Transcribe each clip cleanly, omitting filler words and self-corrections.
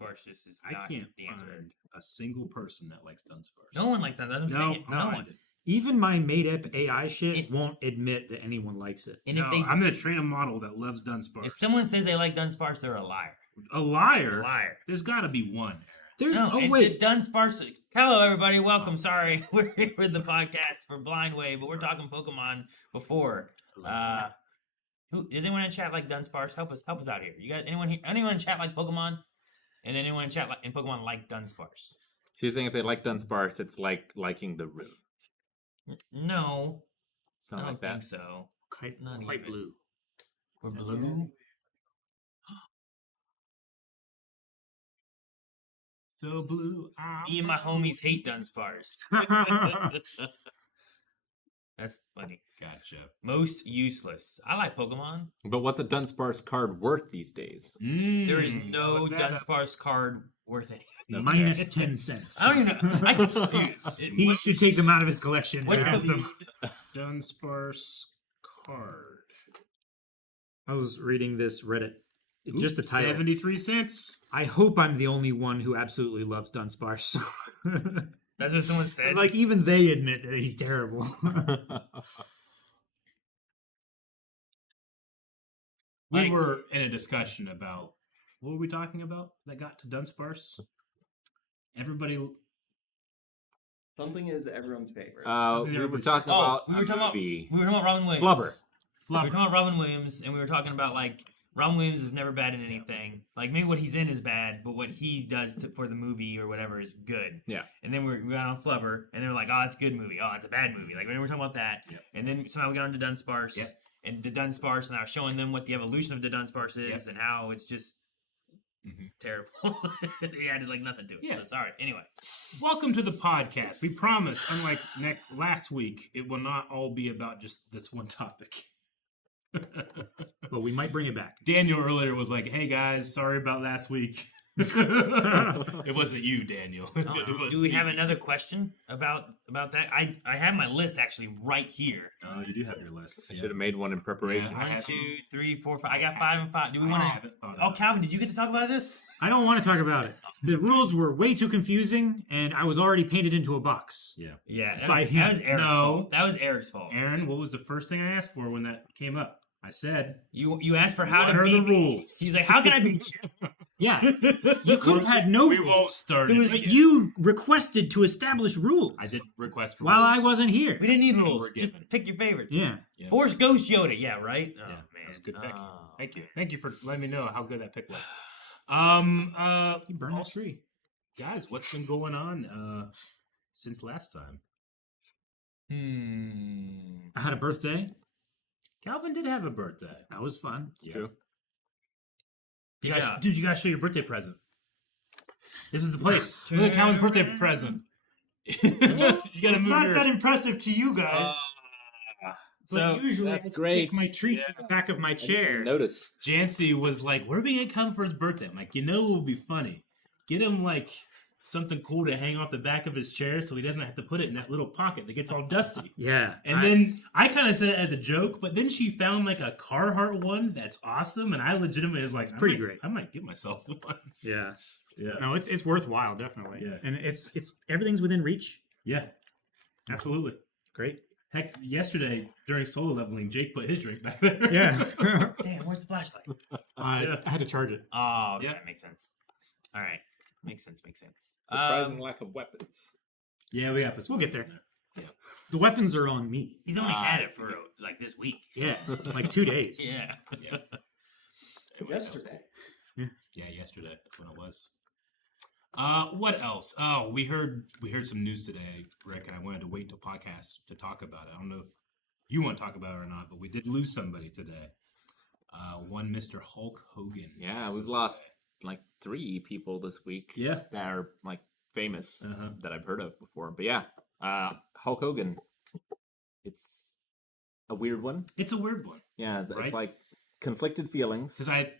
Dunsparce just is I not can't the answer. find a single person that likes Dunsparce. No one likes that. I'm saying it. No one. Even my made-up AI shit won't admit that anyone likes it. And No, if they, I'm going to train a model that loves Dunsparce. if someone says they like Dunsparce, they're a liar. A liar? A liar. There's got to be one. There's Wait. Dunsparce. Hello, everybody. Welcome. Sorry, we're here with the podcast for Blind Wave, but we're talking Pokemon before. Who does anyone in chat like Dunsparce? Help us out here. You guys, anyone in chat like Pokemon? And then anyone in chat in Pokemon like Dunsparce? So you're saying if they like Dunsparce, it's like liking the room. No, Something I like don't that. think so. Quite Not even. blue. We're blue. So blue. Me and my homies hate Dunsparce. That's funny. Gotcha. Most useless. I like Pokemon. But what's a Dunsparce card worth these days? There is no look that up. Dunsparce card worth it. Minus 10 cents. I don't even know. He should take them out of his collection. What's and have the them. Dunsparce card. I was reading this Reddit. It's just the title. 73 cents. I hope I'm the only one who absolutely loves Dunsparce. That's what someone said. Like, even they admit that he's terrible. We were in a discussion about, what were we talking about that got to Dunsparce? Everybody. Something is everyone's favorite. We were talking about we were talking about movie. Robin Williams. Flubber. We were talking about Robin Williams, and we were talking about like Robin Williams is never bad in anything. Like maybe what he's in is bad, but what he does for the movie or whatever is good. Yeah. And then we got on Flubber, and they were like, "Oh, it's a good movie. Oh, it's a bad movie." Like we were talking about that, and then somehow we got onto Dunsparce, and the Dunsparce, and I was showing them what the evolution of the Dunsparce is, and how it's just terrible. They added like nothing to it. So sorry. Anyway, Welcome to the podcast. We promise, unlike last week, it will not all be about just this one topic. But we might bring it back. Daniel earlier was like, "Hey guys, sorry about last week." It wasn't you, Daniel. It was do we me. have another question about that? I have my list actually right here. Oh, you do have your list. I should have made one in preparation. Yeah, I 1, have 2, 3, 4, 5. I got 5 and 5. Do we want to? thought Oh, about Calvin, did you get to talk about this? I don't want to talk about it. The rules were way too confusing, and I was already painted into a box. Yeah. Yeah, By that him. was Eric's fault. That was Eric's fault. Aaron, what was the first thing I asked for when that came up? I said, You asked for how "What to are beat the me. rules?" He's like, "How can I beat you?" Yeah. You could have had no We rules. won't start It it. was again. you requested to establish rules. I did request for while I rules. wasn't here. We didn't need They rules. were Just given. pick your favorites. Yeah. Yeah. Force Ghost Yoda. Yeah, right. Oh Yeah, man, that was a good pick. Oh. Thank you. Thank you for letting me know how good that pick was. You burned that tree. Guys, what's been going on since last time? I had a birthday. Calvin did have a birthday. That was fun. It's true. You Good guys, job. dude, you guys show your birthday present. This is the place. Look at Calvin's birthday present. You gotta move your... impressive to you guys. So usually that's I great. stick my treats in the back of my chair. Notice. Jancy was like, "What are we gonna come for his birthday?" I'm like, "You know, it would be funny. Get him like something cool to hang off the back of his chair, so he doesn't have to put it in that little pocket that gets all dusty." Yeah. And then I kind of said it as a joke, but then she found like a Carhartt one that's awesome, and I legitimately was like, pretty great. I might get myself one. Yeah. Yeah, No, it's worthwhile, definitely. Yeah. And it's everything's within reach. yeah, absolutely. Great. Heck, yesterday during solo leveling, Jake put his drink back there. Yeah. Damn, where's the flashlight? I had to charge it. Oh, Yeah. that makes sense. All right, makes sense. Surprising lack of weapons. Yeah, we have. We'll get there. Yeah. The weapons are on me. He's only had it for like this week. Yeah. Like 2 days. Yeah. Yesterday. Yeah, yesterday. That's when it was. What else? Oh, we heard some news today, Rick, and I wanted to wait till podcast to talk about it. I don't know if you want to talk about it or not, but we did lose somebody today. One Mr. Hulk Hogan. Yeah, passes we've lost away. like 3 people this week. Yeah. That are like famous Uh-huh. that I've heard of before. But yeah, Hulk Hogan. It's a weird one. It's a weird one Yeah, it's Right? like conflicted feelings. because I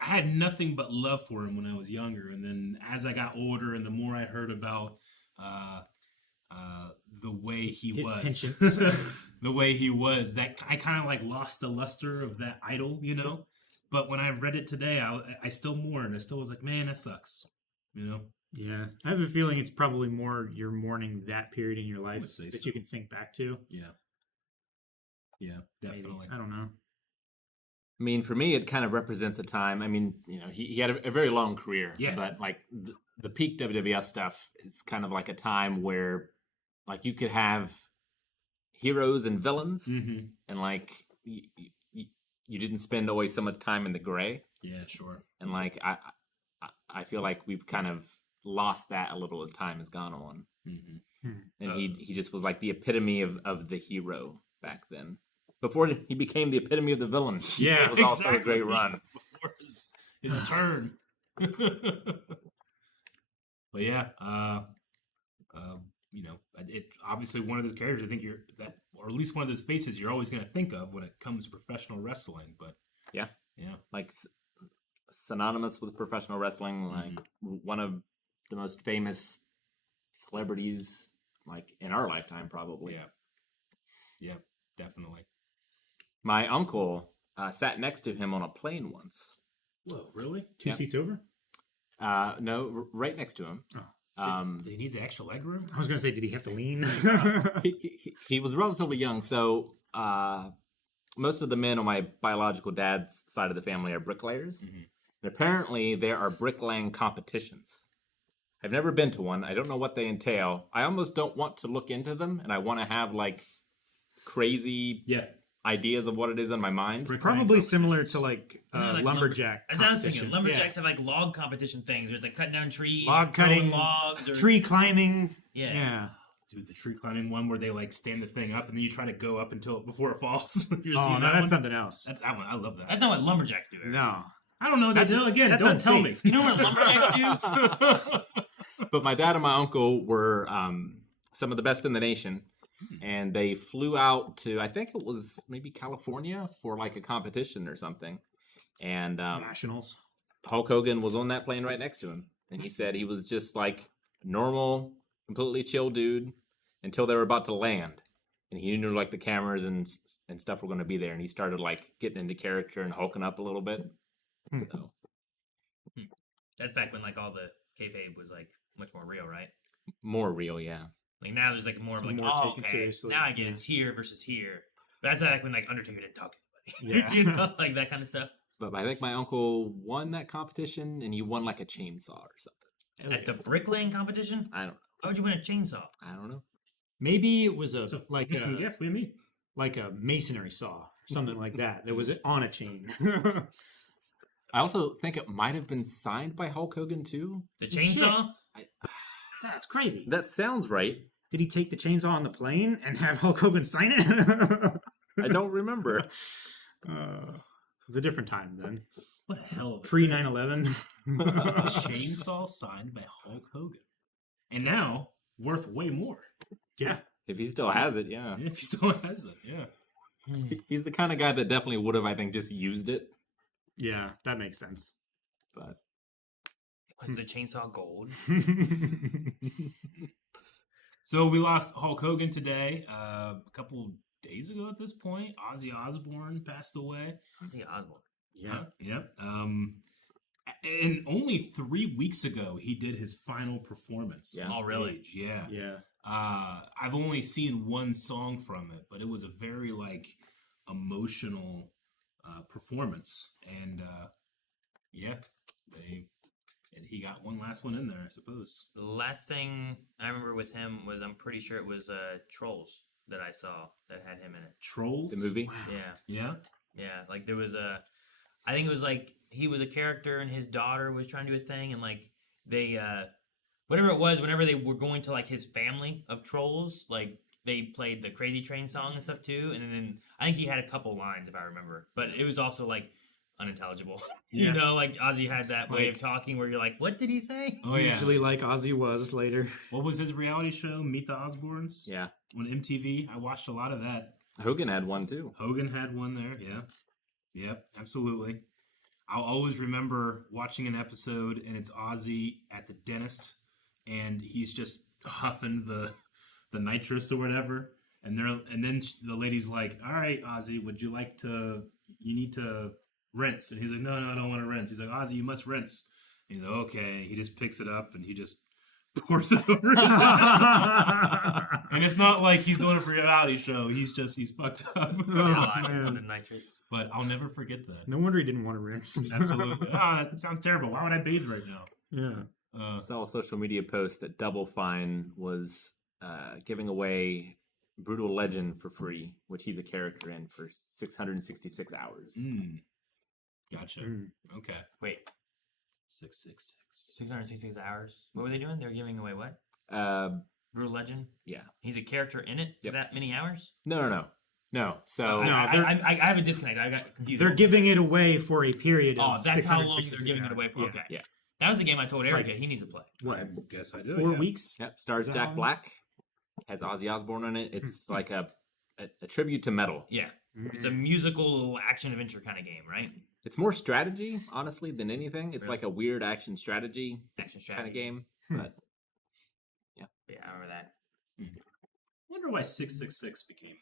had nothing but love for him when I was younger, and then as I got older, and the more I heard about the way he His was, penchants. the way he was, that I kind of like lost the luster of that idol, you know. But when I read it today, I still mourned. I still was like, man, that sucks. You know? Yeah, I have a feeling it's probably more you're mourning that period in your life would say that so. you can think back to. Yeah. Yeah, Maybe. definitely. I don't know. I mean, for me, it kind of represents a time. I mean, he had a very long career. Yeah. But like the peak WWF stuff is kind of like a time where, like, you could have heroes and villains, Mm-hmm. and like you didn't spend always so much time in the gray. Yeah, sure. And like I feel like we've kind of lost that a little as time has gone on. Mm-hmm. And he just was like the epitome of the hero back then. Before he became the epitome of the villain. Yeah, it was also a great run. Before his turn. But yeah, it's obviously one of those characters I think or at least one of those faces you're always going to think of when it comes to professional wrestling. But yeah, yeah, like synonymous with professional wrestling, like one of the most famous celebrities, like in our lifetime, probably. Yeah, definitely. My uncle sat next to him on a plane once. Whoa, really? Two seats over? No, right next to him. Oh. Did he need the extra leg room? I was going to say, did he have to lean? he was relatively young, so most of the men on my biological dad's side of the family are bricklayers. Mm-hmm. And apparently there are bricklaying competitions. I've never been to one. I don't know what they entail. I almost don't want to look into them, and I want to have like crazy ideas of what it is in my mind. Probably similar to like Like lumberjack. As I was thinking, competition. lumberjacks have like log competition things where it's like cutting down trees, Log or throwing cutting, logs, or tree climbing. Yeah. Yeah. Dude, the tree climbing one where they like stand the thing up and then you try to go up before it falls. You Oh, seen no, that that's one? something else. That's that one. I love that. That's not what lumberjacks do. Eric. No. I don't know. That's- Again, that's don't tell me. unsafe. You know what lumberjacks do? But my dad and my uncle were some of the best in the nation. And they flew out to, I think it was maybe California for like a competition or something. And Nationals. Hulk Hogan was on that plane right next to him. And he said he was just like normal, completely chill dude until they were about to land. And he knew like the cameras and stuff were going to be there. And he started like getting into character and hulking up a little bit. So That's back when like all the kayfabe was like much more real, right? more real, yeah. Like now there's like more of It's like, more oh, taken okay, seriously. now I get Yeah. it's here versus here. But that's like when like Undertaker didn't talk to anybody. Yeah. You know, like that kind of stuff. But I think my uncle won that competition and he won like a chainsaw or something. At the bricklaying competition, I don't why would you win a chainsaw? I don't know. Maybe it was So like missing gift. What do you mean? like a masonry saw or something like that. That was on a chain. I also think it might have been signed by Hulk Hogan too. The chainsaw? That's crazy. That sounds right. Did he take the chainsaw on the plane and have Hulk Hogan sign it? I don't remember. It was a different time then. What a hell of a Pre thing. 9/11. A chainsaw signed by Hulk Hogan, and now worth way more. Yeah. If he still has it, yeah. If he still has it, yeah. He's the kind of guy that definitely would have, I think, just used it. Yeah, that makes sense. But Was the chainsaw gold? So we lost Hulk Hogan today. A couple days ago at this point, Ozzy Osbourne passed away. Ozzy Osbourne. Yeah. Yep. And only 3 weeks ago, he did his final performance. Yeah. on Oh, really? stage. Yeah. Yeah. I've only seen one song from it, but it was a very like emotional performance, and he got one last one in there, I suppose. The last thing I remember with him was I'm pretty sure it was Trolls that I saw that had him in it. Trolls, the movie. Yeah. Yeah. Yeah. Like there was I think it was like he was a character and his daughter was trying to do a thing and like they whatever it was, whenever they were going to like his family of trolls, like they played the Crazy Train song and stuff too. And then I think he had a couple lines if I remember, but it was also like unintelligible. Yeah. You know, like Ozzy had that way of Like- talking where you're like, what did he say? Oh yeah. Usually like Ozzy was later. What was his reality show? Meet the Osbournes. Yeah. On MTV. I watched a lot of that. Hogan had one too. Hogan had one there. Yeah. Yep. Absolutely. I'll always remember watching an episode and it's Ozzy at the dentist and he's just huffing the nitrous or whatever. And then the lady's like, all right, Ozzy, you need to rinse. And he's like, no, I don't want to rinse. He's like, Ozzy, you must rinse. And he's like, okay. He just picks it up and he just pours it over his And it's not like he's doing it for a reality show. He's fucked up. man. The nitrous. But I'll never forget that. No wonder he didn't want to rinse. Absolutely. That sounds terrible. Why would I bathe right now? Yeah. Saw a social media post that Double Fine was giving away Brutal Legend for free, which he's a character in, for 666 hours. Gotcha. Okay. Wait, 666. 666 hours. What were they doing? They were giving away what? Brutal Legend. Yeah. He's a character in it for that many hours. No. So I have a disconnect. I got confused. They're giving it away for a period of Oh, that's how long they're 666 giving it away for. hours. Okay. Yeah. That was the game I told It's Erica like- he needs to play. What? I guess I do. 4 weeks? Yep, stars Is that Jack how- Black, has Ozzy Osbourne on it. It's like a tribute to metal. Yeah. It's a Mm. musical action adventure kind of game, right? It's more strategy, honestly, than anything. It's Really? like a weird action strategy Action kind strategy of game. Hmm. But Yeah, I remember that. I wonder why 666 became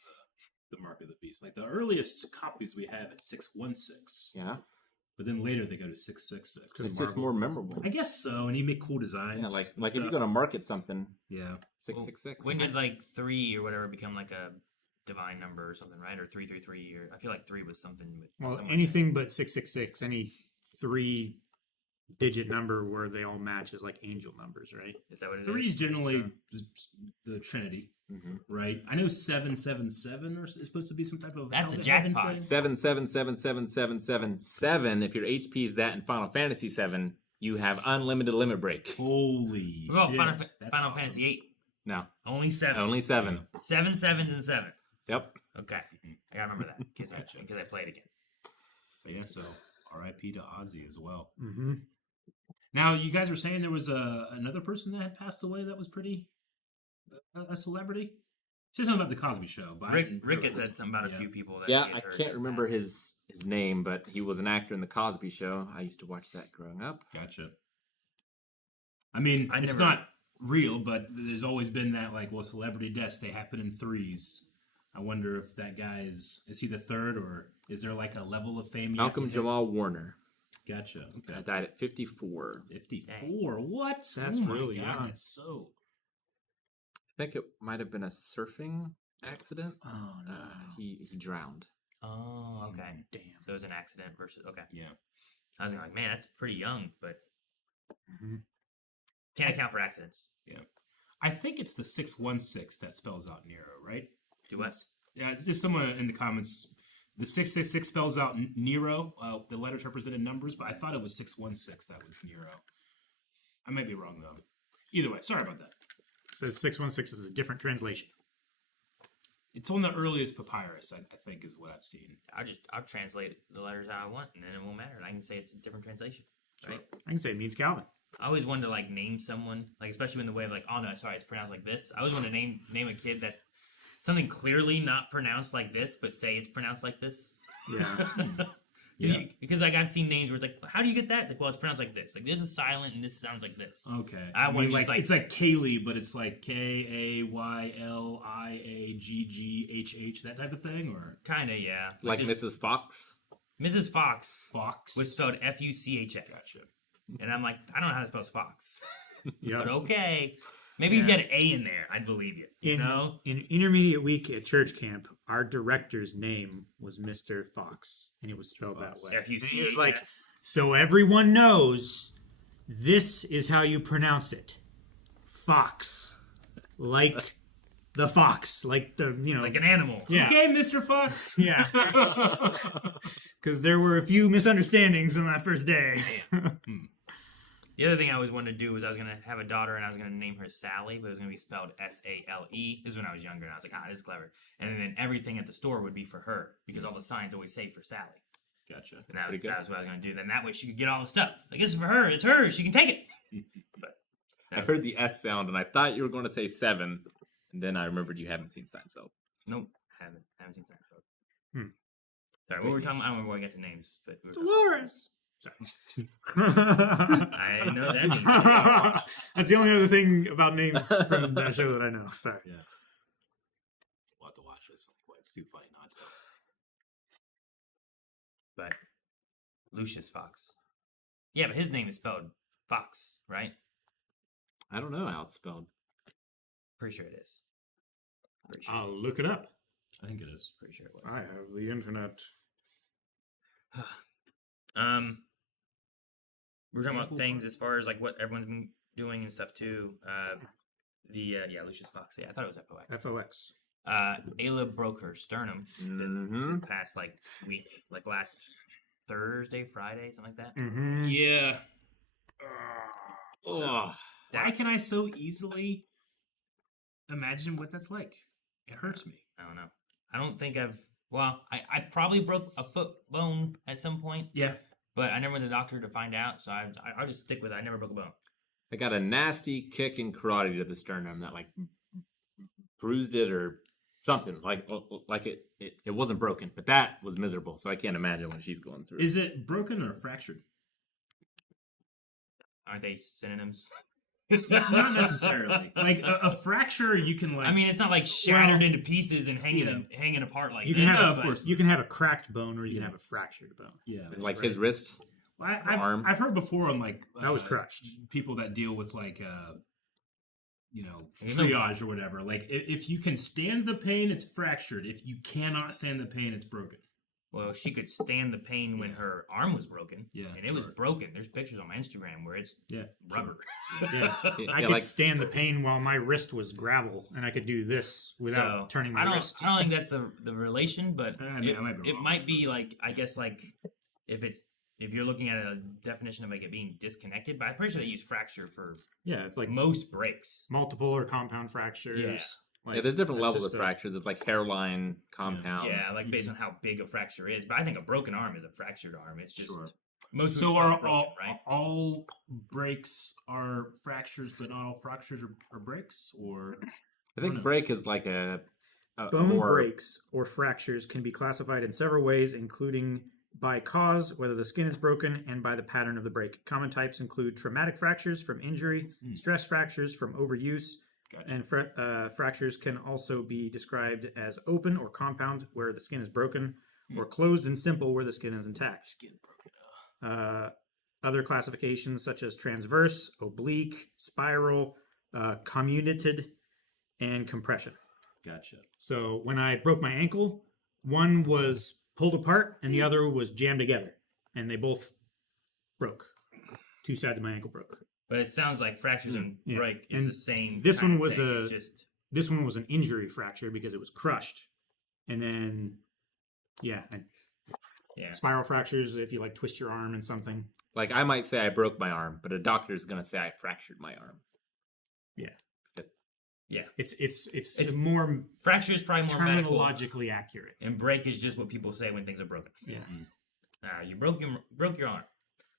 the mark of the beast. Like the earliest copies we have at 616, yeah, but then later they go to 666. it's just more memorable. I guess so, and you make cool designs. Yeah, like and if you're stuff. gonna market something, Yeah. 666. When did like 3 or whatever become like a divine number or something, right? Or 333 or I feel like 3 was something. Well, something like anything but 666, any 3-digit number where they all match is like angel numbers, right? that. Is that what it is? 3 is generally the Trinity, Mm-hmm. right? I know 777 is supposed to be some type of That's a heaven jackpot. thing. 7777777. If your HP is that in Final Fantasy 7, you have unlimited limit break. Holy What about shit. Final, That's Final awesome. Fantasy 8? No, Only 7. only 7. 7 sevens and 7. Yep. Okay. I gotta remember that because Gotcha. I played again. But yeah, so RIP to Ozzy as well. Mm-hmm. Now, you guys were saying there was another person that had passed away that was pretty a celebrity. Say something about the Cosby Show, but I Rick didn't had realize- said something about a yeah. few people that Yeah, he I had heard can't that remember passed. his name, but he was an actor in the Cosby Show. I used to watch that growing up. Gotcha. I mean, I it's never- not real, but there's always been that like, well, celebrity deaths, they happen in threes. I wonder if that guy is he the third, or is there like a level of fame? you have to Malcolm hit? Jamal Warner Gotcha. Okay. died at 54. 54. What? That's oh my really God, young. that's so. I think it might have been a surfing accident. Oh no. He drowned. Oh, okay. Damn. So it was an accident versus okay. Yeah. I was like, man, that's pretty young, but Mhm. can't account for accidents. I think it's the 616 that spells out Nero, right? Do what? Yeah, just someone in the comments. The 666 spells out Nero. The letters represented numbers, but I thought it was 616 that was Nero. I might be wrong though. Either way, sorry about that. Says 616 is a different translation. It's on the earliest papyrus, I think, is what I've seen. I'll translate the letters how I want, and then it won't matter. And I can say it's a different translation, right? I can say it means Calvin. I always wanted to like name someone, like especially in the way of like, oh no, sorry, it's pronounced like this. I always want to name a kid that something clearly not pronounced like this, but say it's pronounced like this. Yeah. Yeah. Because like I've seen names where it's like, how do you get that? It's like, well, it's pronounced like this. Like this is silent and this sounds like this. Okay. I wanna mean, just, like- it's like Kaylee, but it's like KAYLIAGGHH, that type of thing, or Kind of, yeah. Like just- Mrs. Fox. Mrs. Fox Fox. was spelled Fuchs. Gotcha. And I'm like, I don't know how to spell Fox. Yeah. But okay. Maybe you get an A in there. I'd believe you. You know? In intermediate week at church camp, our director's name was Mr. Fox, and it was spelled that way. And he was like, Fuchs. so everyone knows this is how you pronounce it. Fox. Like the fox. Like the, Like an animal. Yeah. Okay, Mr. Fox. Yeah. Because there were a few misunderstandings on that first day. The other thing I always wanted to do was I was going to have a daughter and I was going to name her Sally, but it was going to be spelled S-A-L-E. This is when I was younger and I was like, this is clever. And then everything at the store would be for her because all the signs always say for Sally. Gotcha. And that was, Pretty good. that was what I was going to do. Then that way she could get all the stuff. Like, this is for her. It's hers. She can take it. But I heard the S sound, and I thought you were going to say 7, and then I remembered you haven't seen Seinfeld. Nope. Haven't seen Seinfeld. Hmm. Sorry, what were we talking about? I don't remember where I got to names. But we were Dolores. I know that name. That's the only other thing about names from that show that I know. Sorry. Yeah. We'll have to watch this. It's too funny not to. But Lucius Fox. Yeah, but his name is spelled Fox, right? I don't know how it's spelled. Pretty sure it is. Pretty sure. I'll look it up. I think it is. Pretty sure it was. I have the internet. We're talking about things as far as like what everyone's been doing and stuff too. Lucius Fox. Yeah, I thought it was FOX. FOX. Ayla broke her sternum Mm-hmm. past like week, like last Thursday, Friday, something like that. Mm-hmm. Yeah. Oh, Why That's- can I so easily imagine what that's like? It hurts me. I don't know. I don't think I've. Well, I probably broke a foot bone at some point, Yeah. but I never went to the doctor to find out. So I'll just stick with it. I never broke a bone. I got a nasty kick in karate to the sternum that like bruised it or something. Like it wasn't broken, but that was miserable. So I can't imagine what she's going through. Is it broken or fractured? Aren't they synonyms? Not necessarily. Like a fracture, you can like. I mean, it's not like shattered into pieces and hanging apart like You can this, have, but- of course. You can have a cracked bone, or you can Yeah. have a fractured bone. yeah. It's like his wrist. Well, arm. I've heard before on like That was crushed. people that deal with like You know- triage or whatever. Like if you can stand the pain, it's fractured. If you cannot stand the pain, it's broken. Well, she could stand the pain when her arm was broken. Yeah, And it was sure. broken. There's pictures on my Instagram where it's Yeah, rubber. Yeah. Yeah, I could like stand the pain while my wrist was gravel, and I could do this without So, turning my I don't wrist. I don't think that's the relation, but I mean, it, I might be it wrong. might be like, I guess, like if you're looking at a definition of like it being disconnected, but I'm pretty sure they use fracture for Yeah, it's like most breaks. multiple or compound fractures. Yeah. Like, yeah, there's different it's levels just of fractures. There's like hairline, compound. Yeah, like based on how big a fracture is. But I think a broken arm is a fractured arm. It's just Sure. most So people are broken, all right? all breaks are fractures, but not all fractures are breaks? Or I think know. break is like a Bone more breaks or fractures can be classified in several ways, including by cause, whether the skin is broken, and by the pattern of the break. Common types include traumatic fractures from injury, stress fractures from overuse, Gotcha. and fractures can also be described as open or compound, where the skin is broken, or closed and simple, where the skin is intact. Skin broken. Other classifications such as transverse, oblique, spiral, comminuted, and compression. Gotcha. So when I broke my ankle, one was pulled apart and the other was jammed together, and they both broke. Two sides of my ankle broke. But it sounds like fractures and Yeah. break is And the same. this kind one of was thing. a- It's just This one was an injury fracture because it was crushed, and then yeah. spiral fractures if you like twist your arm in something. like I might say I broke my arm, but a doctor's gonna say I fractured my arm. It's It's more Fracture is probably more medical, terminologically accurate. and break is just what people say when things are broken. Yeah. You broke your arm,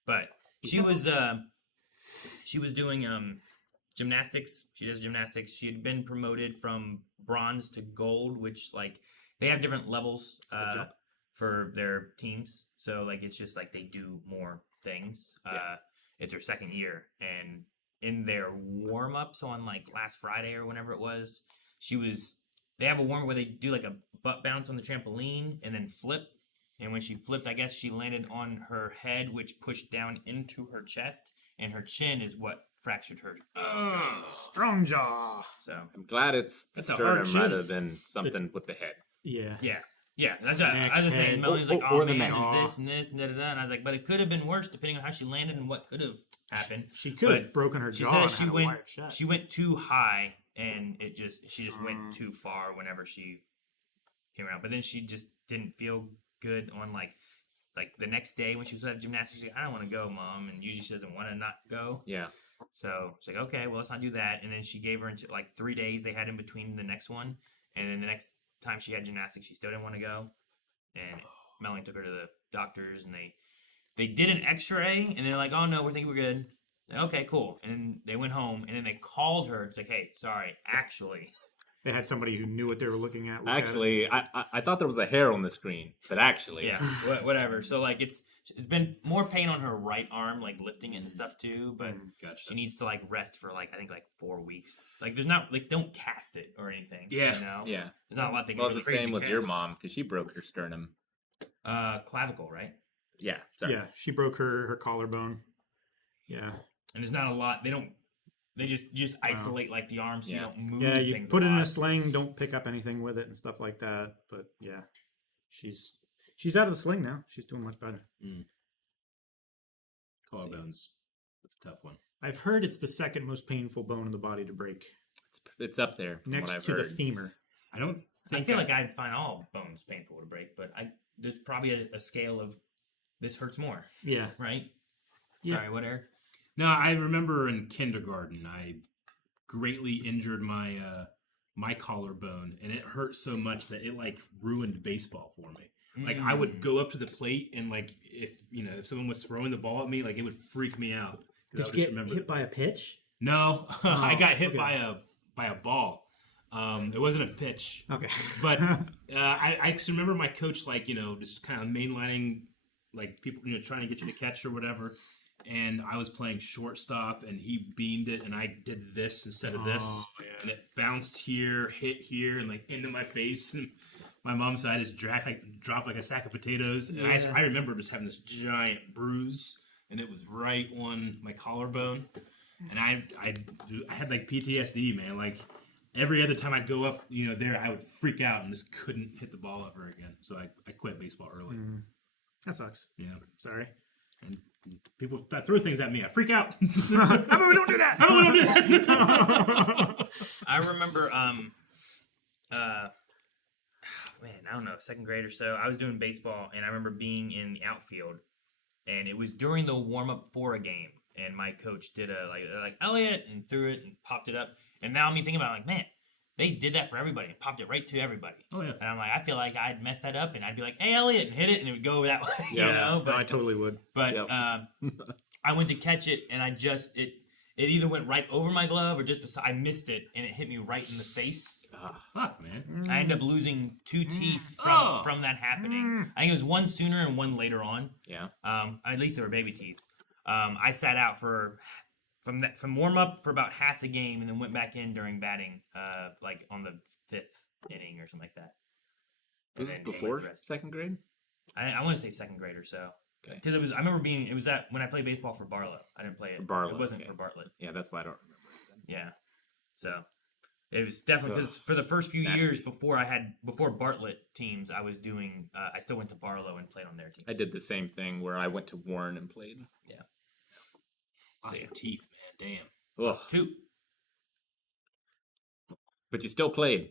but she was doing gymnastics. She does gymnastics. She had been promoted from bronze to gold, which like they have different levels for their teams. So like it's just like they do more things. It's her second year, and in their warm ups on like last Friday or whenever it was, they have a warm up where they do like a butt bounce on the trampoline and then flip. And when she flipped, I guess she landed on her head, which pushed down into her chest, and her chin is what fractured her. Strong jaw. So I'm glad it's the That's a hard sternum chin. rather than something with the head. Yeah. yeah, that's what Neck, I was just saying. head, Melanie's like, or oh the man, neck. there's this and this and da da da. And I was like, but it could have been worse depending on how she landed and what could have happened. She could have But broken her She jaw and said had a wire shut. she went too high, and she just went too far whenever she came around. But then she just didn't feel good on like the next day when she was at gymnastics. She's like, I don't want to go, Mom, and usually she doesn't want to not go. Yeah. So she's like, okay, well, let's not do that. And then she gave her into like 3 days they had in between the next one, and then the next time she had gymnastics, she still didn't want to go. And Melanie took her to the doctors, and they did an X-ray, and they're like, oh no, we think we're good. Okay, cool. And then they went home, and then they called her. It's like, hey, sorry, actually. They had somebody who knew what they were looking at. look at it. Actually, I thought there was a hair on the screen, but actually, Yeah, whatever. So like it's been more pain on her right arm, like lifting it and stuff too. But Gotcha. she needs to like rest for like I think like 4 weeks. Like there's not like don't cast it or anything. Yeah. you know? yeah. There's not a lot they can Well, do. it's the same with your mom because she broke her sternum. Clavicle, right? Yeah. Sorry. Yeah, she broke her collarbone. Yeah. And there's not a lot. They just isolate like the arm so you Yeah. don't move Yeah, you things put a it in a lot. sling, don't pick up anything with it and stuff like that. But yeah, she's out of the sling now. She's doing much better. Collarbones. That's a tough one. I've heard it's the second most painful bone in the body to break, It's up there. From what next I've to heard. the femur. I don't I think feel like I'd find all bones painful to break, but there's probably a scale of this hurts more, Yeah. right? Yeah. Sorry, what, Eric? No, I remember in kindergarten, I greatly injured my my collarbone, and it hurt so much that it like ruined baseball for me. Like I would go up to the plate, and like if someone was throwing the ball at me, like it would freak me out. 'Cause I Did would you just get remember. hit by a pitch? No, I got hit okay. by a ball. It wasn't a pitch. Okay. But I just remember my coach, like, just kind of mainlining, like, people, trying to get you to catch or whatever. And I was playing shortstop, and he beamed it, and I did this instead of this. And it bounced here, hit here, and, like, into my face. And my mom's side is dropped like a sack of potatoes. And I remember just having this giant bruise, and it was right on my collarbone. And I had, like, PTSD, man. Like, every other time I'd go up, there, I would freak out and just couldn't hit the ball ever again. So I quit baseball early. That sucks. Yeah. Sorry. And people throw things at me. I freak out. How about we don't do that? How about we don't do that? I remember, man, I don't know, second grade or so. I was doing baseball, and I remember being in the outfield, and it was during the warm up for a game. And my coach did like Elliot and threw it and popped it up. And now me thinking about it, like, man, they did that for everybody and popped it right to everybody. Oh yeah. And I'm like, I feel like I'd mess that up, and I'd be like, hey, Elliot, and hit it, and it would go that way. Yeah. But No, I totally would. But Yep. I went to catch it, and it either went right over my glove or just beside. I missed it, and it hit me right in the face. Fuck, man. I ended up losing 2 teeth from that happening. I think it was one sooner and one later on. Yeah. At least they were baby teeth. I sat out from warm up for about half the game, and then went back in during batting, like on the 5th inning or something like that. And Was this then ate before the rest. second grade? I want to say second grade or so. Okay. Because I remember it was that when I played baseball for Barlow. I didn't play it. For Barlow, It wasn't okay. for Bartlett. Yeah, that's why I don't remember it then. Yeah. So it was definitely because for the first few Nasty. years before Bartlett teams, I was doing. I still went to Barlow and played on their teams. I did the same thing where I went to Warren and played. Lost your teeth, man. Damn. Ugh. 2. But you still played.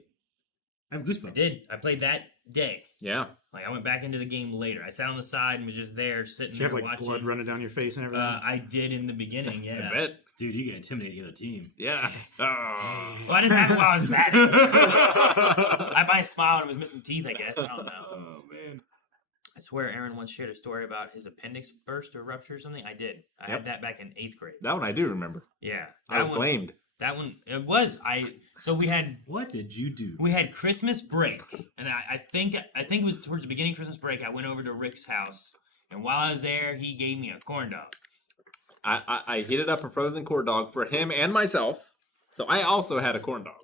I have goosebumps. I did. I played that day. Yeah. Like I went back into the game later. I sat on the side and was just there sitting Did you there have like watching. blood running down your face and everything? I did in the beginning. Yeah. I bet. Dude, you can intimidate the other team. Yeah. Oh. Well, I didn't have it while I was batting. I might have smiled and was missing teeth. I guess I don't know. Oh, man. I swear Aaron once shared a story about his appendix burst or rupture or something. I did. I had that back in 8th grade. That one I do remember. Yeah. I was blamed. That one, it was. So we had What did you do? Christmas break, and I think it was towards the beginning of Christmas break. I went over to Rick's house, and while I was there, he gave me a corn dog. I heated up a frozen corn dog for him and myself. So I also had a corn dog.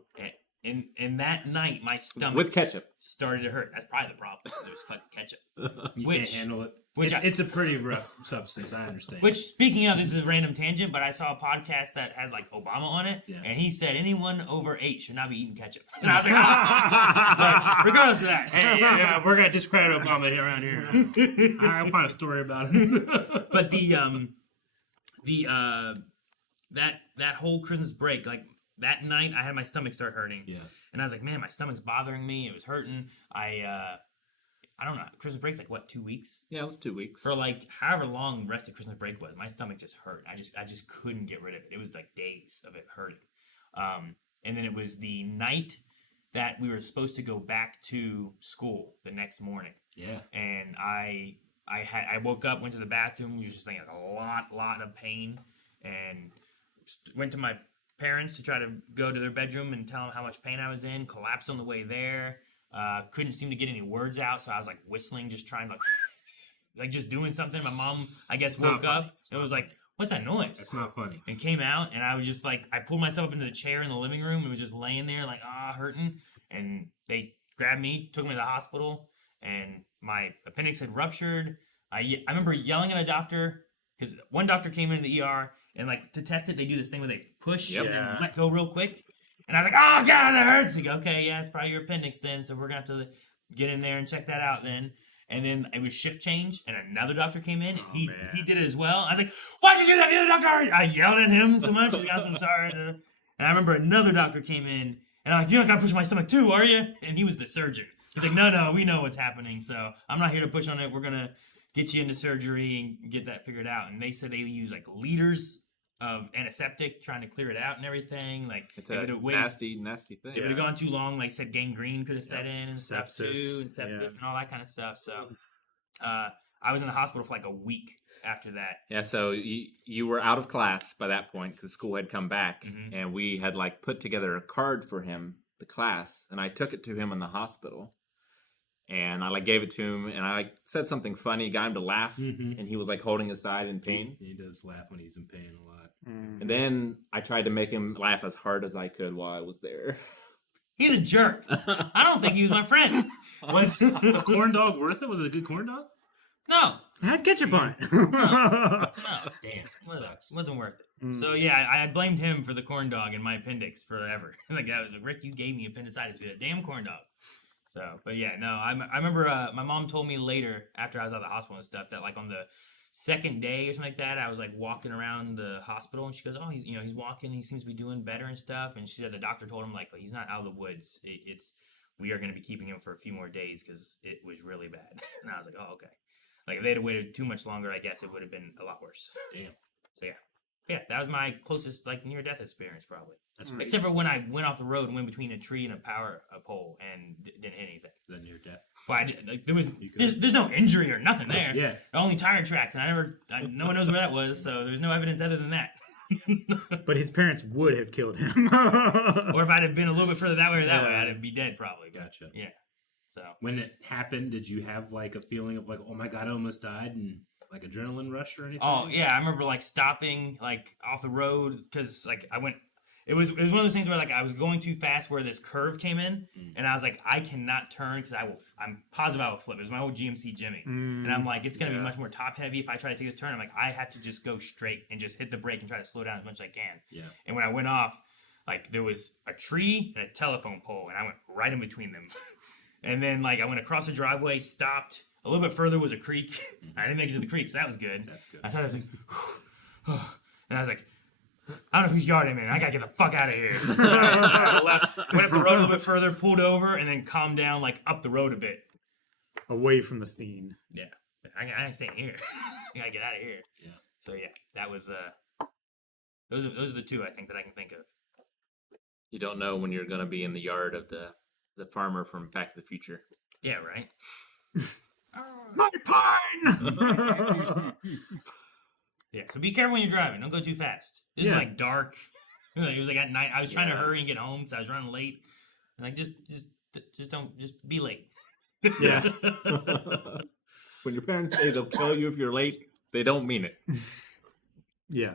And that night, my stomach With ketchup. started to hurt. That's probably the problem. It was fucking ketchup. You Which- can't handle it. which It's a pretty rough substance, I understand. Which, speaking of, this is a random tangent, but I saw a podcast that had like Obama on it, Yeah. and he said anyone over 8 should not be eating ketchup. And I was like, ah! But regardless of that, Hey, yeah, we're gonna discredit Obama around here. I'll find a story about it. but that whole Christmas break, like that night, I had my stomach start hurting, Yeah. and I was like, man, my stomach's bothering me. It was hurting. I don't know. Christmas break's like what, 2 weeks? Yeah, it was 2 weeks. For like however long the rest of Christmas break was, my stomach just hurt. I just couldn't get rid of it. It was like days of it hurting. And then it was the night that we were supposed to go back to school the next morning. Yeah. And I woke up, went to the bathroom, was just like a lot of pain, and went to my parents to try to go to their bedroom and tell them how much pain I was in. Collapsed on the way there. Couldn't seem to get any words out, so I was like whistling, just trying to like just doing something. My mom, I guess, woke up and was like, "What's that noise?" That's not funny. And came out, and I was just like, I pulled myself up into the chair in the living room and was just laying there like hurting. And they grabbed me, took me to the hospital, and my appendix had ruptured. I remember yelling at a doctor because one doctor came into the ER and like to test it, they do this thing where they push Yep. and then Yeah. let go real quick. And I was like, "Oh God, that hurts!" He go, "Okay, yeah, it's probably your appendix then, so we're gonna have to get in there and check that out then." And then it was shift change, and another doctor came in, and Oh, he man. did it as well. I was like, "Why'd you do that, the other doctor?" I yelled at him so much. He got, "I'm sorry." And I remember another doctor came in, and I'm like, "You're not gonna push my stomach too, are you?" And he was the surgeon. He's like, "No, we know what's happening, so I'm not here to push on it. We're gonna get you into surgery and get that figured out." And they said they use like liters of antiseptic trying to clear it out and everything. Like It's they a would've waited- nasty thing. It would have gone too long. Like said, gangrene could have set in and stuff Sepsis, too, and sepsis yeah. and all that kind of stuff. So I was in the hospital for like a week after that. Yeah, so you were out of class by that point because school had come back, Mhm. and we had like put together a card for him, the class, and I took it to him in the hospital, and I like gave it to him, and I like said something funny, got him to laugh, Mhm. and he was like holding his side in pain. He does laugh when he's in pain a lot. And then I tried to make him laugh as hard as I could while I was there. He's a jerk. I don't think he was my friend. Was the corn dog worth it? Was it a good corn dog? No, I had ketchup on it. no, Damn, that sucks. wasn't worth it. Mm. So yeah, I blamed him for the corn dog and my appendix forever. Like I was like, "Rick, you gave me appendicitis for that damn corn dog." So, but yeah, no, I remember my mom told me later after I was out of the hospital and stuff that like on the second day or something like that, I was like walking around the hospital and she goes, "Oh, he's walking, he seems to be doing better and stuff." And she said the doctor told him like he's not out of the woods. We are going to be keeping him for a few more days because it was really bad. And I was like, "Oh, okay." Like if they'd have waited too much longer, I guess it would have been a lot worse. Damn. So yeah, that was my closest like near death experience probably. That's Mm. crazy. Except for when I went off the road and went between a tree and a pole and didn't hit anything. Then near death. Well, I did, like there was You could- there's no injury or nothing there. Yeah. Only tire tracks, and no one knows where that was, so there's no evidence other than that. But his parents would have killed him. Or if I'd have been a little bit further that way or that way, Yeah. I'd be dead probably. But, Gotcha. yeah. So When it happened, did you have like a feeling of like, oh my god, I almost died, and like adrenaline rush or anything? oh yeah, I remember like stopping like off the road because like I went. It was one of those things where like I was going too fast where this curve came in, and I was like, I cannot turn because I'm positive I will flip. It was my old GMC Jimmy, and I'm like, it's gonna be much more top heavy if I try to take this turn. I'm like, I have to just go straight and just hit the brake and try to slow down as much as I can. Yeah. And when I went off, like there was a tree and a telephone pole, and I went right in between them. And then like I went across the driveway, stopped. A little bit further was a creek. I didn't make it to the creek, so that was good. That's good. I thought I was like, and I was like, I don't know whose yard I'm in. I gotta get the fuck out of here. I left, went up the road a little bit further, pulled over, and then calmed down like up the road a bit. Away from the scene. Yeah, I ain't staying here. I gotta get out of here. Yeah. So yeah, that was those are the two I think that I can think of. You don't know when you're going to be in the yard of the farmer from Back to the Future. Yeah, right. My pine! Yeah, so be careful when you're driving. Don't go too fast. This is Yeah. like dark. It was like at night. I was trying to Yeah. hurry and get home, so I was running late. And like just be late. Yeah. When your parents say they'll kill you if you're late, they don't mean it. Yeah.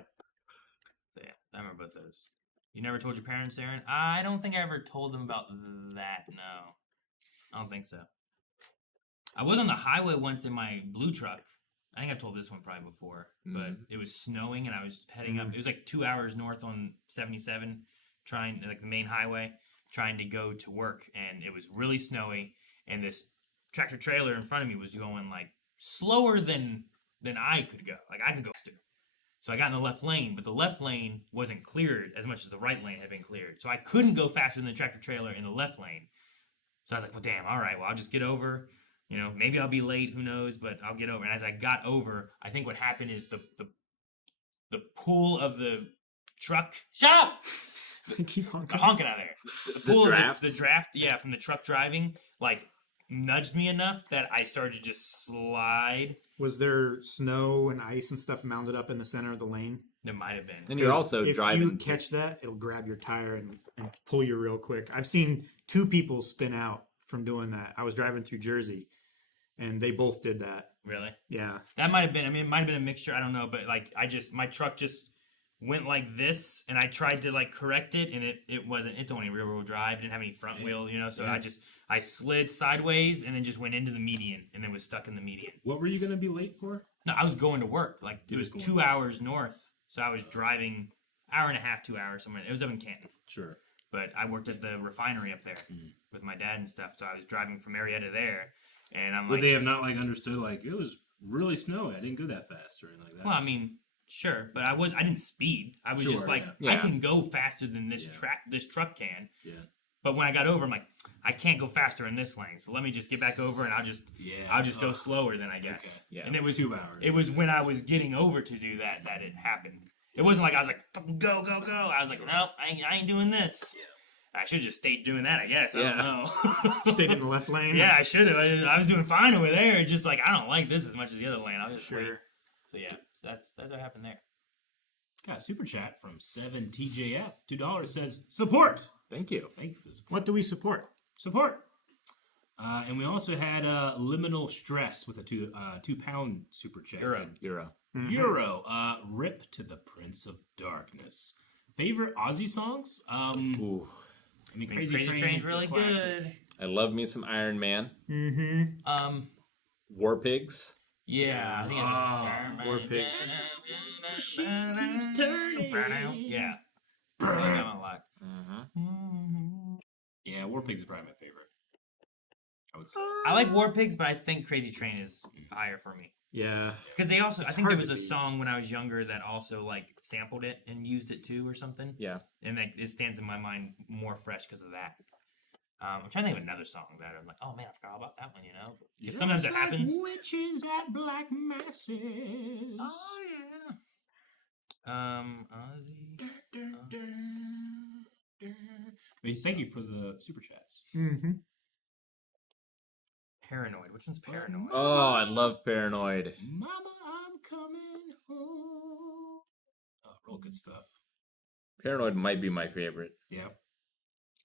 So yeah, I remember both those. You never told your parents, Aaron? I don't think I ever told them about that. No, I don't think so. I was on the highway once in my blue truck. I think I've told this one probably before, but it was snowing and I was heading up. It was like 2 hours north on 77, trying like the main highway, trying to go to work, and it was really snowy. And this tractor trailer in front of me was going like slower than I could go. Like I could go faster. So I got in the left lane, but the left lane wasn't cleared as much as the right lane had been cleared. So I couldn't go faster than the tractor trailer in the left lane. So I was like, well, damn, all right, well, I'll just get over. You know, maybe I'll be late, who knows, but I'll get over. And as I got over, I think what happened is the pull of the truck. Shut up! Keep honking. Honking out there. The Pull of draft? the draft, yeah, from the truck driving, like nudged me enough that I started to just slide. Was there snow and ice and stuff mounted up in the center of the lane? There might have been. And you're also if driving. you catch that, it'll grab your tire and pull you real quick. I've seen 2 people spin out from doing that. I was driving through Jersey, and they both did that. Really? Yeah. That might have been. I mean, it might have been a mixture. I don't know, but like, my truck just went like this, and I tried to like correct it, and it wasn't. It's only rear wheel drive. Didn't have any front wheel, So I slid sideways and then just went into the median, and then was stuck in the median. What were you gonna be late for? No, I was going to work. Like it was 2 hours north, so I was driving hour and a half, 2 hours somewhere. It was up in Canton. Sure. But I worked at the refinery up there with my dad and stuff, so I was driving from Marietta there, and I'm Would like, they have not like understood like it was really snowy? I didn't go that fast or anything like that. well, I mean, sure, but I didn't speed. I was just Sure, like, yeah. I can go faster than this Yeah. this truck can. Yeah. But when I got over, I'm like, I can't go faster in this lane, so let me just get back over, and I'll just go slower then, I guess. Okay. Yeah. And it was 2 hours. It was when I was getting over to do that it happened. It wasn't like I was like, fucking go, go, go. I was like, no, I ain't doing this. Yeah. I should have just stayed doing that, I guess. I don't know. Stayed in the left lane. Yeah, I should have. I was doing fine over there. It's just like I don't like this as much as the other lane. I'll just wait. So yeah, that's what happened there. Got a super chat from 7TJF. $2 says support. Thank you. Thank you for the support. What do we support? Support. And we also had Liminal Stress with a £2 super chat. Euro. Said, Euro. Euro. Rip to the Prince of Darkness. Favorite Ozzy songs? Ooh. I mean, Crazy Crazy Train's Train's the really classic. good. I love me some Iron Man. Mm-hmm. War Pigs. Yeah. I think War Pigs. Keeps turning. Yeah. I like that one a lot. Yeah, War Pigs is probably my favorite. I would say. I like War Pigs, but I think Crazy Train is higher for me. Yeah. Because they also, I It's think there hard was to a beat. song when I was younger that also like sampled it and used it too or something. Yeah. And like, it stands in my mind more fresh because of that. I'm trying to think of another song that I'm like, oh man, I forgot about that one, 'Cause sometimes it happens. Witches at black masses. Oh yeah. Ozzy. Thank you for the super chats. Mm-hmm. Paranoid. Which one's Paranoid? Oh, I love Paranoid. Mama, I'm coming home. Oh, real good stuff. Paranoid might be my favorite. Yeah.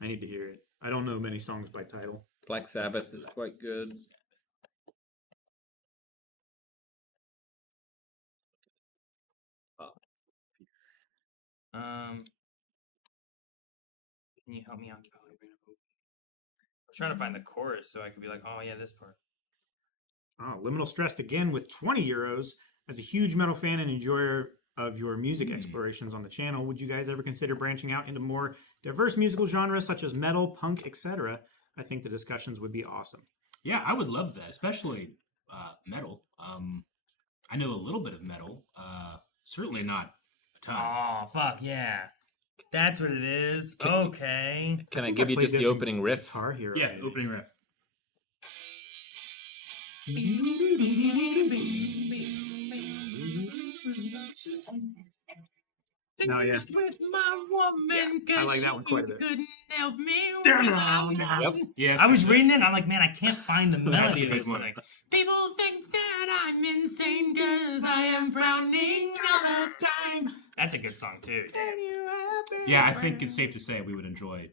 I need to hear it. I don't know many songs by title. Black Sabbath is quite good. Can you help me out? I was trying to find the chorus so I could be like, oh yeah, this part. Oh, Liminal Stressed again with 20 euros. As a huge metal fan and enjoyer of your music explorations on the channel, would you guys ever consider branching out into more diverse musical genres such as metal, punk, etc.? I think the discussions would be awesome. Yeah, I would love that, especially metal. I know a little bit of metal. Certainly not a ton. Oh fuck yeah, that's what it is. Okay. Can I think give I you played just the this in opening riff? Guitar Hero. Yeah, maybe. opening riff. Oh, yeah. With my woman, Yeah, I like that one quite a bit. Couldn't help me. Yep. Yeah, I was reading it. I'm like, man, I can't find the That's melody a of good this. one. Like, people think that I'm insane because I am frowning all the time. That's a good song too. Yeah, I think it's safe to say we would enjoy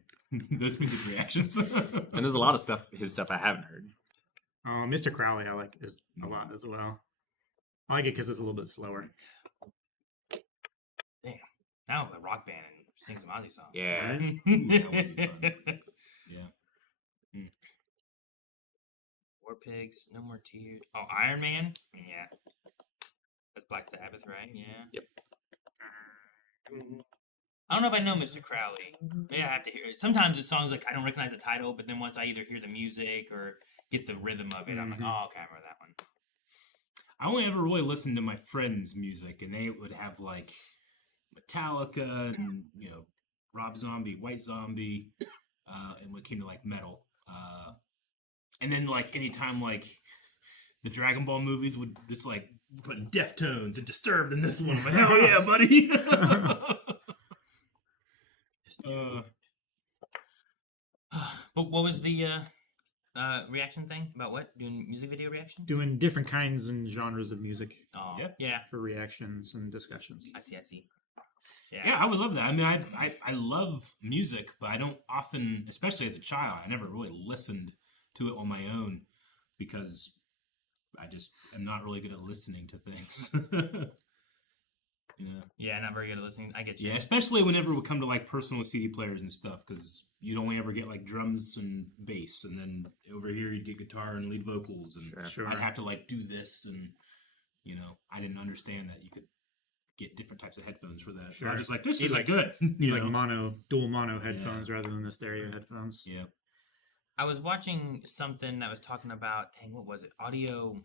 those music reactions. And there's a lot of stuff, his stuff I haven't heard. Mr. Crowley, I like is a lot as well. I like it because it's a little bit slower. Now the rock band and sing some Ozzy songs. Yeah. That would be fun. Yeah. War Pigs, No More Tears. Oh, Iron Man? Yeah. That's Black Sabbath, right? Yeah. Yep. I don't know if I know Mr. Crowley. Maybe I have to hear it. Sometimes the songs, like, I don't recognize the title, but then once I either hear the music or get the rhythm of it, I'm like, oh, okay, I remember that one. I only ever really listened to my friends' music, and they would have like Metallica and Rob Zombie, White Zombie, and when it came to like metal, and then like anytime like the Dragon Ball movies would just like putting Deftones and Disturbed in this one, I'm like, hell yeah, buddy. But what was the reaction thing about what? Doing music video reaction? Doing different kinds and genres of music Oh, Yeah. yeah. for reactions and discussions. I see. Yeah, I would love that. I mean, I love music, but I don't often, especially as a child, I never really listened to it on my own because I just am not really good at listening to things. Yeah, not very good at listening. I get you. Yeah, especially whenever we come to like personal CD players and stuff, because you'd only ever get like drums and bass, and then over here you'd get guitar and lead vocals, and Sure. I'd have to like do this, and I didn't understand that you could get different types of headphones for that. So I Sure. was just like, this You isn't like- good. You like dual mono headphones rather than the stereo headphones. Yeah. I was watching something that was talking about, dang, what was it? Audio.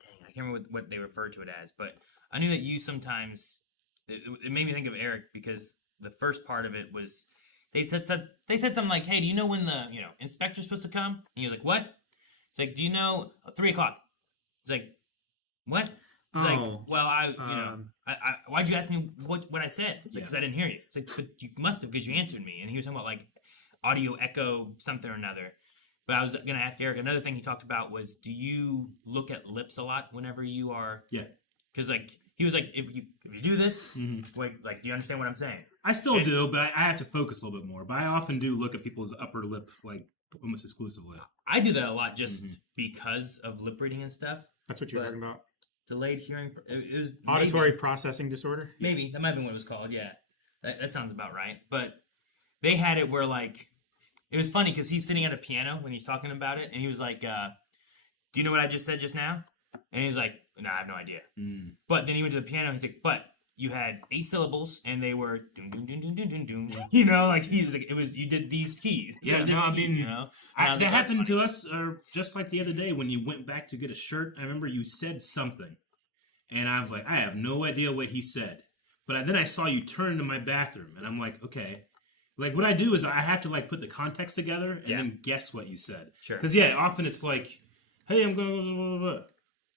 Dang, I can't remember what they referred to it as, but I knew that you sometimes. It made me think of Eric because the first part of it was they said something like, "Hey, do you know when the inspector's supposed to come?" And he was like, "What?" It's like, "Do you know 3:00?" It's like, "What?" It's like, "Well, I why'd you ask me what I said?" It's like, "Because I didn't hear you." It's like, "But you must have because you answered me." And he was talking about like audio echo something or another. But I was gonna ask Eric another thing he talked about was, do you look at lips a lot whenever you are? Yeah. Because like he was like, if you do this, like do you understand what I'm saying? I still do, but I have to focus a little bit more. But I often do look at people's upper lip like almost exclusively. I do that a lot just because of lip reading and stuff. That's what you're talking about. Delayed hearing. It was Auditory processing disorder. Maybe that might have been what it was called. Yeah, that sounds about right. But they had it where like it was funny because he's sitting at a piano when he's talking about it, and he was like, "Do you know what I just said just now?" And he was like, "No, I have no idea." But then he went to the piano. He's like, "But you had 8 syllables, and they were doom doom doom doom doom doom doom." Like he was like, "It was you did these keys." Yeah, this no, I key, mean, that that happened to us just like the other day when you went back to get a shirt. I remember you said something, and I was like, I have no idea what he said. But then I saw you turn to my bathroom, and I'm like, okay. Like, what I do is I have to, like, put the context together and then guess what you said. Sure. Because, often it's like, hey, I'm going to blah, blah, blah.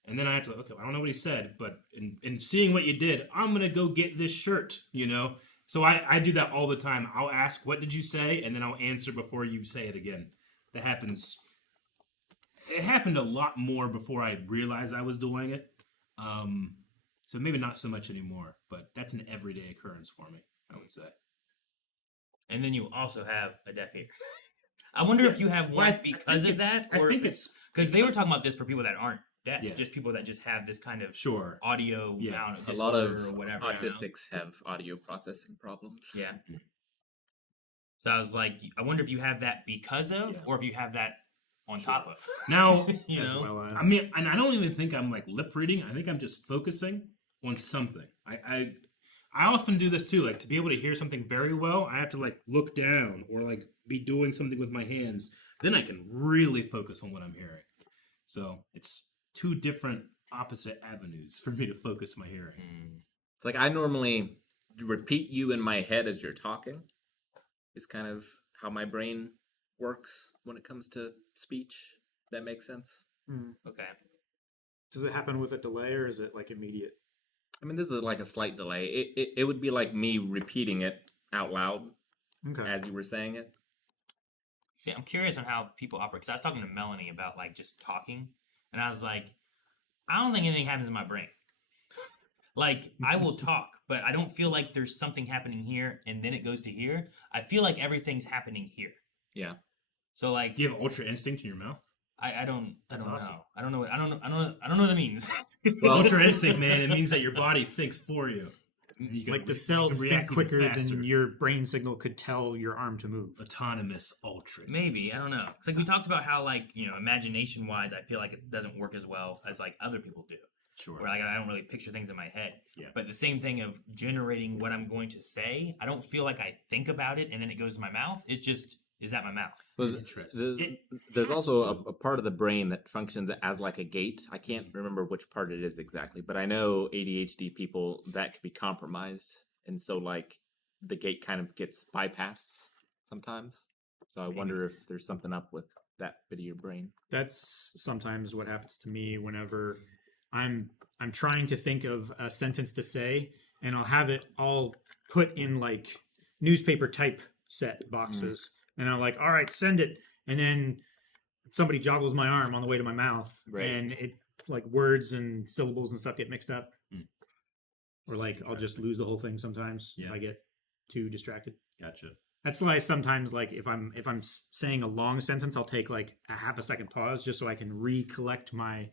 And then I have to, okay, I don't know what he said, but in seeing what you did, I'm going to go get this shirt, So I do that all the time. I'll ask, what did you say? And then I'll answer before you say it again. That happens. It happened a lot more before I realized I was doing it. So maybe not so much anymore, but that's an everyday occurrence for me, I would say. And then you also have a deaf ear. I wonder if you have one because of that, or I think it's because they were talking about this for people that aren't deaf, Yeah. just people that just have this kind of sure. audio Yeah. amount of A lot of disorder or whatever. I don't know. autistics have audio processing problems. Yeah. So I was like, I wonder if you have that because of, or if you have that on top of. Now, You As know? well as I mean, and I don't even think I'm like lip reading. I think I'm just focusing on something. I often do this too. Like to be able to hear something very well, I have to like look down or like be doing something with my hands. Then I can really focus on what I'm hearing. So it's 2 different opposite avenues for me to focus my hearing. It's like I normally repeat you in my head as you're talking. Is kind of how my brain works when it comes to speech. That makes sense. Okay. Does it happen with a delay or is it like immediate? I mean, this is like a slight delay. It would be like me repeating it out loud Okay. as you were saying it. Yeah, I'm curious on how people operate. Because I was talking to Melanie about like just talking, and I was like, I don't think anything happens in my brain. Like I will talk, but I don't feel like there's something happening here and then it goes to here. I feel like everything's happening here. Yeah. So like, Do you have ultra instinct in your mouth? I don't That's know. awesome. I don't know what that means. Well, Ultra instinct, man. It means that your body thinks for you. Like the cells think quicker than your brain signal could tell your arm to move. Autonomous ultra. Maybe, I don't know. It's like we talked about how like, imagination wise, I feel like it doesn't work as well as like other people do. Sure. Where like I don't really picture things in my head. Yeah. But the same thing of generating what I'm going to say, I don't feel like I think about it and then it goes to my mouth. It just is at my mouth. Well, Interesting. there's has also to. a part of the brain that functions as like a gate. I can't remember which part it is exactly, but I know ADHD people that could be compromised, and so like the gate kind of gets bypassed sometimes. So I wonder if there's something up with that bit of your brain. That's sometimes what happens to me whenever I'm trying to think of a sentence to say, and I'll have it all put in like newspaper typeset boxes, and I'm like, all right, send it, and then somebody joggles my arm on the way to my mouth, Right. and it like words and syllables and stuff get mixed up, or like I'll just lose the whole thing sometimes if Yeah. I get too distracted. Gotcha. That's why sometimes, like, if I'm saying a long sentence, I'll take like a half a second pause just so I can recollect my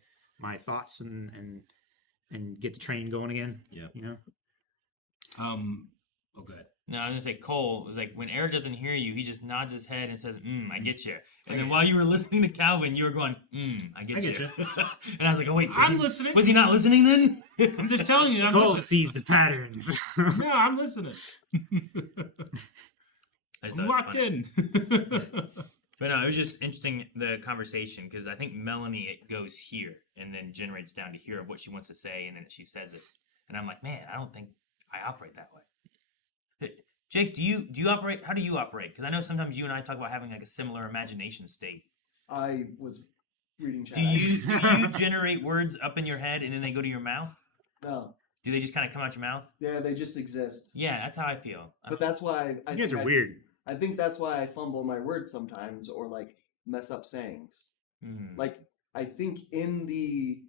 thoughts and and get the train going again. Yeah. You know. Oh, good. No, I was gonna say Cole was like when Eric doesn't hear you, he just nods his head and says, I get you. And then while you were listening to Calvin, you were going, I get you. And I was like, oh wait, I'm listening. Was he not listening then? I'm just telling you. I'm Cole listening. sees the patterns. No, I'm listening. I I'm locked in. But no, it was just interesting, the conversation, because I think Melanie, it goes here and then generates down to here of what she wants to say, and then she says it. And I'm like, man, I don't think I operate that way. Jake, do you operate? How do you operate? Because I know sometimes you and I talk about having like a similar imagination state. I was reading chat. Do you generate words up in your head and then they go to your mouth? No. Do they just kind of come out your mouth? Yeah, they just exist. Yeah, that's how I feel. But that's why You guys are weird. I think that's why I fumble my words sometimes or like mess up sayings. Like I think in the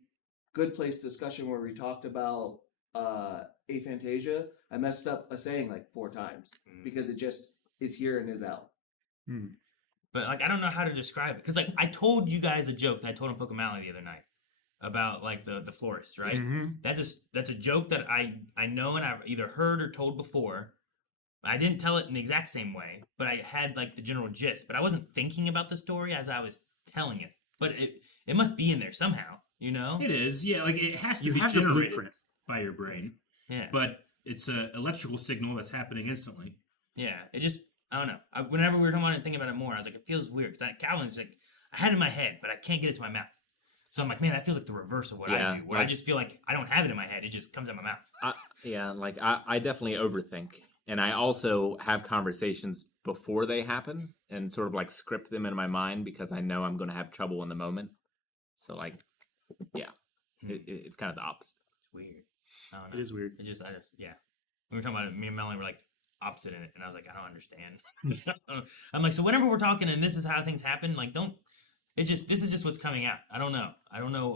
Good Place discussion where we talked about aphantasia, I messed up a saying like 4 times because it just is here and is out. But like I don't know how to describe it because like I told you guys a joke that I told on Pokemon the other night about like the florist, right? That's a joke that I know and I've either heard or told before. I didn't tell it in the exact same way, but I had like the general gist. But I wasn't thinking about the story as I was telling it. But it must be in there somehow, you know? It is, yeah. Like it has to You be have the generated blueprint. by your brain. Yeah. But it's an electrical signal that's happening instantly. Yeah. It just, I don't know. Whenever we were talking about it and thinking about it more, I was like, it feels weird. Because Calvin's like, I had it in my head, but I can't get it to my mouth. So I'm like, man, that feels like the reverse of what I do. Where I just feel like I don't have it in my head. It just comes out my mouth. I definitely overthink. And I also have conversations before they happen and sort of like script them in my mind because I know I'm going to have trouble in the moment. So like, yeah, it's kind of the opposite. It's weird. I don't know. It is weird. Yeah. We were talking about it. Me and Melanie were like opposite in it. And I was like, I don't understand. I'm like, so whenever we're talking and this is how things happen, like this is just what's coming out. I don't know.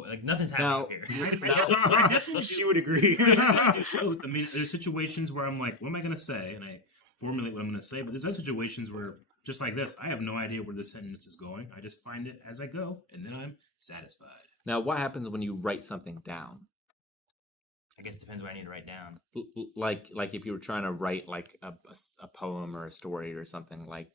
Like nothing's happening here. I definitely She would agree. I mean, there's situations where I'm like, what am I going to say? And I formulate what I'm going to say. But there's other situations where, just like this, I have no idea where this sentence is going. I just find it as I go, and then I'm satisfied. Now, what happens when you write something down? I guess it depends what I need to write down. Like if you were trying to write like a poem or a story or something, like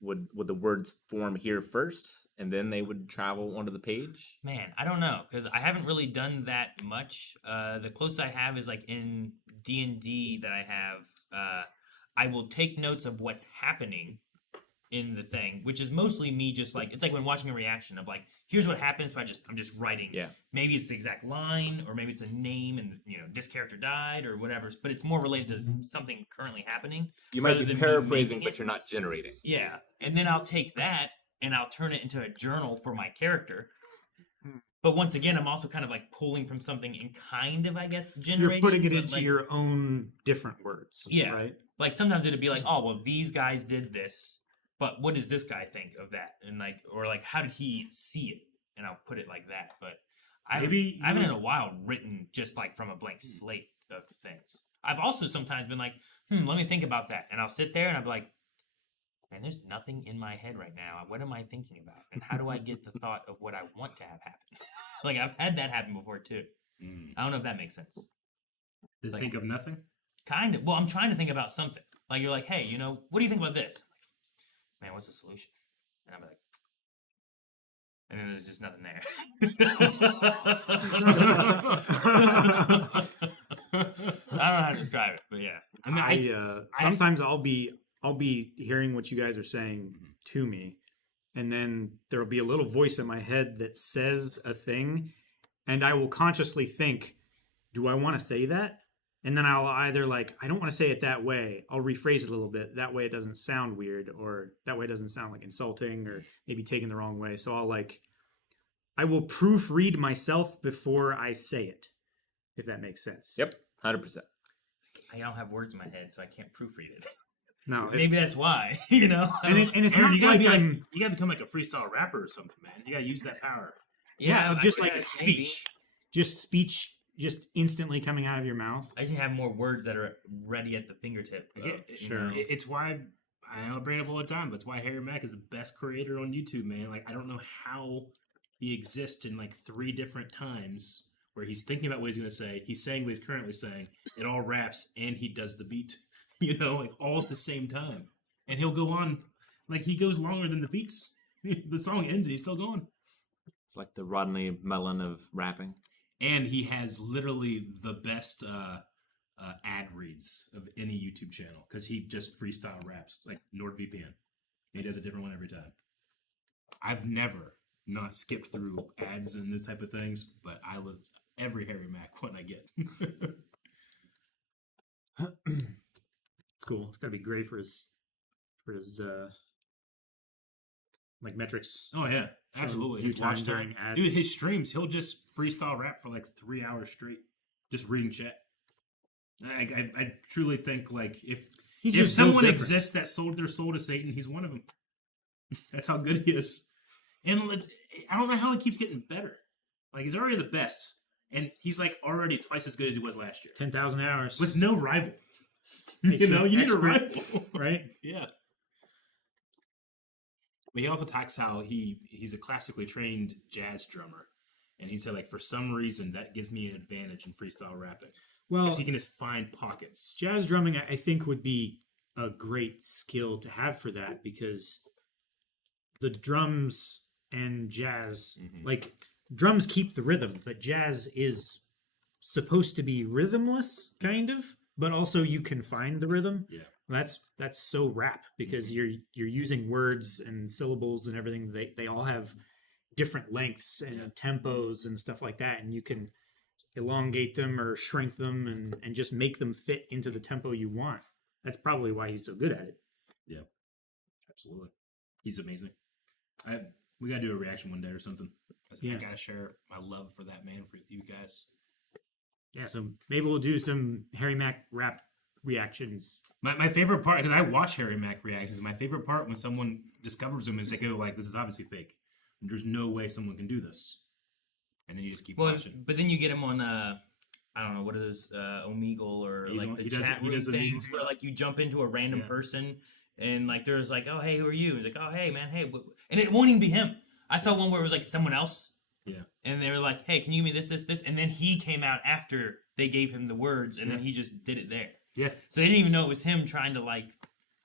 would the words form here first and then they would travel onto the page? Man, I don't know because I haven't really done that much. The closest I have is like in D&D that I have. I will take notes of what's happening in the thing, which is mostly me just like, it's like when watching a reaction of like, here's what happened, so I'm just writing. Yeah. Maybe it's the exact line, or maybe it's a name and, this character died or whatever, but it's more related to something currently happening. You might rather be than me paraphrasing, making but it. you're not generating. Yeah. And then I'll take that and I'll turn it into a journal for my character. But once again, I'm also kind of like pulling from something and kind of, I guess, generating. You're putting it but, into like, your own different words. Yeah. Right? Like sometimes it'd be like, oh, well, these guys did this, but what does this guy think of that? And like, or like, how did he see it? And I'll put it like that. But I haven't in a while written just like from a blank slate of things. I've also sometimes been like, let me think about that. And I'll sit there and I'll be like, man, there's nothing in my head right now. What am I thinking about? And how do I get the thought of what I want to have happen? Like I've had that happen before too. I don't know if that makes sense. To Like- think of nothing? Kind of. Well, I'm trying to think about something. Like you're like, hey, what do you think about this? Man, what's the solution? And I'm like, and then there's just nothing there. I don't know how to describe it, but yeah. I mean, Sometimes I'll be hearing what you guys are saying to me, and then there'll be a little voice in my head that says a thing, and I will consciously think, do I want to say that? And then I'll either like, I don't want to say it that way. I'll rephrase it a little bit. That way it doesn't sound weird, or that way it doesn't sound like insulting or maybe taken the wrong way. So I will proofread myself before I say it, if that makes sense. Yep, 100%. I don't have words in my head, so I can't proofread it. No, Maybe that's why, And it's Aaron, not you gotta like I'm... you gotta become like a freestyle rapper or something, man. You gotta use that power. Yeah, of just like maybe. speech just instantly coming out of your mouth. I just have more words that are ready at the fingertip. Sure. It's why I know I bring it up all the time, but it's why Harry Mack is the best creator on YouTube, man. Like I don't know how he exists in like 3 different times where he's thinking about what he's going to say, he's saying what he's currently saying, it all raps, and he does the beat, like all at the same time. And he'll go on, like he goes longer than the beats. The song ends and he's still going. It's like the Rodney Mullen of rapping. And he has literally the best ad reads of any YouTube channel because he just freestyle raps like NordVPN. He does a different one every time. I've never not skipped through ads and those type of things, but I love every Harry Mack one I get. It's cool. It's gotta be great for his like metrics. Oh yeah, absolutely. View His time watch time. during ads. Dude, his streams, he'll just freestyle rap for like 3 hours straight, just reading chat. I truly think like if someone exists that sold their soul to Satan, he's one of them. That's how good he is. And I don't know how he keeps getting better. Like he's already the best, and he's like already twice as good as he was last year 10,000 hours with no rival. Makes You you need a expert, rival, right? Yeah. But he also talks how he's a classically trained jazz drummer, and he said like for some reason that gives me an advantage in freestyle rapping. Well, because he can just find pockets. Jazz drumming, I think, would be a great skill to have for that because the drums and jazz, like drums keep the rhythm, but jazz is supposed to be rhythmless, kind of, but also you can find the rhythm. Yeah, that's so rap because you're using words and syllables and everything. They all have different lengths and tempos and stuff like that, and you can elongate them or shrink them and just make them fit into the tempo you want. That's probably why he's so good at it. Yeah, absolutely. He's amazing. We gotta do a reaction one day or something. I gotta share my love for that man with you guys. Yeah, so maybe we'll do some Harry Mack rap reactions. My favorite part, because I watch Harry Mack reactions, my favorite part when someone discovers him is they go like, this is obviously fake. There's no way someone can do this. And then you just keep watching. But then you get him on, I don't know, what are those, Omegle or like the chat room things where like you jump into a random person and like there's like, oh, hey, who are you? It's like, oh, hey, man, hey. And it won't even be him. I saw one where it was like someone else. Yeah. And they were like, hey, can you give me this? And then he came out after they gave him the words and then he just did it there. Yeah. So they didn't even know it was him trying to like,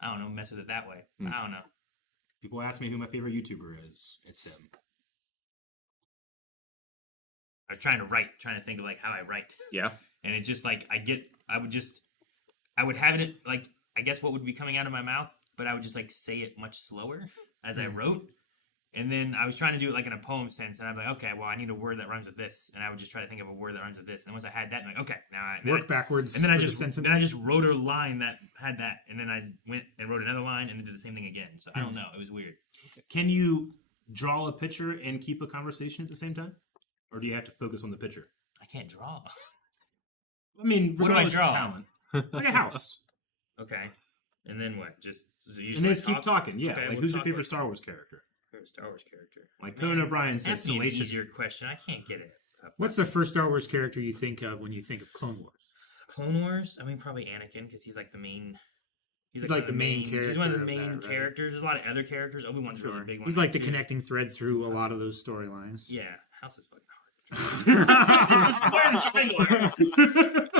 I don't know, mess with it that way. I don't know. People ask me who my favorite YouTuber is. It's him. I was trying to think of like how I write. Yeah. And it's just like I would have it like, I guess what would be coming out of my mouth, but I would just like say it much slower as I wrote. And then I was trying to do it like in a poem sense, and I'm like, okay, well, I need a word that rhymes with this, and I would just try to think of a word that rhymes with this. And once I had that, I'm like, okay, now work backwards. And then I just wrote a line that had that, and then I went and wrote another line, and then did the same thing again. So I don't know, it was weird. Can you draw a picture and keep a conversation at the same time, or do you have to focus on the picture? I can't draw. I mean, What do I regardless of draw? talent, like a house. Okay, and then what? Just and then just keep talking. Yeah, Okay, like we'll who's your talk favorite like- Star Wars character? Favorite Star Wars character. Like Conan O'Brien says, Ask me an salacious. easier question. I can't get it. What's the first Star Wars character you think of when you think of Clone Wars? Clone Wars? I mean, probably Anakin because he's like the main. He's like the main He's one of character the of main that, right? characters. There's a lot of other characters. Obi-Wan's really big one. He's like the too. connecting thread through a lot of those storylines. Yeah, House is fucking hard.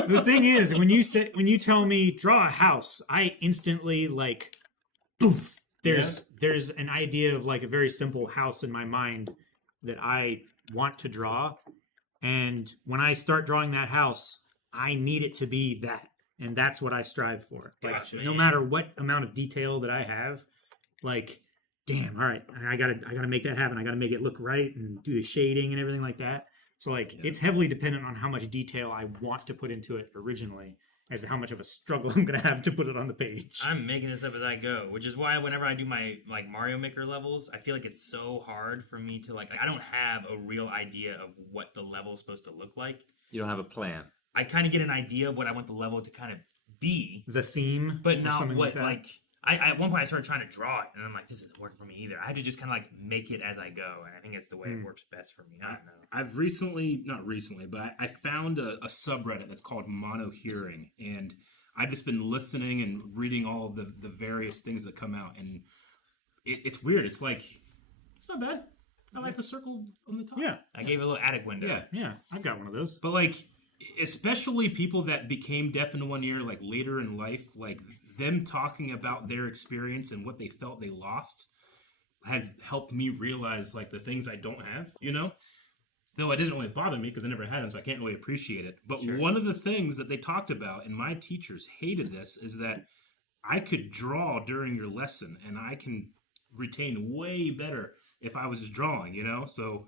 The thing is, when you tell me draw a house, I instantly like, poof. There's an idea of like a very simple house in my mind that I want to draw, and when I start drawing that house, I need it to be that, and that's what I strive for. Like Gosh, no man. matter what amount of detail that I have, like, damn, all right, I gotta make that happen. I gotta make it look right and do the shading and everything like that. So like, it's heavily dependent on how much detail I want to put into it originally, as to how much of a struggle I'm gonna have to put it on the page. I'm making this up as I go, which is why whenever I do my like Mario Maker levels, I feel like it's so hard for me to like I don't have a real idea of what the level is supposed to look like. You don't have a plan. I kind of get an idea of what I want the level to kind of be, The theme, but or not something what that. like. I at one point I started trying to draw it, and I'm like, this isn't working for me either. I had to just kind of like make it as I go, and I think it's the way it works best for me. I don't know. I've not recently, but I found a subreddit that's called Mono Hearing, and I've just been listening and reading all of the various things that come out, and it's weird. It's like, it's not bad. I like the circle on the top. Yeah, I gave it a little attic window. Yeah. yeah, I've got one of those. But like, especially people that became deaf in one ear, like later in life, like them talking about their experience and what they felt they lost has helped me realize like the things I don't have, you know? Though it doesn't really bother me because I never had them, so I can't really appreciate it. But Sure. one of the things that they talked about, and my teachers hated this, is that I could draw during your lesson and I can retain way better if I was just drawing, you know? So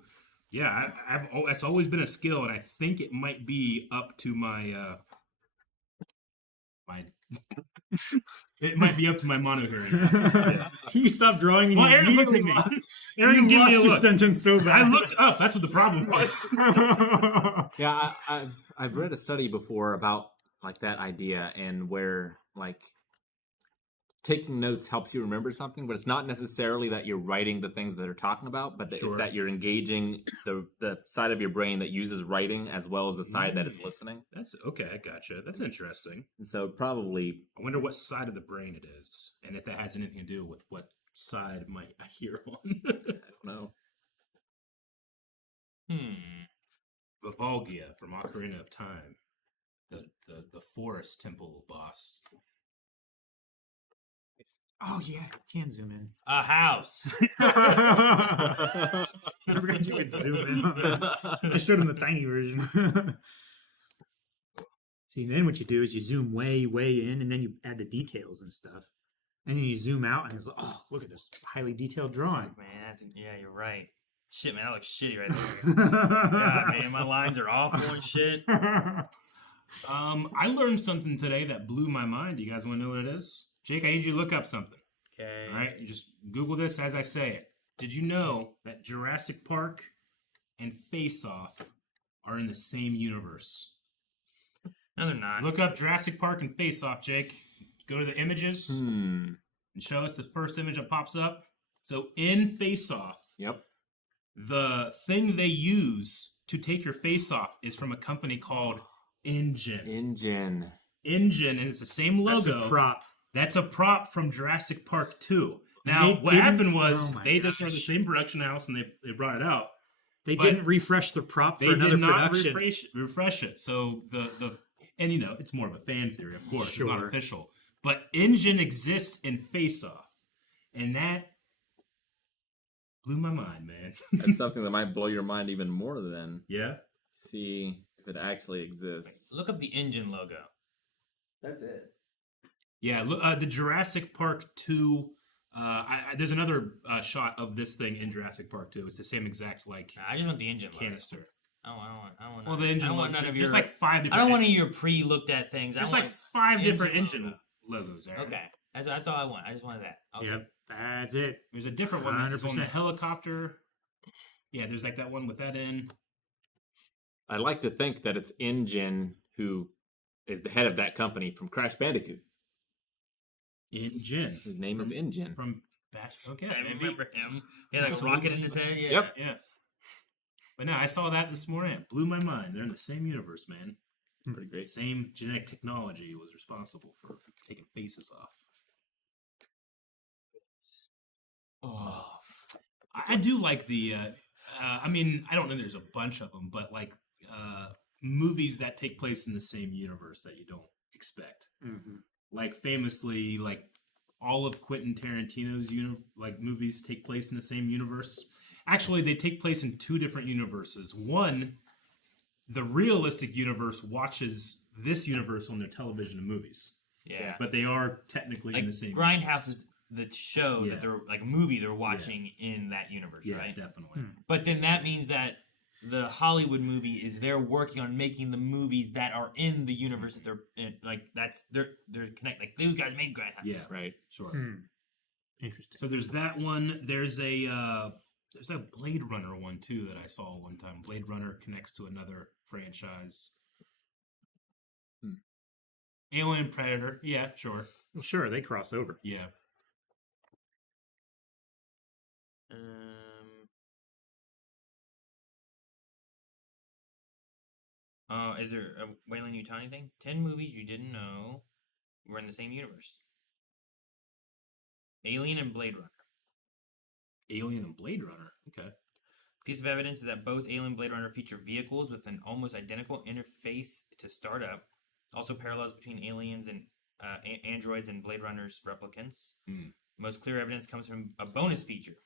yeah, it's always been a skill, and I think it might be up to my it might be up to my mono hearing. Yeah. You stopped drawing and Well, you Aaron looked at immediately me. lost. Aaron you gave lost me a your look. sentence so bad. I looked up. That's what the problem was. Yeah, I've read a study before about like that idea and where like taking notes helps you remember something, but it's not necessarily that you're writing the things that they're talking about, but Sure. it's that you're engaging the side of your brain that uses writing as well as the side that is listening. That's okay. I gotcha. That's interesting. And so probably I wonder what side of the brain it is, and if that has anything to do with what side might I hear on. I don't know. Vivalgia from Ocarina of Time, the forest temple boss. Oh yeah, can zoom in. A house. I forgot you could zoom in on that. I showed him the tiny version. See, then what you do is you zoom way, way in, and then you add the details and stuff. And then you zoom out, and it's like, oh, look at this highly detailed drawing. Man, yeah, you're right. Shit, man, that looks shitty right there. God, man, my lines are awful and shit. I learned something today that blew my mind. Do you guys want to know what it is? Jake, I need you to look up something. Okay. All right, you just Google this as I say it. Did you know that Jurassic Park and Face Off are in the same universe? No, they're not. Look up Jurassic Park and Face Off, Jake. Go to the images and show us the first image that pops up. So in Face Off, Yep. the thing they use to take your face off is from a company called Engine. Engine. Engine, and it's the same logo. That's a prop. That's a prop from Jurassic Park 2. And Now, they what didn't- happened was oh my they just are the gosh. same production house and they brought it out. They But didn't refresh the prop They for another did not production. refresh it. So and you know, it's more of a fan theory, of course. It's not Sure. official. But Engine exists in Face Off. And that blew my mind, man. That's something that might blow your mind even more than Yeah? see if it actually exists. Look up the engine logo. That's it. Yeah, look, the Jurassic Park 2. There's another shot of this thing in Jurassic Park 2. It's the same exact like I just want the engine logo. canister. I don't want. Well, the engine. I don't want logo, none of there's your. like 5 different. I don't want any of your pre-looked at things. There's I like want 5 engine different logo. engine logos. Aaron. Okay, that's all I want. I just wanted that. Okay. Yep, that's it. There's a different one that's on the 100%. helicopter. Yeah, there's like that one with that in. I'd like to think that it's Engine who is the head of that company from Crash Bandicoot. Engine. His name is Engine. From Bash. Okay, I maybe. remember him. He had like a rocket in his head. Yeah. Yep. Yeah. But no, I saw that this morning. It blew my mind. They're in the same universe, man. Pretty great. Same genetic technology was responsible for taking faces off. Oh, I do like the. I mean, I don't know. There's a bunch of them, but like movies that take place in the same universe that you don't expect. Mm-hmm. Like famously, like all of Quentin Tarantino's movies take place in the same universe. Actually, they take place in 2 different universes. One, the realistic universe watches this universe on their television and movies, Yeah. but they are technically Like in the same. Grindhouse is the show Yeah. that they're like a movie they're watching in that universe, Yeah, right? definitely. But then that means that the Hollywood movie is they're working on making the movies that are in the universe that they're in. Like they're connected. Like those guys made Grindhouse. Yeah, Right. sure. Interesting. So there's that one. There's a Blade Runner one too that I saw one time. Blade Runner connects to another franchise. Alien Predator. Yeah, sure. Well, sure, they cross over. Yeah. Is there a Waylon Yutani thing? 10 movies you didn't know were in the same universe. Alien and Blade Runner. Alien and Blade Runner. Okay. Piece of evidence is that both Alien and Blade Runner feature vehicles with an almost identical interface to start up. Also parallels between aliens and androids and Blade Runner's replicants. Most clear evidence comes from a bonus feature,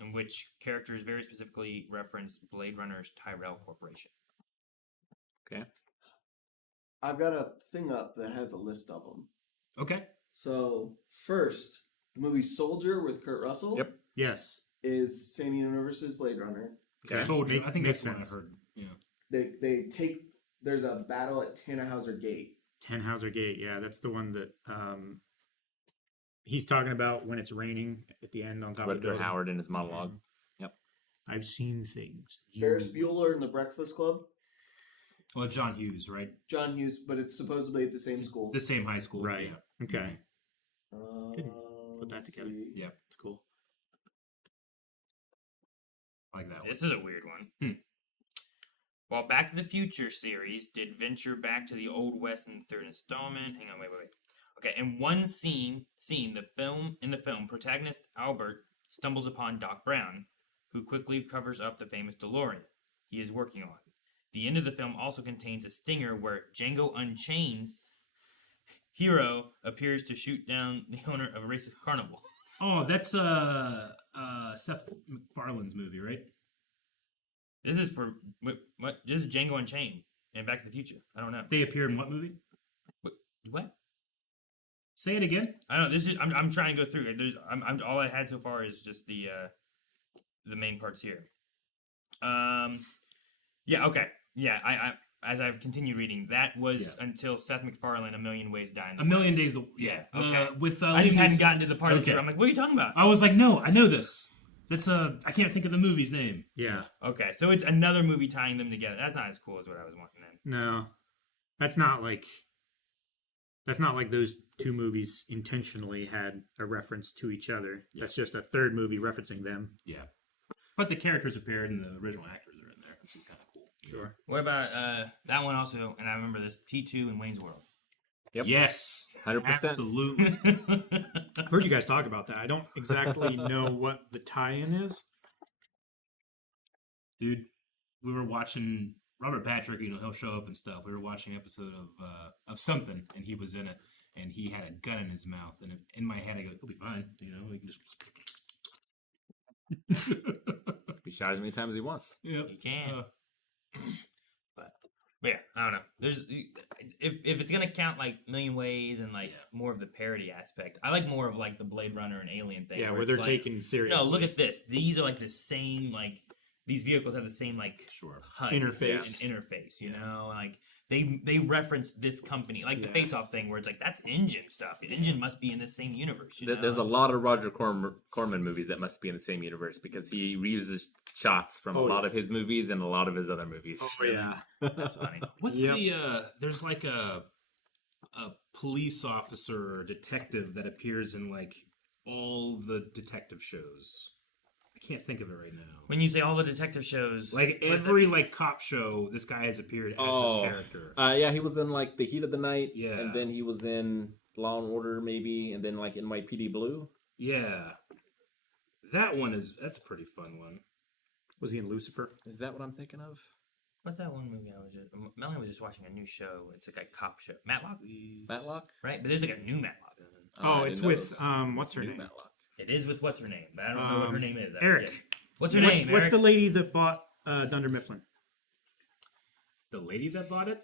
in which characters very specifically reference Blade Runner's Tyrell Corporation. Okay. I've got a thing up that has a list of them. Okay. So first, the movie Soldier with Kurt Russell. Yep. Yes. Is same universe as Blade Runner. Okay. Soldier. Makes- I think makes that's what I sense. heard. Yeah. They take. There's a battle at Tannhauser Gate. Tannhauser Gate. Yeah, that's the one that he's talking about when it's raining at the end on top of the Rutger building. Howard in his monologue. I've seen things. Ferris Bueller and the Breakfast Club. Well, John Hughes, right? John Hughes, but it's supposedly at the same school. The same high school. Right. Yeah. Okay. Didn't put that let's together. see. Yeah. It's cool. I like that one. This is a weird one. While Back to the Future series did venture back to the Old West in the third installment. Hang on, wait. Okay, in one scene, in the film, protagonist Albert stumbles upon Doc Brown, who quickly covers up the famous DeLorean he is working on. The end of the film also contains a stinger where Django Unchained's hero appears to shoot down the owner of a racist carnival. Oh, that's Seth MacFarlane's movie, right? This is for what? This is Django Unchained and Back to the Future. I don't know. They appear in what movie? What? Say it again. I don't know. This is. I'm trying to go through it. I'm all I had so far is just the main parts here. Yeah. Okay. Yeah. I as I've continued reading, that was until Seth MacFarlane, A Million Ways to Die in the A Million West. Days. Yeah. Okay. With I just Liam hadn't Neeson. gotten to the part Okay. where I'm like, what are you talking about? I was like, no, I know this. That's I can't think of the movie's name. Yeah. Okay, so it's another movie tying them together. That's not as cool as what I was wanting then. No. That's not like those two movies intentionally had a reference to each other. Yeah. That's just a third movie referencing them. Yeah. But the characters appeared and the original actors are in there. This is kind of cool. Sure. What about that one also? And I remember this T2 in Wayne's World. Yep. Yes. 100%. Absolutely. I've heard you guys talk about that. I don't exactly know what the tie-in is. Dude, we were watching Robert Patrick, he'll show up and stuff. We were watching an episode of something, and he was in it, and he had a gun in his mouth. And in my head, I go, he'll be fine. We can just... He shot as many times as he wants. Yep. You can. But yeah, I don't know. There's if it's gonna count like Million Ways and like more of the parody aspect, I like more of like the Blade Runner and Alien thing. Yeah, where it's they're like, taken seriously. No, look at this. These are like the same like these vehicles have the same like HUD Interface. and interface. You know, like they reference this company, like the Face Off thing, where it's like that's engine stuff. The engine must be in the same universe. You know? There's a lot of Roger Corman movies that must be in the same universe because he reuses shots from a lot of his movies and a lot of his other movies. Oh, yeah. That's funny. What's there's like a police officer or detective that appears in like all the detective shows. I can't think of it right now. When you say all the detective shows, Like every like cop show, this guy has appeared as this character. Yeah, he was in like The Heat of the Night. Yeah. And then he was in Law and Order maybe, and then like NYPD Blue. Yeah. That's a pretty fun one. Was he in Lucifer? Is that what I'm thinking of? what's that one movie I was just Melanie was just watching a new show. It's like a cop show, Matlock, Matlock? right? But there's like a new Matlock. Oh, I it's didn't know with those. what's her New name? Matlock. It is with what's her name, but I don't know what her name is. I Eric. forget. What's her name? What's Eric? the lady that bought Dunder Mifflin? The lady that bought it,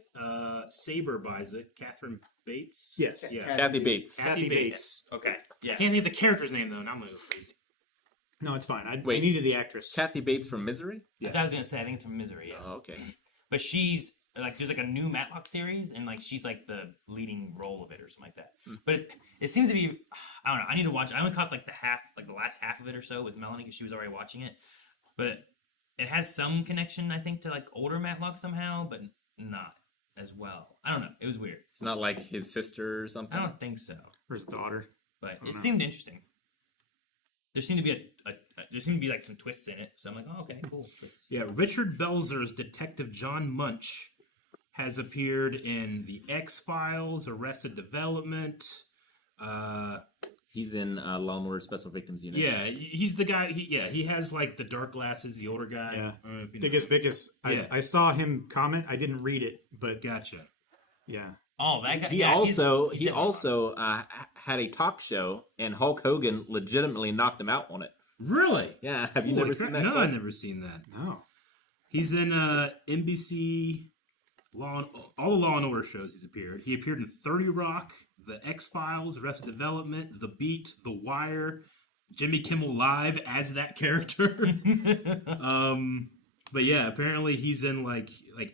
Saber buys it. Catherine Bates. Yes. Yeah. Kathy Bates. Kathy Bates. Okay, yeah. Can't think of the character's name though. Now I'm gonna go crazy. No, it's fine. I Wait. needed the actress. Kathy Bates from Misery? That's what I was gonna say. I think it's from Misery. Yeah. Oh, okay. But she's like, there's like a new Matlock series, and like she's like the leading role of it or something like that. But it seems to be, I don't know. I need to watch it. I only caught like the last half of it or so with Melanie because she was already watching it. But it has some connection, I think, to like older Matlock somehow, but not as well. I don't know. It was weird. It's not like his sister or something? I don't think so. Or his daughter. But it seemed interesting. There seemed to be like some twists in it. So I'm like, oh, okay, cool. Twists. Yeah, Richard Belzer's Detective John Munch has appeared in The X-Files, Arrested Development. He's in Law and Order Special Victims Unit. Yeah, he's the guy. He has like the dark glasses, the older guy. Yeah. I don't know if you know. Bickus. Yeah. I saw him comment. I didn't read it, but Gotcha. yeah. Oh, that guy. He yeah, also he's he definitely- also had a talk show, and Hulk Hogan legitimately knocked him out on it. Really? Yeah, have you Holy never crap. seen that? No, clip? I've never seen that. No. He's in NBC all the Law and Order shows. He's appeared. He appeared in 30 Rock, The X-Files, Arrested Development, The Beat, The Wire, Jimmy Kimmel Live as that character. But yeah, apparently he's in like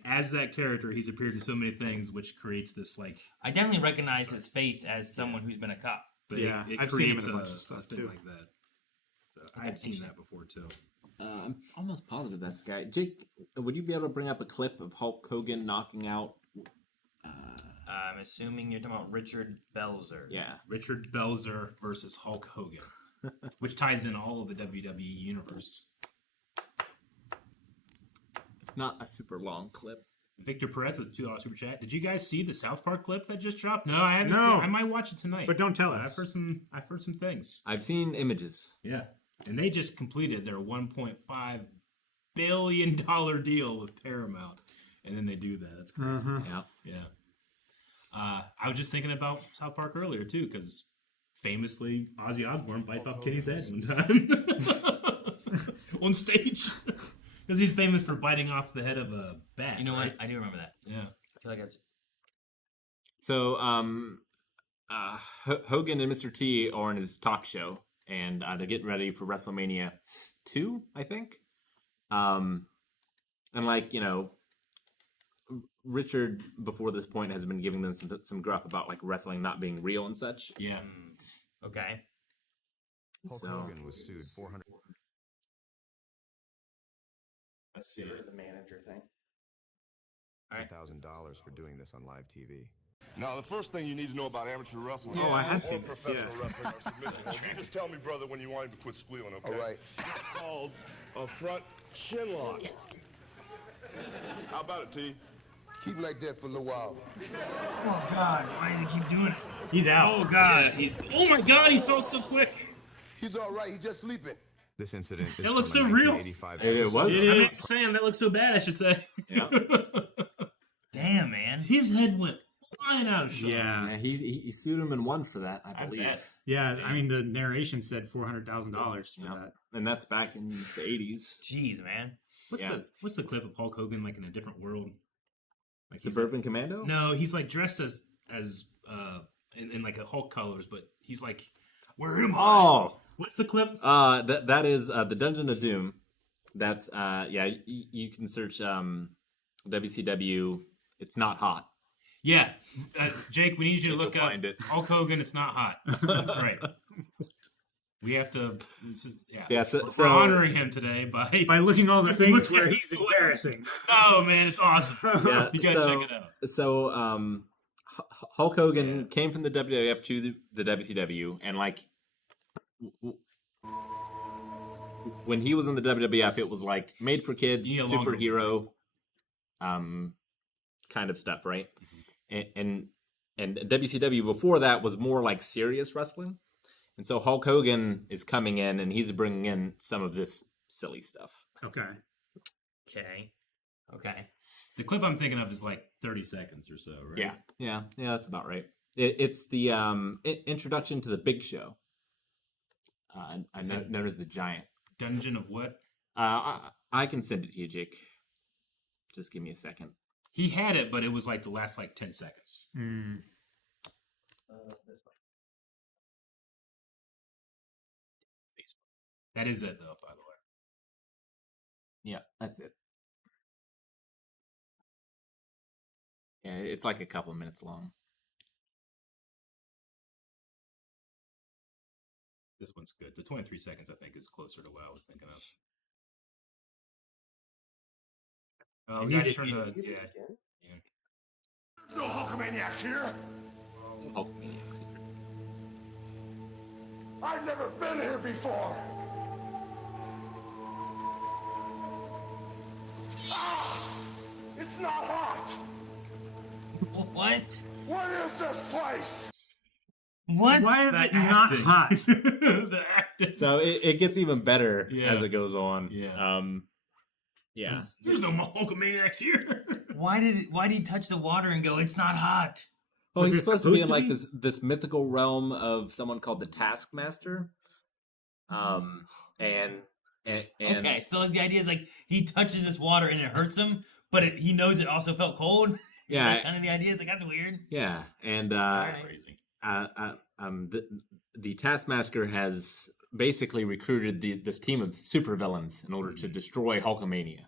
as that character. He's appeared in so many things, which creates this like. I definitely recognize his face as someone who's been a cop. But Yeah, it I've seen him creates in a bunch of stuff, thing too. like that. So I'd seen that before too. I'm almost positive that's the guy. Jake, would you be able to bring up a clip of Hulk Hogan knocking out? I'm assuming you're talking about Richard Belzer. Yeah, Richard Belzer versus Hulk Hogan, which ties in all of the WWE universe. it's not a super long clip. Victor Perez with $2 super chat. Did you guys see the South Park clip that just dropped? No, I haven't. No. Seen, I might watch it tonight. But don't tell us. I've heard some things. I've seen images. Yeah, and they just completed their $1.5 billion deal with Paramount, and then they do that. That's crazy. Yeah, Yeah. I was just thinking about South Park earlier too, because famously Ozzy Osbourne bites off Kenny's head one time on stage, because he's famous for biting off the head of a bat. You know right? what? I do remember that. Yeah. I feel like that's. So Hogan and Mr. T are in his talk show, and they're getting ready for WrestleMania 2, I think. And like Richard before this point has been giving them some gruff about like wrestling not being real and such. Yeah. Okay. Hulk So- Hogan was sued Let's see. The manager thing. $400,000 for doing this on live TV. Now, the first thing you need to know about amateur wrestling. Oh, I have or seen this, professional yeah. wrestling are submissions. You just tell me, brother, when you want him to quit squealing, okay? All right. It's called a front chin lock. How about it, T? Keep like that for a little while. Oh God! Why do they keep doing it? He's out. Oh God, oh my God, he fell so quick. He's all right. He's just sleeping. This incident is That looks from a so real. 1985 It episode. was. It is saying that looks so bad. I should say. Yeah. Damn, man. His head went flying out of shot. Yeah. Yeah, he sued him and won for that, I believe. bet. Yeah, I mean the narration said $400,000 for Yeah. that. And that's back in the 80s. Jeez, man. What's the clip of Hulk Hogan like in a different world? Like he's Suburban Commando? like, no, he's like dressed as in like a Hulk colors, but he's like, where am I? Oh, What's the clip? that is the Dungeon of Doom. That's you can search WCW. It's not hot. Yeah, Jake, we need you to You'll look up find it. Hulk Hogan. It's not hot. That's right. We have to. Yeah, so- we're so- honoring him today by. By looking all the things Look where at he's this. embarrassing. Oh man, it's awesome. Yeah, You gotta check it out. So Hulk Hogan came from the WWF to the WCW, and like when he was in the WWF, it was like made for kids, You need a longer superhero, kind of stuff, right? And WCW before that was more like serious wrestling, and so Hulk Hogan is coming in, and he's bringing in some of this silly stuff. Okay. Okay. The clip I'm thinking of is like 30 seconds or so, right? Yeah, that's about right. It's the introduction to the Big Show, Is that- known as the Giant. Dungeon of what? I can send it to you, Jake. Just give me a second. He had it, but it was like the last like 10 seconds. Mm. This way. That is it, though, by the way. Yeah, that's it. Yeah, it's like a couple of minutes long. This one's good. The 23 seconds, I think, is closer to what I was thinking of. Oh, You we gotta need it- turn you- the Give it yeah. again? There's no Hulkamaniacs here. Hulkamaniacs. I've never been here before. It's not hot. What? What is this place? What? Why is The it not acting. hot? The acting. So it gets even better Yeah. as it goes on. Yeah. Yeah. There's no Hulkamaniacs here. Why did he touch the water and go, it's not hot? Well, Was he's it supposed to be in supposed like to be? this mythical realm of someone called the Taskmaster. And Okay, so the idea is like he touches this water and it hurts him, but he knows it also felt cold. Yeah. Kind of the idea is like, that's weird. yeah, and Crazy. the Taskmaster has basically recruited this team of supervillains in order to destroy Hulkamania.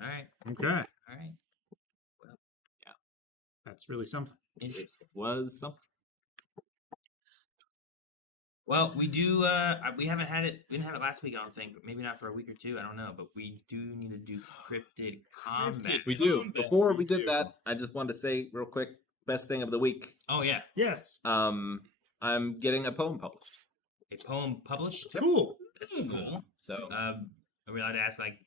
All right, Okay. all right. That's really something. It was something. Well, we do. We haven't had it. We didn't have it last week, I don't think. But maybe not for a week or two. I don't know. But we do need to do cryptid combat. We do. Combat. Before we We did do. that, I just wanted to say real quick, best thing of the week. Oh yeah, Yes. I'm getting a poem published. a poem published. Cool. That's cool. So Are we allowed to ask like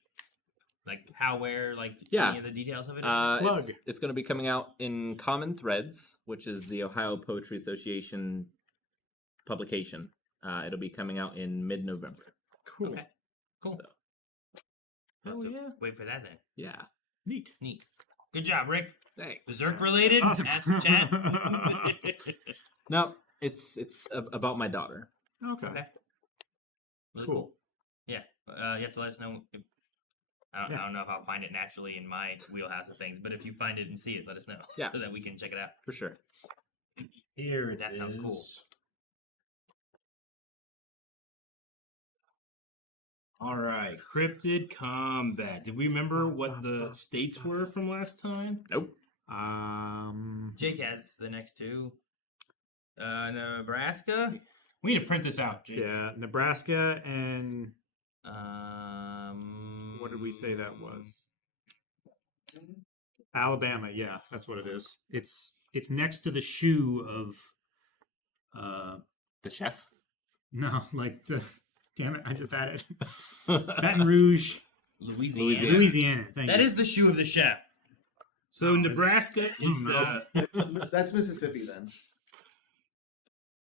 how, where, like Yeah. any of the details of it? Plug. it's going to be coming out in Common Threads, which is the Ohio Poetry Association publication. It'll be coming out in mid-November. Cool. Okay. Cool. Hell yeah. Wait for that then. Yeah. Neat. Neat. Good job, Rick. Thanks. Berserk related? Awesome. Ask the chat. No, it's about my daughter. Okay. Okay. Really Cool. Yeah. You have to let us know. I don't know if I'll find it naturally in my wheelhouse of things, but if you find it and see it, let us know. Yeah. So that we can check it out. For sure. Here it That sounds cool. is. All right, cryptid combat. Did we remember what the states were from last time? Nope. Jake has the next two. Nebraska. We need to print this out, Jake. Yeah, Nebraska and Um, what did we say that was? Alabama. Yeah, that's what it is. It's next to the shoe of The chef. no, like the damn it, I just had it. Baton Rouge, Louisiana. Louisiana. Thank That you. is the shoe of the chef. So Nebraska is no. the That's Mississippi then.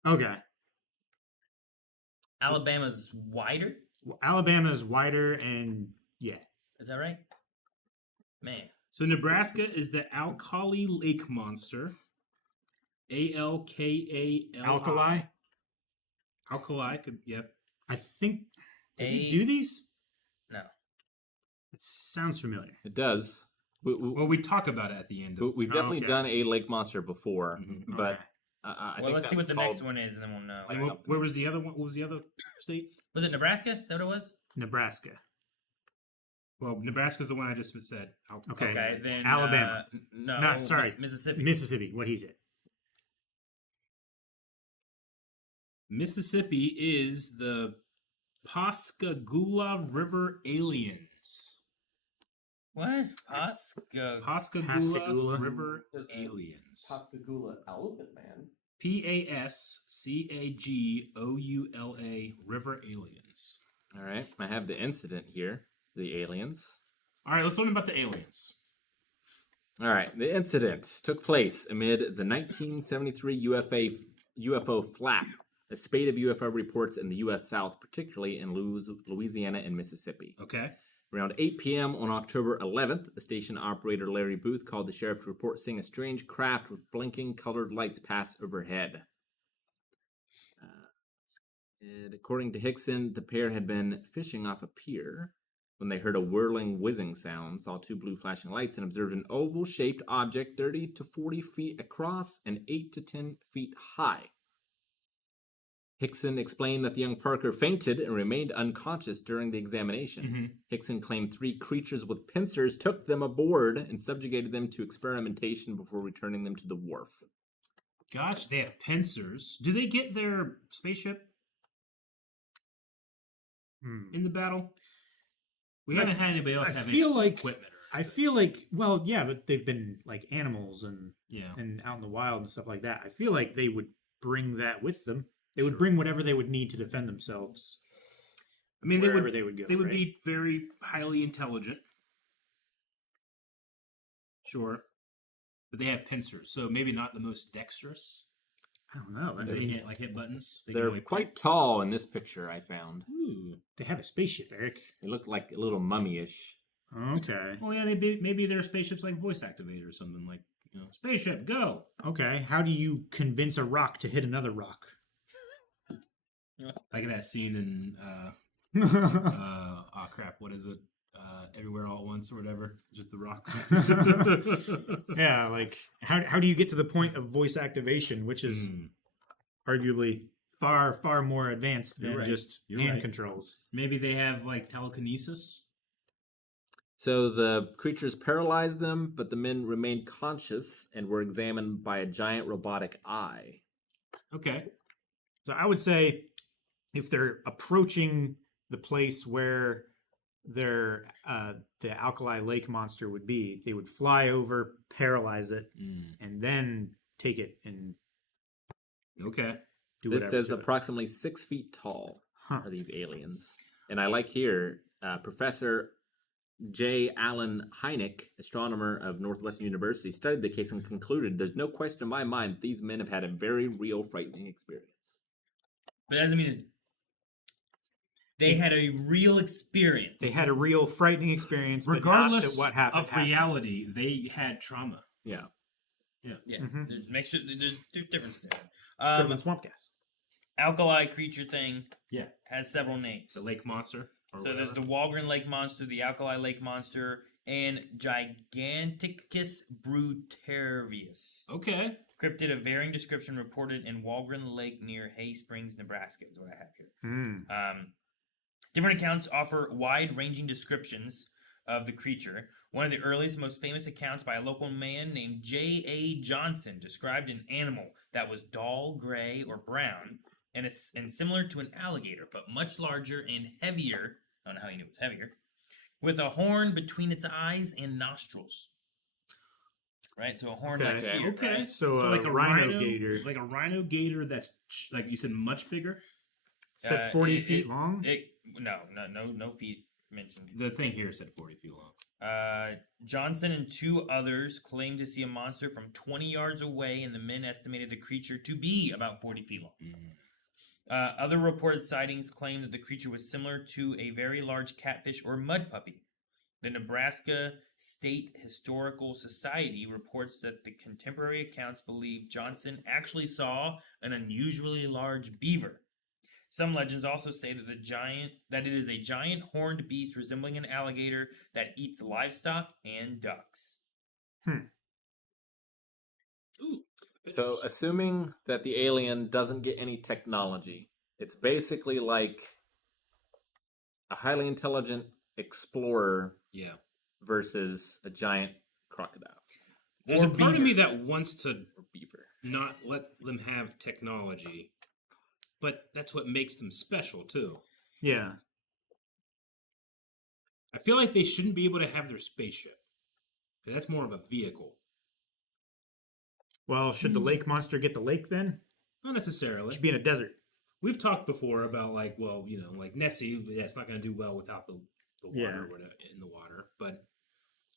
Okay. Alabama's wider. Well, Alabama's wider and yeah. Is that right? Man. so Nebraska is the alkali lake monster. ALKALI. Alkali. Alkali could yep. I think. Did we A- do these? No. It sounds familiar. It does. Well, we talk about it at the end. Of, We've definitely okay. done a lake monster before, Mhm. but Okay. I Well, think let's that see what was the called- next one is, and then we'll know. and where was the other one? What was the other state? Was it Nebraska? Is that what it was? Nebraska. Well, Nebraska's the one I just said. Okay. Okay, then Alabama. no, No, sorry. Mississippi. Mississippi. What is it? Mississippi is the Pascagoula River Aliens. What? Pasco. Pascagoula Pascagoula. River Aliens. Pascagoula Elephant Man. PASCAGOULA River Aliens. All right, I have the incident here. The aliens. All right, let's learn about the aliens. All right, the incident took place amid the 1973 UFO flap, a spate of UFO reports in the U.S. South, particularly in Louisiana and Mississippi. Okay. Around 8 p.m. on October 11th, the station operator Larry Booth called the sheriff to report seeing a strange craft with blinking colored lights pass overhead. And according to Hickson, the pair had been fishing off a pier when they heard a whirling, whizzing sound, saw two blue flashing lights, and observed an oval-shaped object 30 to 40 feet across and 8 to 10 feet high. Hickson explained that the young Parker fainted and remained unconscious during the examination. Mm-hmm. Hickson claimed 3 creatures with pincers took them aboard and subjugated them to experimentation before returning them to the wharf. Gosh, they have pincers. Do they get their spaceship in the battle? We haven't had anybody else I have feel any like equipment. I feel like well, yeah, but they've been like animals and Yeah. out in the wild and stuff like that. I feel like they would bring that with them. They would Sure. bring whatever they would need to defend themselves. I mean, wherever they would go. They would right? be very highly intelligent. Sure. But they have pincers, so maybe not the most dexterous. I don't know. They can't like hit buttons. They can They're only quite press. tall in this picture I found. Ooh. They have a spaceship, Eric. They look like a little mummy-ish. Okay. Well, yeah, maybe their spaceship's like voice activated or something like, spaceship, go. Okay. How do you convince a rock to hit another rock? Like that scene in, crap, what is it? Everywhere All at Once or whatever. Just the rocks. Yeah, like how do you get to the point of voice activation, which is arguably far more advanced than You're right. just You're hand right. controls. Maybe they have like telekinesis. So the creatures paralyzed them, but the men remained conscious and were examined by a giant robotic eye. Okay. So I would say if they're approaching the place where the alkali lake monster would be, they would fly over, paralyze it, and then take it and Okay. do It whatever. says to it. approximately 6 feet tall Huh. are these aliens. And I like here, Professor J. Allen Hynek, astronomer of Northwestern University, studied the case and concluded there's no question in my mind that these men have had a very real, frightening experience. But that doesn't mean they had a real experience. They had a real frightening experience, but Regardless not that what happened. of reality, they had trauma. Yeah. Yeah, Mhm. there's there's differences there. Could have been swamp gas. Alkali creature thing Yeah. has several names. The lake monster. Or So there's the Walgren Lake Monster, the Alkali Lake Monster, and Giganticus brutarius. Okay. Cryptid of varying description reported in Walgren Lake near Hay Springs, Nebraska is what I have here. Different accounts offer wide-ranging descriptions of the creature. One of the earliest, most famous accounts by a local man named J.A. Johnson described an animal that was dull gray or brown and similar to an alligator, but much larger and heavier. I don't know how he knew it was heavier. With a horn between its eyes and nostrils. Right, so a horn like Okay. here. Okay. Right? So, like a rhino gator. Like a rhino gator that's, like you said, much bigger. Said 40 feet long? No feet mentioned. The thing here said 40 feet long. Johnson and two others claimed to see a monster from 20 yards away, and the men estimated the creature to be about 40 feet long. Other reported sightings claim that the creature was similar to a very large catfish or mud puppy. The Nebraska State Historical Society reports that the contemporary accounts believe Johnson actually saw an unusually large beaver. Some legends also say that it is a giant horned beast resembling an alligator that eats livestock and ducks. So, assuming that the alien doesn't get any technology, it's basically like a highly intelligent explorer Yeah. versus a giant crocodile. There's Or a part of beaver. me that wants to Or beaver. not let them have technology, but that's what makes them special too. Yeah. I feel like they shouldn't be able to have their spaceship. 'Cause that's more of a vehicle. Well, should the lake monster get the lake then? Not necessarily. It should be in a desert. We've talked before about like, well, like Nessie, yeah, it's not going to do well without the water Yeah. or whatever, in the water. But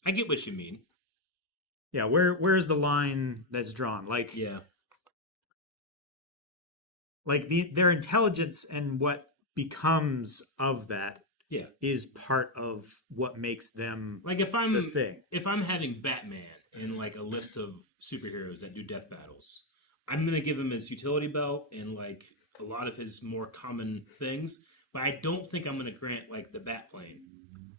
I get what you mean. Yeah, where's the line that's drawn? Like, Yeah. like their intelligence and what becomes of that Yeah. is part of what makes them Like if I'm the thing. if I'm having Batman in like a list of superheroes that do death battles, I'm gonna give him his utility belt and like a lot of his more common things, but I don't think I'm gonna grant like the bat plane.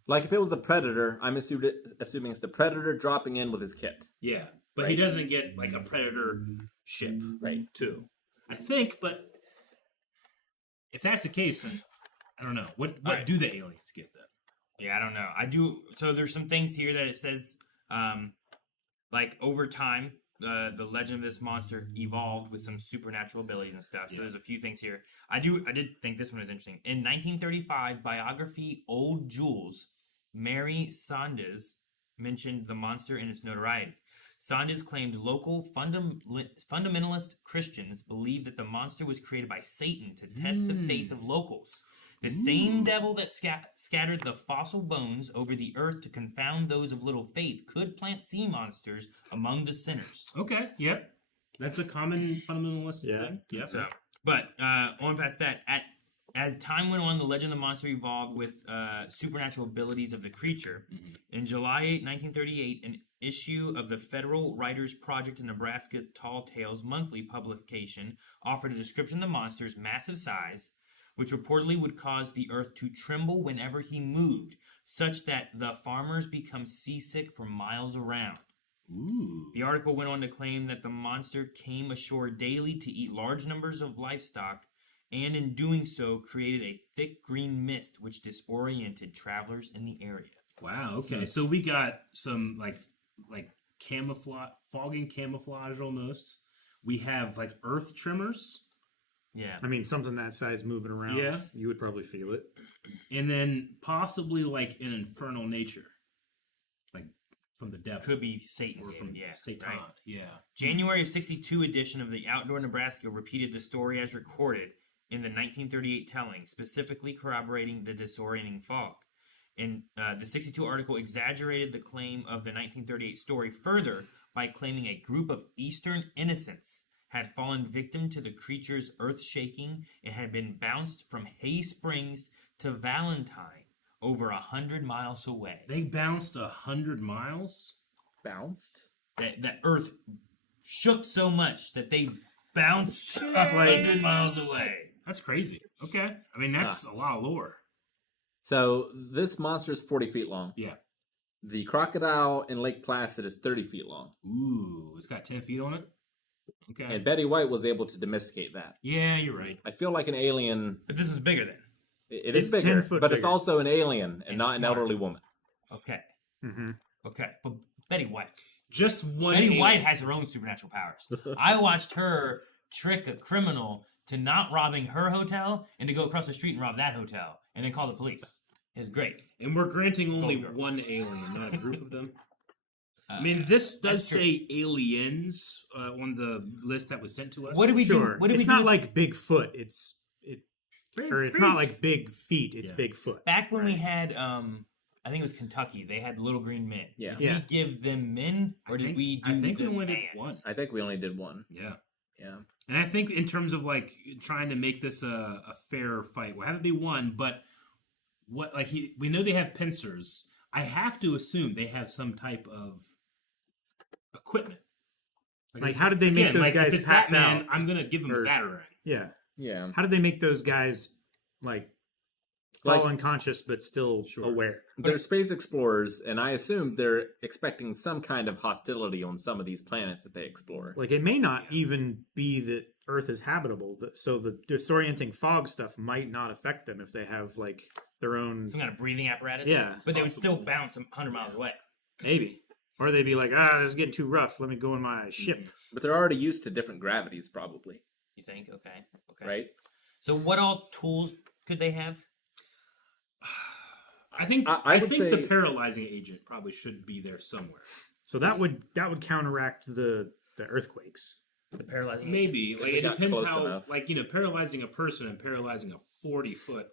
Like if it was the Predator, I'm assuming it's the Predator dropping in with his kit. Yeah, but he doesn't get like a Predator ship, Right. too. I think, but if that's the case, then I don't know. What Alright. do the aliens get then? Yeah, I don't know. I do. So there's some things here that it says, like over time, the legend of this monster evolved with some supernatural abilities and stuff. So Yeah. there's a few things here. I did think this one was interesting. In 1935, biography Old Jules, Mary Saunders mentioned the monster in its notoriety. Saunders claimed local fundamentalist Christians believed that the monster was created by Satan to test the faith of locals. The same devil that scattered the fossil bones over the earth to confound those of little faith could plant sea monsters among the sinners. Okay, yep. That's a common fundamentalist Yeah. thing. Yep. So, but on past that, as time went on, the legend of the monster evolved with supernatural abilities of the creature. In July 1938, an issue of the Federal Writers Project in Nebraska Tall Tales monthly publication offered a description of the monster's massive size, which reportedly would cause the earth to tremble whenever he moved, such that the farmers become seasick for miles around. Ooh. The article went on to claim that the monster came ashore daily to eat large numbers of livestock, and in doing so created a thick green mist which disoriented travelers in the area. Wow. Okay. So we got some like camouflage, fogging camouflage almost. We have like earth tremors. Yeah. I mean, something that size moving around, Yeah. you would probably feel it. And then possibly like an infernal nature, like from the devil Could be Satan. or from yeah, Satan. right? Yeah. January of 62 edition of the Outdoor Nebraska repeated the story as recorded in the 1938 telling, specifically corroborating the disorienting fog. And the 62 article exaggerated the claim of the 1938 story further by claiming a group of Eastern innocents had fallen victim to the creature's earth-shaking and had been bounced from Hay Springs to Valentine over 100 miles away. They bounced 100 miles. Bounced? That earth shook so much that they bounced 100 miles away. That's crazy. Okay. I mean, that's a lot of lore. So this monster is 40 feet long. Yeah. The crocodile in Lake Placid is 30 feet long. Ooh, it's got 10 feet on it. Okay. And Betty White was able to domesticate that. Yeah, you're right. I feel like an alien. But this was bigger then. It It's is bigger, 10 foot but it's bigger. also an alien and And not an smarter. elderly woman. Okay. Mm-hmm. Okay. But Betty White. Just one. Betty alien. White has her own supernatural powers. I watched her trick a criminal to not robbing her hotel and to go across the street and rob that hotel and then call the police. It was great. And we're granting only Golden Girls. one alien, not a group of them. Uh, I mean, this does that's true. say aliens on the list that was sent to us. What do we Sure. do? What do It's we not do? like Bigfoot. It's not like big feet. It's Yeah. Bigfoot. Back when we had, I think it was Kentucky, they had little green men. Yeah. Did Yeah. we give them men or did we do I think we them only did man? one. I think we only did one. Yeah. Yeah. And I think in terms of like trying to make this a fair fight, we'll have it be one, but what we know they have pincers. I have to assume they have some type of equipment. Like, how did they make those if guys it's pass Batman, out? I'm gonna give him Or- a batarang. Yeah. Yeah. How did they make those guys like fall Like- unconscious but still aware? They're space explorers, and I assume they're expecting some kind of hostility on some of these planets that they explore. Like, it may not even be that Earth is habitable, so the disorienting fog stuff might not affect them if they have like their own. Some kind of breathing apparatus? Yeah. But they would still Possible. bounce 100 miles away. Maybe. Or they'd be like, this is getting too rough. Let me go in my ship. But they're already used to different gravities, probably, You think? Okay. Okay. right? So what all tools could they have? I think I would think say- the paralyzing agent probably should be there somewhere. So that would counteract the earthquakes. The paralyzing Maybe If like they it got depends close how enough. paralyzing a person and paralyzing a 40-foot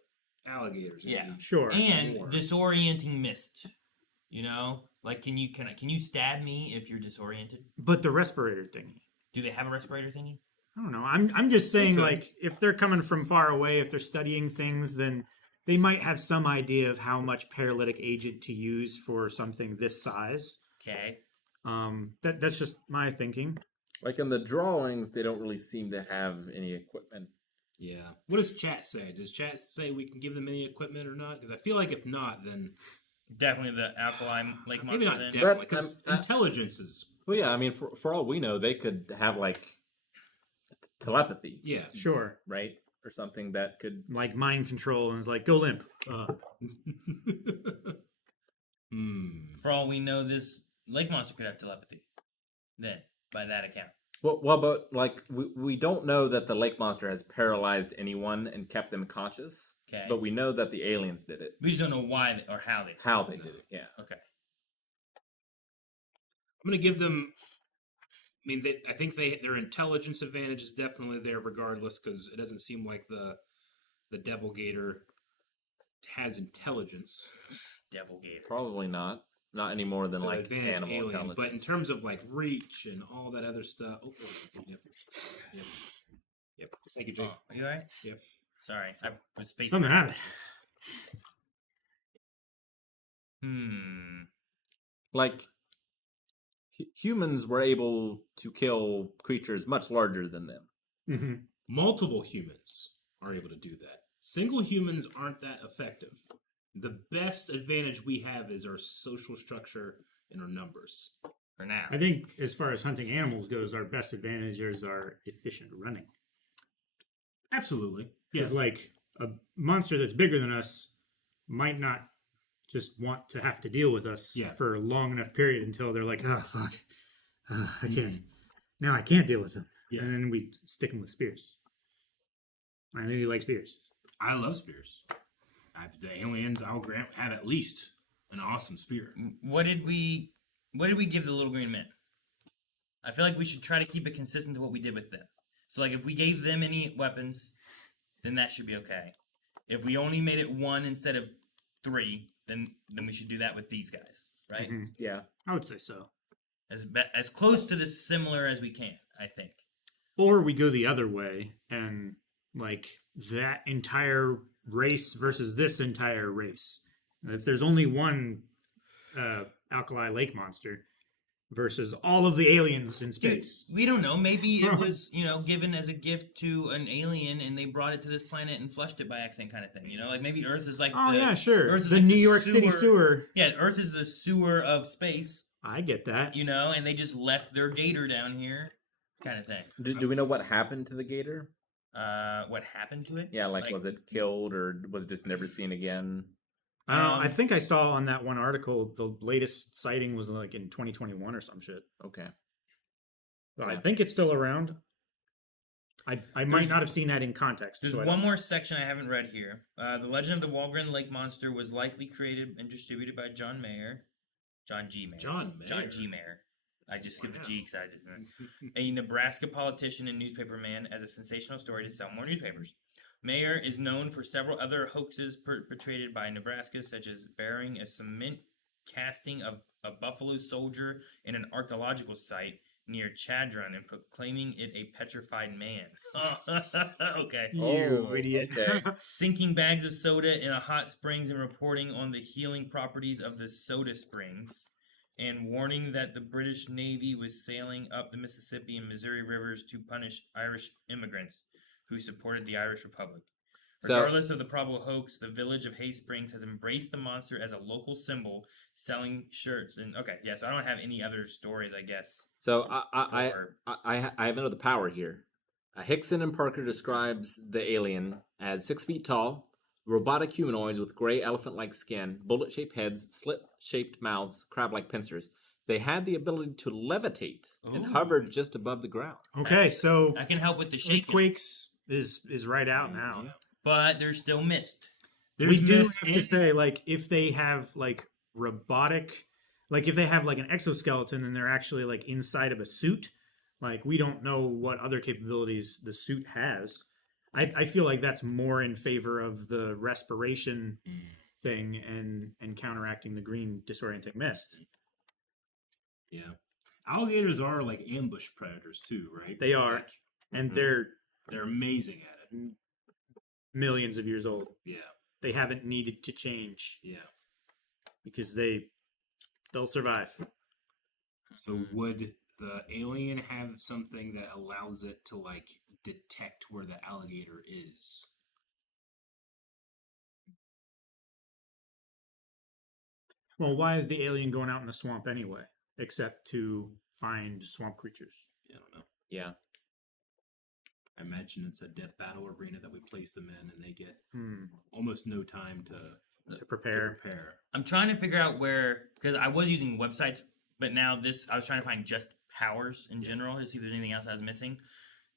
alligator. is gonna Yeah. be Sure. and more. disorienting mist. You know, like can you stab me if you're disoriented? But the respirator thingy. Do they have a respirator thingy? I don't know. I'm just saying, Okay. like, if they're coming from far away, if they're studying things, then they might have some idea of how much paralytic agent to use for something this size. Okay. That's just my thinking. Like in the drawings, they don't really seem to have any equipment. Yeah. What does chat say? Does chat say we can give them any equipment or not? Because I feel like if not, then Definitely the alkaline lake monster. maybe not then. definitely. Because But, intelligence is Well, yeah, I mean, for all we know, they could have like telepathy, yeah. Sure. right? Or something that could. Like mind control, and it's like, go limp. For all we know, this lake monster could have telepathy. Then, by that account. Well, but like we don't know that the lake monster has paralyzed anyone and kept them conscious. Okay. But we know that the aliens did it. We just don't know why or how they. How they did it, yeah. Okay. I'm going to give them. I mean, I think their intelligence advantage is definitely there, regardless, because it doesn't seem like the Devil Gator has intelligence. Devil Gator. Probably not. Not any more than So like advantage animal alien, intelligence. but in terms of like reach and all that other stuff. Yep. Thank you, Jake. Oh, are you alright? Yep. Sorry, I was spacing. Something happened. Like humans were able to kill creatures much larger than them. Mm-hmm. Multiple humans are able to do that. Single humans aren't that effective. The best advantage we have is our social structure and our numbers. For now. I think as far as hunting animals goes, our best advantage is our efficient running. Absolutely. Because like a monster that's bigger than us might not just want to have to deal with us for a long enough period until they're like, oh fuck, I can't. Now I can't deal with them. Yeah. And then we stick them with spears. I know you like spears. I love spears. The aliens, I'll grant, have at least an awesome spear. What did we give the little green men? I feel like we should try to keep it consistent to what we did with them. So like if we gave them any weapons, then that should be okay. If we only made it 1 instead of 3, then we should do that with these guys, right? Mm-hmm. Yeah, I would say so. As close to this similar as we can, I think. Or we go the other way and like that entire race versus this entire race. If there's only one alkali lake monster versus all of the aliens in space. Dude, we don't know. Maybe it was, given as a gift to an alien and they brought it to this planet and flushed it by accident kind of thing. Like maybe Earth is like sure. Earth is the like New York City sewer. Yeah, Earth is the sewer of space. I get that. And they just left their gator down here kind of thing. Do we know what happened to the gator? What happened to it? Yeah, like was it killed or was it just never seen again? I don't know. I think I saw on that one article the latest sighting was like in 2021 or some shit. Okay. Well, I think it's still around. I might not have seen that in context. There's one more section I haven't read here. The legend of the Walgren Lake Monster was likely created and distributed by John G. Mayer. John G. Mayer. I just skipped the G because I didn't. A Nebraska politician and newspaper man as a sensational story to sell more newspapers. Mayer is known for several other hoaxes perpetrated by Nebraska, such as burying a cement casting of a buffalo soldier in an archaeological site near Chadron and proclaiming it a petrified man. Okay. You idiot. Okay. Sinking bags of soda in a hot springs and reporting on the healing properties of the soda springs, and warning that the British Navy was sailing up the Mississippi and Missouri rivers to punish Irish immigrants who supported the Irish Republic. Regardless of the probable hoax, the village of Hay Springs has embraced the monster as a local symbol, selling shirts. And so I don't have any other stories, I guess. So I have another power here. Hickson and Parker describes the alien as 6 feet tall, robotic humanoids with gray elephant-like skin, bullet-shaped heads, slit-shaped mouths, crab-like pincers. They had the ability to levitate and hovered just above the ground. Okay, so I can help with the shaking. Earthquakes is right out now. Yeah. But there's still mist. We do have to say, like, if they have like robotic, like if they have like an exoskeleton and they're actually like inside of a suit, like we don't know what other capabilities the suit has. I feel like that's more in favor of the respiration thing and counteracting the green disorienting mist. Yeah. Alligators are like ambush predators too, right? They are. Like, And they're amazing at it. millions of years old. Yeah. They haven't needed to change Yeah. because they'll survive. So would the alien have something that allows it to like detect where the alligator is? Well, why is the alien going out in the swamp anyway, except to find swamp creatures? Yeah, I don't know. Yeah. I imagine it's a death battle arena that we place them in, and they get almost no time to prepare. I'm trying to figure out where, because I was using websites, but now I was trying to find just powers in general to see if there's anything else I was missing.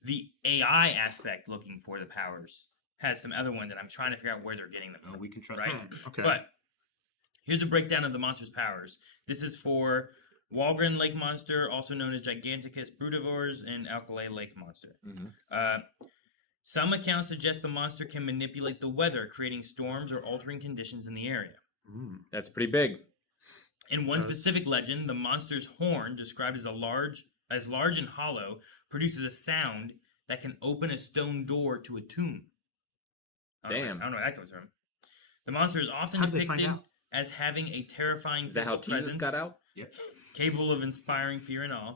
The AI aspect looking for the powers has some other ones, and I'm trying to figure out where they're getting them from. We can trust right? them. Okay. But here's a breakdown of the monster's powers. This is for Walgren Lake Monster, also known as Giganticus brutivores, and Alkali Lake Monster. Some accounts suggest the monster can manipulate the weather, creating storms or altering conditions in the area. That's pretty big. In one specific legend, the monster's horn, described as large and hollow, produces a sound that can open a stone door to a tomb. Damn. I don't know where that comes from. The monster is often How did they find depicted out? as having a terrifying Is that how physical Jesus presence, got out? Yep. capable of inspiring fear and awe.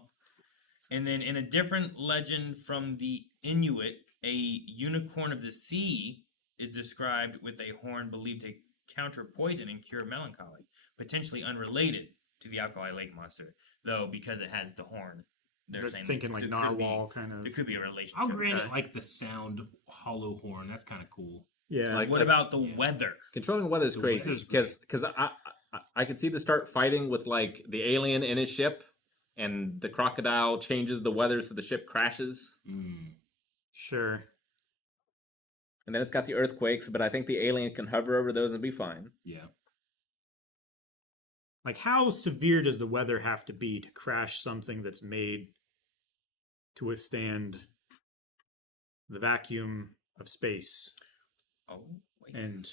And then in a different legend from the Inuit, a unicorn of the sea is described with a horn believed to counter poison and cure melancholy, potentially unrelated to the Alkali Lake monster, though because it has the horn, they're saying thinking like there could be- narwhal kind of. There could be a relationship. I'll grant Okay. it like the sound hollow horn. That's kind of cool. Yeah. Like- What about the weather? Controlling weather is The crazy weather's because I could see the start fighting with like the alien in his ship, and the crocodile changes the weather so the ship crashes, Sure. and then it's got the earthquakes. But I think the alien can hover over those and be fine. Yeah. Like, how severe does the weather have to be to crash something that's made to withstand the vacuum of space Oh, wait. and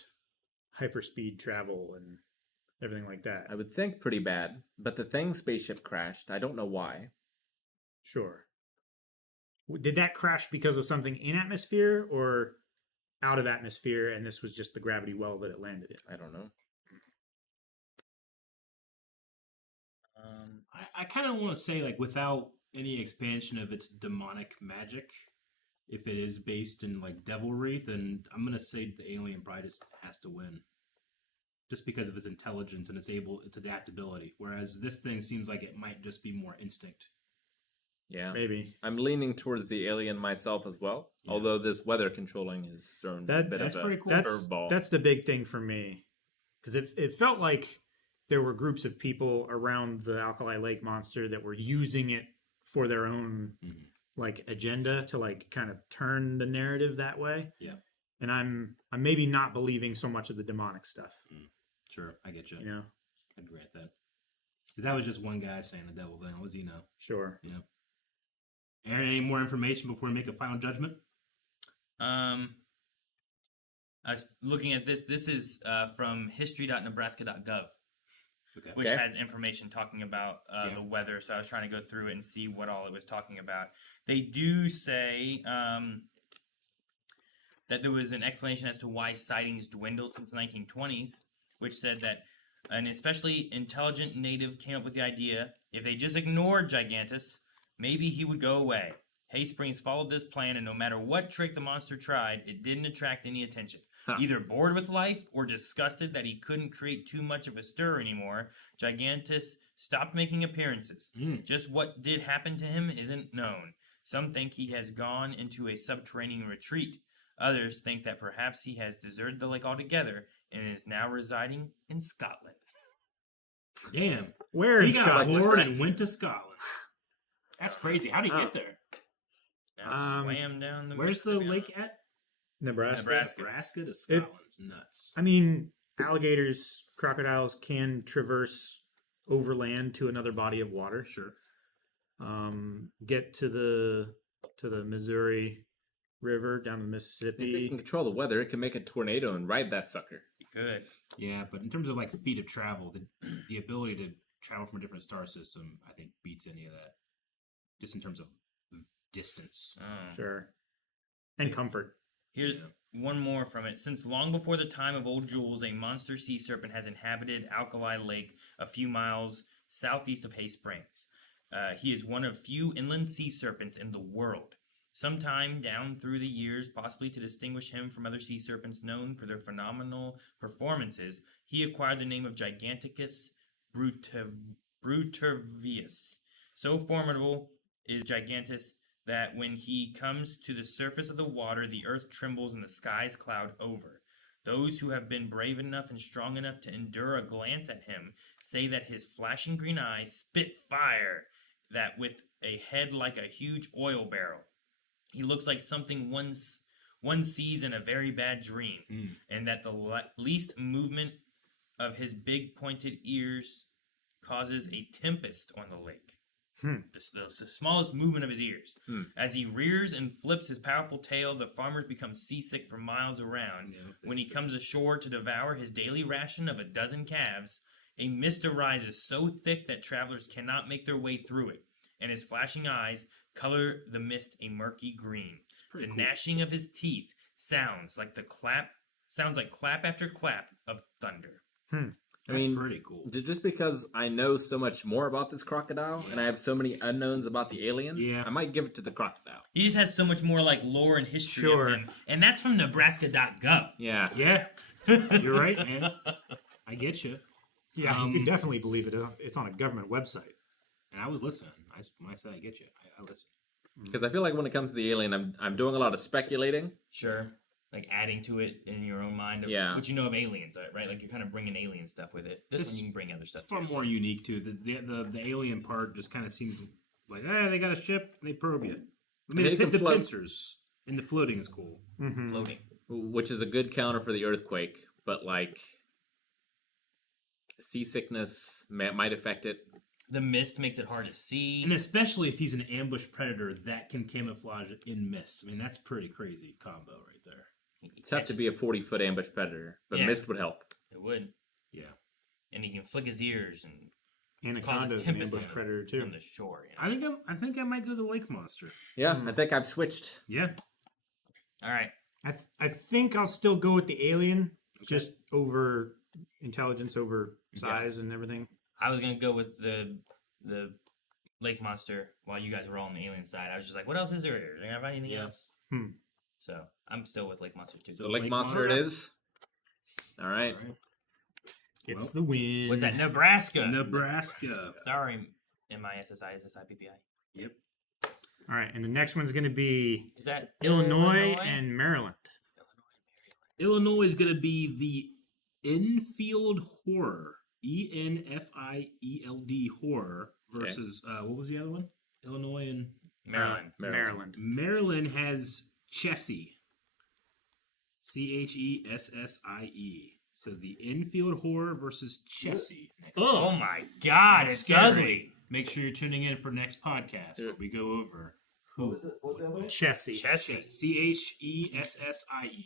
hyperspeed travel and everything like that? I would think pretty bad, but the thing spaceship crashed. I don't know why. Sure. Did that crash because of something in atmosphere or out of atmosphere, and this was just the gravity well that it landed in? I don't know. I kind of want to say, like, without any expansion of its demonic magic, if it is based in, like, devilry, then I'm going to say the alien probably just has to win. Just because of its intelligence and its adaptability. Whereas this thing seems like it might just be more instinct. Yeah, Maybe. I'm leaning towards the alien myself as well. Yeah. Although this weather controlling is thrown a bit that's of a pretty cool. curveball. That's the big thing for me. Because it felt like there were groups of people around the Alkali Lake monster that were using it for their own like agenda to like kind of turn the narrative that way. Yeah. And I'm maybe not believing so much of the demonic stuff. Sure, I get you. You know? I'd grant that. 'Cause that was just one guy saying the devil thing. What does he know? Sure. Yeah. Aaron, any more information before we make a final judgment? I was looking at this. This is from history.nebraska.gov, Okay. which Okay. has information talking about Yeah. the weather. So I was trying to go through it and see what all it was talking about. They do say that there was an explanation as to why sightings dwindled since the 1920s, which said that an especially intelligent native came up with the idea if they just ignored Gigantus, maybe he would go away. Hay Springs followed this plan, and no matter what trick the monster tried, it didn't attract any attention. Huh. Either bored with life or disgusted that he couldn't create too much of a stir anymore, Gigantus stopped making appearances. Just what did happen to him isn't known. Some think he has gone into a subterranean retreat. Others think that perhaps he has deserted the lake altogether and is now residing in Scotland. Damn. Where He in got Scotland? bored and went to Scotland. That's crazy. How'd he get there? Now swam down the Where's the Mississippi. lake at? Nebraska. Nebraska to Scotland's nuts. I mean, alligators, crocodiles can traverse overland to another body of water. Sure. Get to the Missouri River, down the If it Mississippi. can control the weather, it can make a tornado and ride that sucker. You could. Yeah, but in terms of like feet of travel, the ability to travel from a different star system, I think beats any of that. Just in terms of distance. Oh. Sure. And comfort. Here's one more from it. Since long before the time of Old Jules, a monster sea serpent has inhabited Alkali Lake a few miles southeast of Hay Springs. He is one of few inland sea serpents in the world. Sometime down through the years, possibly to distinguish him from other sea serpents known for their phenomenal performances, he acquired the name of Giganticus brutervius. So formidable is Gigantus that when he comes to the surface of the water, the earth trembles and the skies cloud over. Those who have been brave enough and strong enough to endure a glance at him say that his flashing green eyes spit fire, that with a head like a huge oil barrel. He looks like something one sees in a very bad dream, and that the least movement of his big pointed ears causes a tempest on the lake. The smallest movement of his ears. As he rears and flips his powerful tail, the farmers become seasick for miles around. When he comes ashore to devour his daily ration of a dozen calves, A mist arises so thick that travelers cannot make their way through it, and his flashing eyes color the mist a murky green. The cool. gnashing of his teeth sounds like clap after clap of thunder. I That's mean, pretty cool. just because I know so much more about this crocodile and I have so many unknowns about the alien, Yeah. I might give it to the crocodile. He just has so much more like lore and history Sure. of him, and that's from Nebraska.gov. Yeah. Yeah, you're right, man. I get you. Yeah, you can definitely believe it. It's on a government website. And I was listening. When I said I get you, I listen. Because I feel like when it comes to the alien, I'm doing a lot of speculating. Sure. Like adding to it in your own mind of Yeah. what you know of aliens, right? Like you're kind of bringing alien stuff with it. This This- one you can bring other It's stuff. far more unique too. The alien part just kind of seems like, they got a ship, they probe you. I mean, they can the float. pincers and the floating is cool. Mm-hmm. Floating. Which is a good counter for the earthquake, but like seasickness might affect it. The mist makes it hard to see. And especially if he's an ambush predator that can camouflage in mist. I mean, that's pretty crazy combo right there. It's have to be a 40-foot ambush predator, but Yeah. mist would help. It would. Yeah. And he can flick his ears and cause a Anaconda's an tempest ambush on predator on too. the shore. You know? I think I might go the lake monster. Yeah, I think I've switched. Yeah. All right. I think I'll still go with the alien, just over intelligence, over size and everything. I was gonna go with the lake monster while you guys were all on the alien side. I was just like, what else is there? Are they gonna find anything else? So I'm still with lake monster too. So lake monster it is. All right. It's the win. What's that? Nebraska. Nebraska. Sorry, MISSI. Yep. All right, and the next one's going to be Is that Illinois and Maryland. Illinois is going to be the Enfield Horror. Enfield Horror versus, what was the other one? Illinois and Maryland. Maryland has Chessie. Chessie. So the Enfield Horror versus Chessie. Next Oh my God, That's it's scary. ugly. Make sure you're tuning in for next podcast where we go over who. What was it? What was the other one? Chessie. Chessie. Chessie.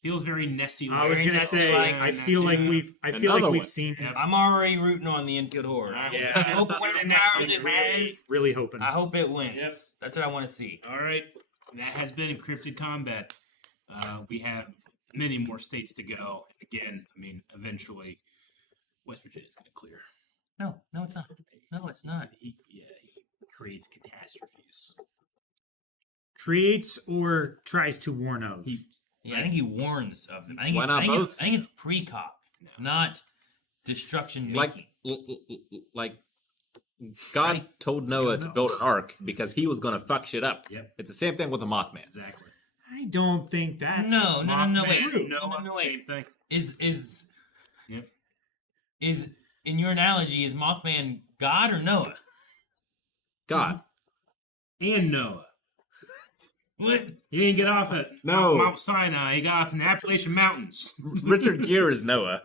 Feels very Nessie. I was gonna say, I feel like we've Another one. seen Yep. I'm already rooting on the infield horror. Yeah. I hope it wins entirely, man. really hoping. I hope it wins. Yep. That's what I want to see. All right, that has been Encrypted Combat. We have many more states to go. Again, I mean, eventually, West Virginia's going to clear. No, it's not. No, it's not. He creates catastrophes. Creates or tries to warn of. Yeah, I think he warns of them. I think Why not both? I think it's pre-cop, not destruction Like, making. like God told Noah to build an ark because he was going to fuck shit up. Yep. It's the same thing with the Mothman. Exactly. I don't think that's No, Mothman, wait. Noah, No, wait. same thing. Yep. Is in your analogy, is Mothman God or Noah? God. And Noah. What? He didn't get off at Mount Sinai. He got off in the Appalachian Mountains. Richard Gere is Noah.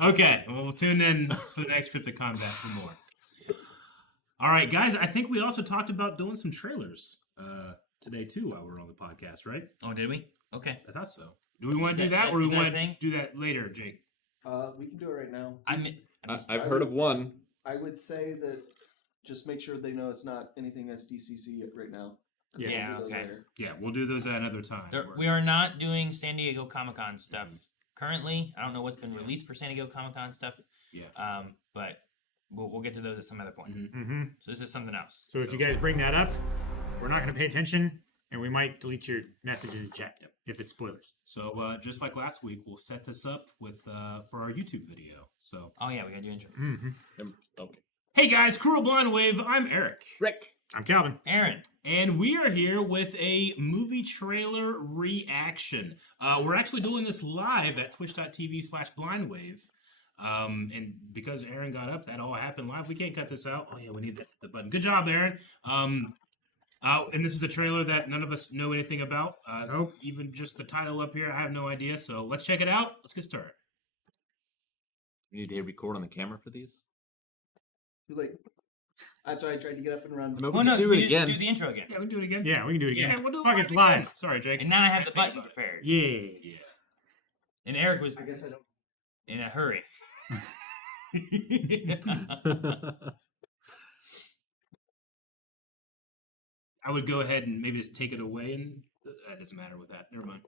Okay, well, we'll tune in for the next Cryptic Combat for more. All right, guys, I think we also talked about doing some trailers today, too, while we're on the podcast, right? Oh, did we? Okay. I thought so. Do we want to Is do that- that, or do is we that want a to thing? do that later, Jake? We can do it right now. I've heard of one. I would say that just make sure they know it's not anything SDCC right now. Yeah. Yeah, We'll do those okay. later. Yeah, we'll do those at another time. We are not doing San Diego Comic-Con stuff currently. I don't know what's been released for San Diego Comic-Con stuff. Yeah. But we'll get to those at some other point. Mm-hmm. So this is something else. So if you guys bring that up, we're not going to pay attention, and we might delete your message in the chat if it's spoilers. So just like last week, we'll set this up with for our YouTube video. So Oh yeah, we gotta do intro. Mm-hmm. Okay. hey guys, Cruel Blind Wave. I'm Eric. Rick. I'm Calvin. Aaron. And we are here with a movie trailer reaction. We're actually doing this live at twitch.tv/blindwave. And because Aaron got up, that all happened live. We can't cut this out. Oh yeah, we need the button. Good job, Aaron. And this is a trailer that none of us know anything about. Nope. Even just the title up here, I have no idea. So let's check it out. Let's get started. You need to hit record on the camera for these? Too late. That's why I tried to get up and run. Maybe we Well, can no, do we it just again. do the intro again. Yeah, we can do it again. Yeah, we can do it again. Yeah, we'll do it Fuck, live it's again. live. Sorry, Jake. And now I have the Think button about it. prepared. Yeah. Yeah. And Eric was I guess I don't. in a hurry. I would go ahead and maybe just take it away, and that doesn't matter with that. Never mind.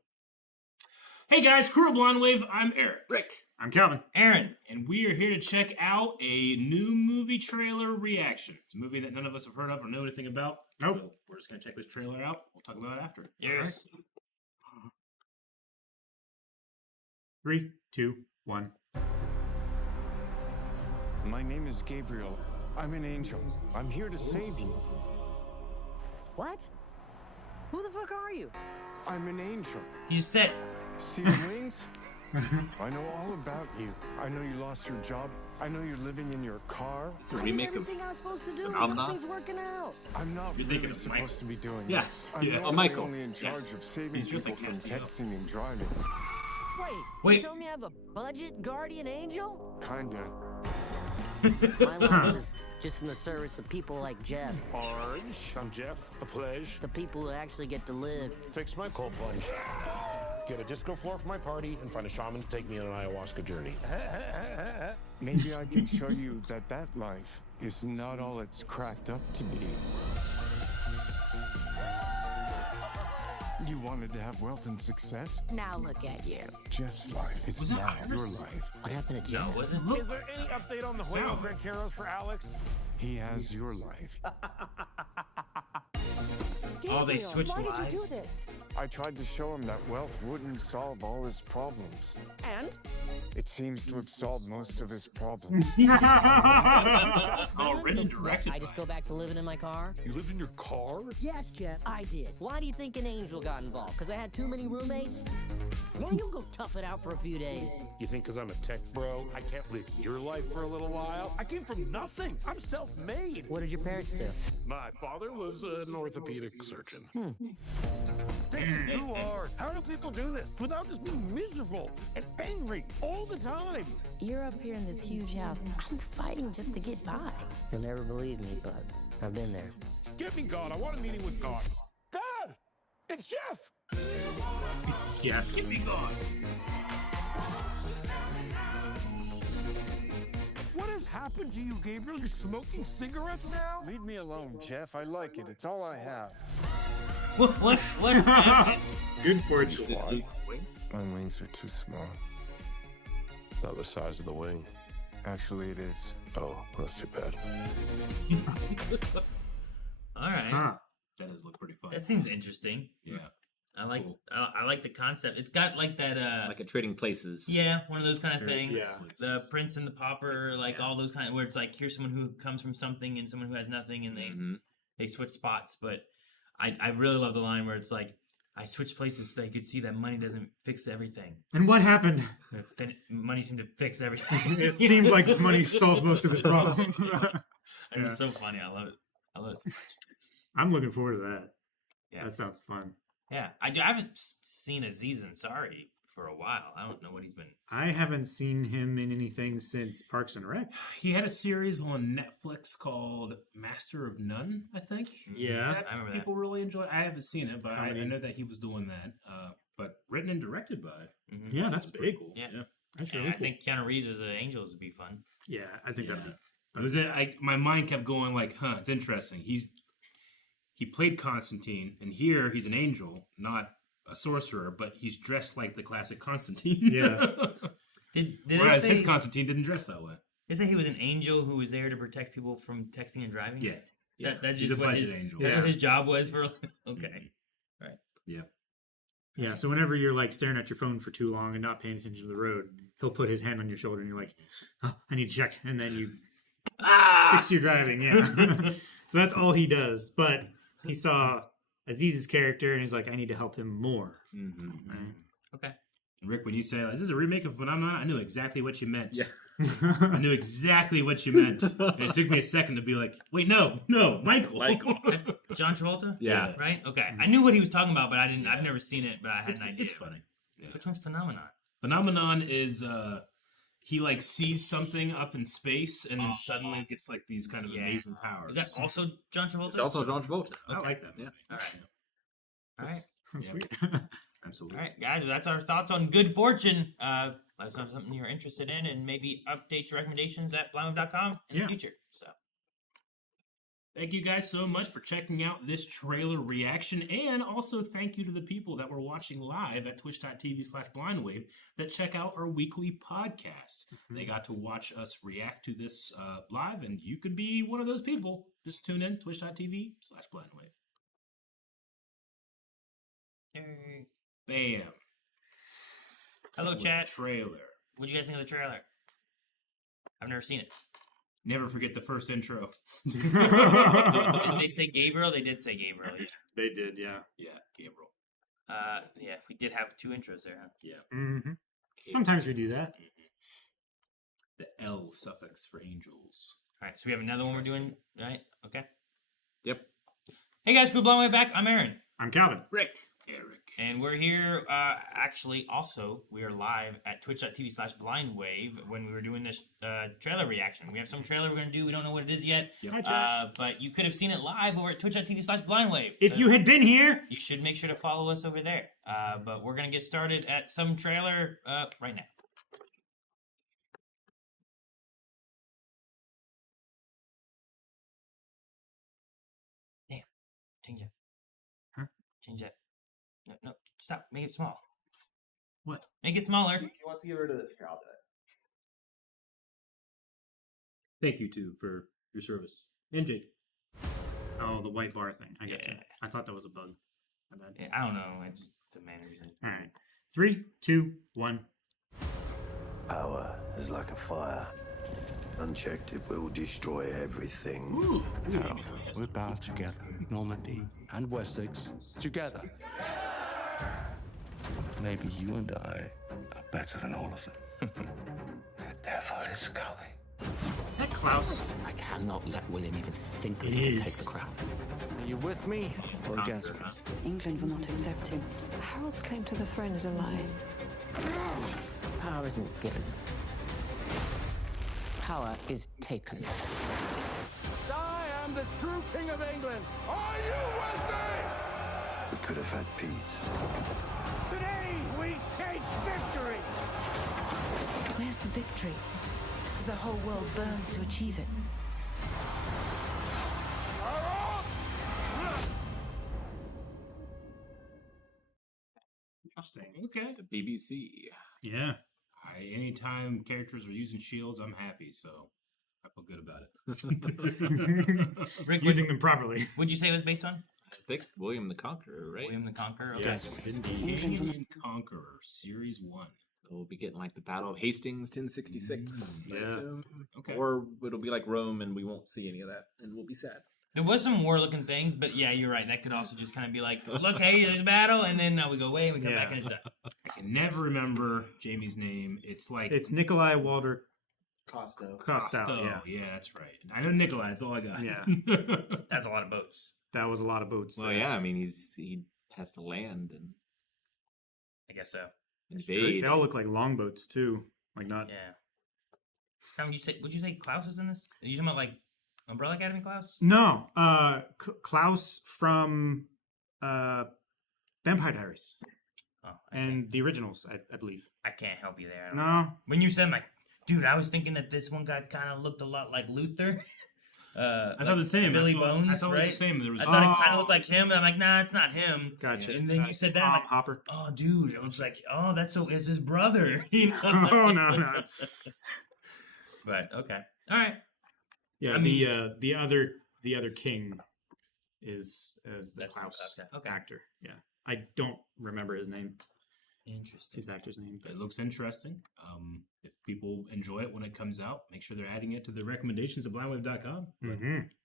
Hey guys, Crew of Blonde Wave. I'm Eric. Rick. I'm Calvin. Aaron. And we are here to check out a new movie trailer reaction. It's a movie that none of us have heard of or know anything about. Nope. So we're just going to check this trailer out. We'll talk about it after. Yes. 3, 2, 1. My name is Gabriel. I'm an angel. I'm here to save you. What? Who the fuck are you? I'm an angel. You said. See the wings? I know all about you. I know you lost your job. I know you're living in your car. It's a I did remake of. everything I was supposed to do, I'm and not. nothing's working out. I'm not You're really thinking of Michael. supposed to be doing Yeah, this. I'm yeah. normally Oh, Michael. only in charge of saving He's just people like from Castiel. texting and driving. Wait. You tell me I have a budget guardian angel? Kinda. My life is just in the service of people like Jeff. Orange. I'm Jeff. A pledge. The people who actually get to live. Fix my cold plunge. Get a disco floor for my party and find a shaman to take me on an ayahuasca journey. Maybe I can show you that that life is not all it's cracked up to be. You wanted to have wealth and success? Now look at you. Jeff's life is Was that now your Iris? life. What happened to Jeff? No, wasn't. Is there any update on the Juegos Rancheros for Alex? He has your life. Oh, they switched Why lives. did you do this? I tried to show him that wealth wouldn't solve all his problems. And? It seems to have solved most of his problems. Oh, written and directed I just by- go back to living in my car? You live in your car? Yes, Jeff, I did. Why do you think an angel got involved? Because I had too many roommates? No, you'll go tough it out for a few days. You think because I'm a tech bro, I can't live your life for a little while? I came from nothing. I'm self-made. What did your parents do? My father was an orthopedic surgeon. This is too hard. How do people do this without just being miserable and angry all the time? You're up here in this huge house. I'm fighting just to get by. You'll never believe me, but I've been there. Get me God. I want a meeting with God. God! It's Jeff! Jeff. Get me gone. What has happened to you, Gabriel? You're smoking cigarettes now? Leave me alone, Jeff. I like it. It's all I have. What happened? Good fortune. My wings are too small. Not the size of the wing. Actually, it is. Oh, that's too bad. All right. Huh. That does look pretty fun. That seems interesting. Yeah. I like. Cool. I like the concept. It's got like that. Like a Trading Places. Yeah, one of those kind of things. Yeah. The Prince and the Pauper, like all those kind of where it's like here's someone who comes from something and someone who has nothing, and they switch spots. But I really love the line where it's like I switched places so you could see that money doesn't fix everything. And what happened? Money seemed to fix everything. It seemed like money solved most of his problems. It's just so funny. I love it. I love it so much. I'm looking forward to that. Yeah. That sounds fun. Yeah, I haven't seen Aziz Ansari for a while. I don't know what he's been. I haven't seen him in anything since Parks and Rec. He had a series on Netflix called Master of None, I think. Yeah, That I remember that. people really enjoy. I haven't seen it, but I Comedy. know that he was doing that. But written and directed by. Mhm. Yeah, that's pretty big. cool. Yeah. That's And really I cool. think Keanu Reeves as an angel would be fun. Yeah, I think that'd be. It was my mind kept going like, huh, it's interesting. He played Constantine, and here he's an angel, not a sorcerer, but he's dressed like the classic Constantine. Yeah. Did Whereas they his say, Constantine didn't dress that way. they say he was an angel who was there to protect people from texting and driving? Yeah. Yeah. That's He's just a what budget his, angel. that's Yeah. what his job was for. Okay. Yeah. Yeah, so whenever you're like staring at your phone for too long and not paying attention to the road, he'll put his hand on your shoulder and you're like, oh, I need to check. And then you fix your driving. Yeah. So that's all he does. But he saw Aziz's character and he's like, I need to help him more. Right? Okay. Rick, when you say, is this a remake of Phenomenon? I knew exactly what you meant. Yeah. I knew exactly what you meant. And it took me a second to be like, wait, no, Michael. That's John Travolta? Yeah. Right? Okay. I knew what he was talking about, but I've never seen it, but I had an idea. It's funny. Yeah. Which one's Phenomenon? Phenomenon is he like sees something up in space and then suddenly gets like these kind of amazing powers. Is that also John Travolta? It's also John Travolta. I like that. Yeah. All right. All right. Sweet. Absolutely. All right, guys, well, that's our thoughts on Good Fortune. Let us know if something you're interested in, and maybe update your recommendations at blindwave.com in the future. So, thank you guys so much for checking out this trailer reaction, and also thank you to the people that were watching live at twitch.tv/blindwave that check out our weekly podcast. They got to watch us react to this live, and you could be one of those people. Just tune in, twitch.tv/blindwave. yay. Bam. Hello, That was chat. a trailer. What'd you guys think of the trailer? I've never seen it. Never forget the first intro. Did they say Gabriel? They did say Gabriel. Yeah. They did, yeah. Yeah, Gabriel. Yeah, we did have 2 intros there, huh? Yeah. Mm-hmm. Sometimes we do that. The L suffix for angels. All right, so we have another one we're doing, right? Okay. Yep. Hey guys, Crew Blindwave back. I'm Aaron. I'm Calvin. Rick. Eric. And we're here, actually, also, we are live at twitch.tv/blindwave when we were doing this trailer reaction. We have some trailer we're going to do. We don't know what it is yet. Yep. Hi, but you could have seen it live over at twitch.tv/blindwave. If you had been here, you should make sure to follow us over there. But we're going to get started at some trailer right now. Damn. Change it. Huh? Change it. No, stop. Make it small. What? Make it smaller. He wants to get rid of the crowd. Thank you, too, for your service. And Jake. oh, the white bar thing. I got you. Yeah. I thought that was a bug. My bad. Yeah, I don't know. It's the manners. All right. 3, 2, 1. Power is like a fire. Unchecked, it will destroy everything. Ooh. Now, we're bound together. Normandy and Wessex together. Maybe you and I are better than all of them. The devil is coming. Is that Klaus? I cannot let William even think It that he can is. take the crown. Are you with me or against me? England will not accept him. Harold's claim to the throne is a lie. Power isn't given. Power is taken. I am the true king of England. Are you with me? We could have had peace. Today we take victory. Where's the victory? The whole world burns to achieve it. Interesting. Okay. The BBC. Yeah. Anytime characters are using shields, I'm happy, so I feel good about it. Rick, Using them properly. What'd you say it was based on? I think William the Conqueror, right? William the Conqueror? Okay. Yes, indeed. William the Conqueror, Series 1. So we'll be getting like the Battle of Hastings, 1066. I Yeah. assume. Okay. Or it'll be like Rome, and we won't see any of that, and we'll be sad. There was some war-looking things, but yeah, you're right. That could also just kind of be like, look, hey, there's a battle, and then we go away and we come back and it's done. I can never remember Jamie's name. It's like It's Nikolai Walter Costo. Costow. Yeah. Yeah, that's right. I know Nikolai. That's all I got. Yeah. That's a lot of boats. That was a lot of boats. Well, yeah, I mean, he has to land and I guess so. invade. They all look like longboats too. Like not. Yeah. Would you say Klaus is in this? Are you talking about like Umbrella Academy Klaus? No. Klaus from Vampire Diaries Oh, and the originals, I believe. I can't help you there. No. When you said, like, dude, I was thinking that this one guy kind of looked a lot like Luther. I thought the same. Billy I Bones, thought it right? was the same. There was I thought it kind of looked like him, and I'm like, nah, it's not him. Gotcha. And then you said that, I'm like, Hopper. oh, dude, it looks like, oh, it's his brother. You know? Oh, no. But okay, all right. Yeah, I mean- the other king is the That's Klaus Klaus, yeah. Okay. actor. Yeah, I don't remember his name. Interesting. His actor's name. It looks interesting. If people enjoy it when it comes out, make sure they're adding it to the recommendations at blindwave.com. But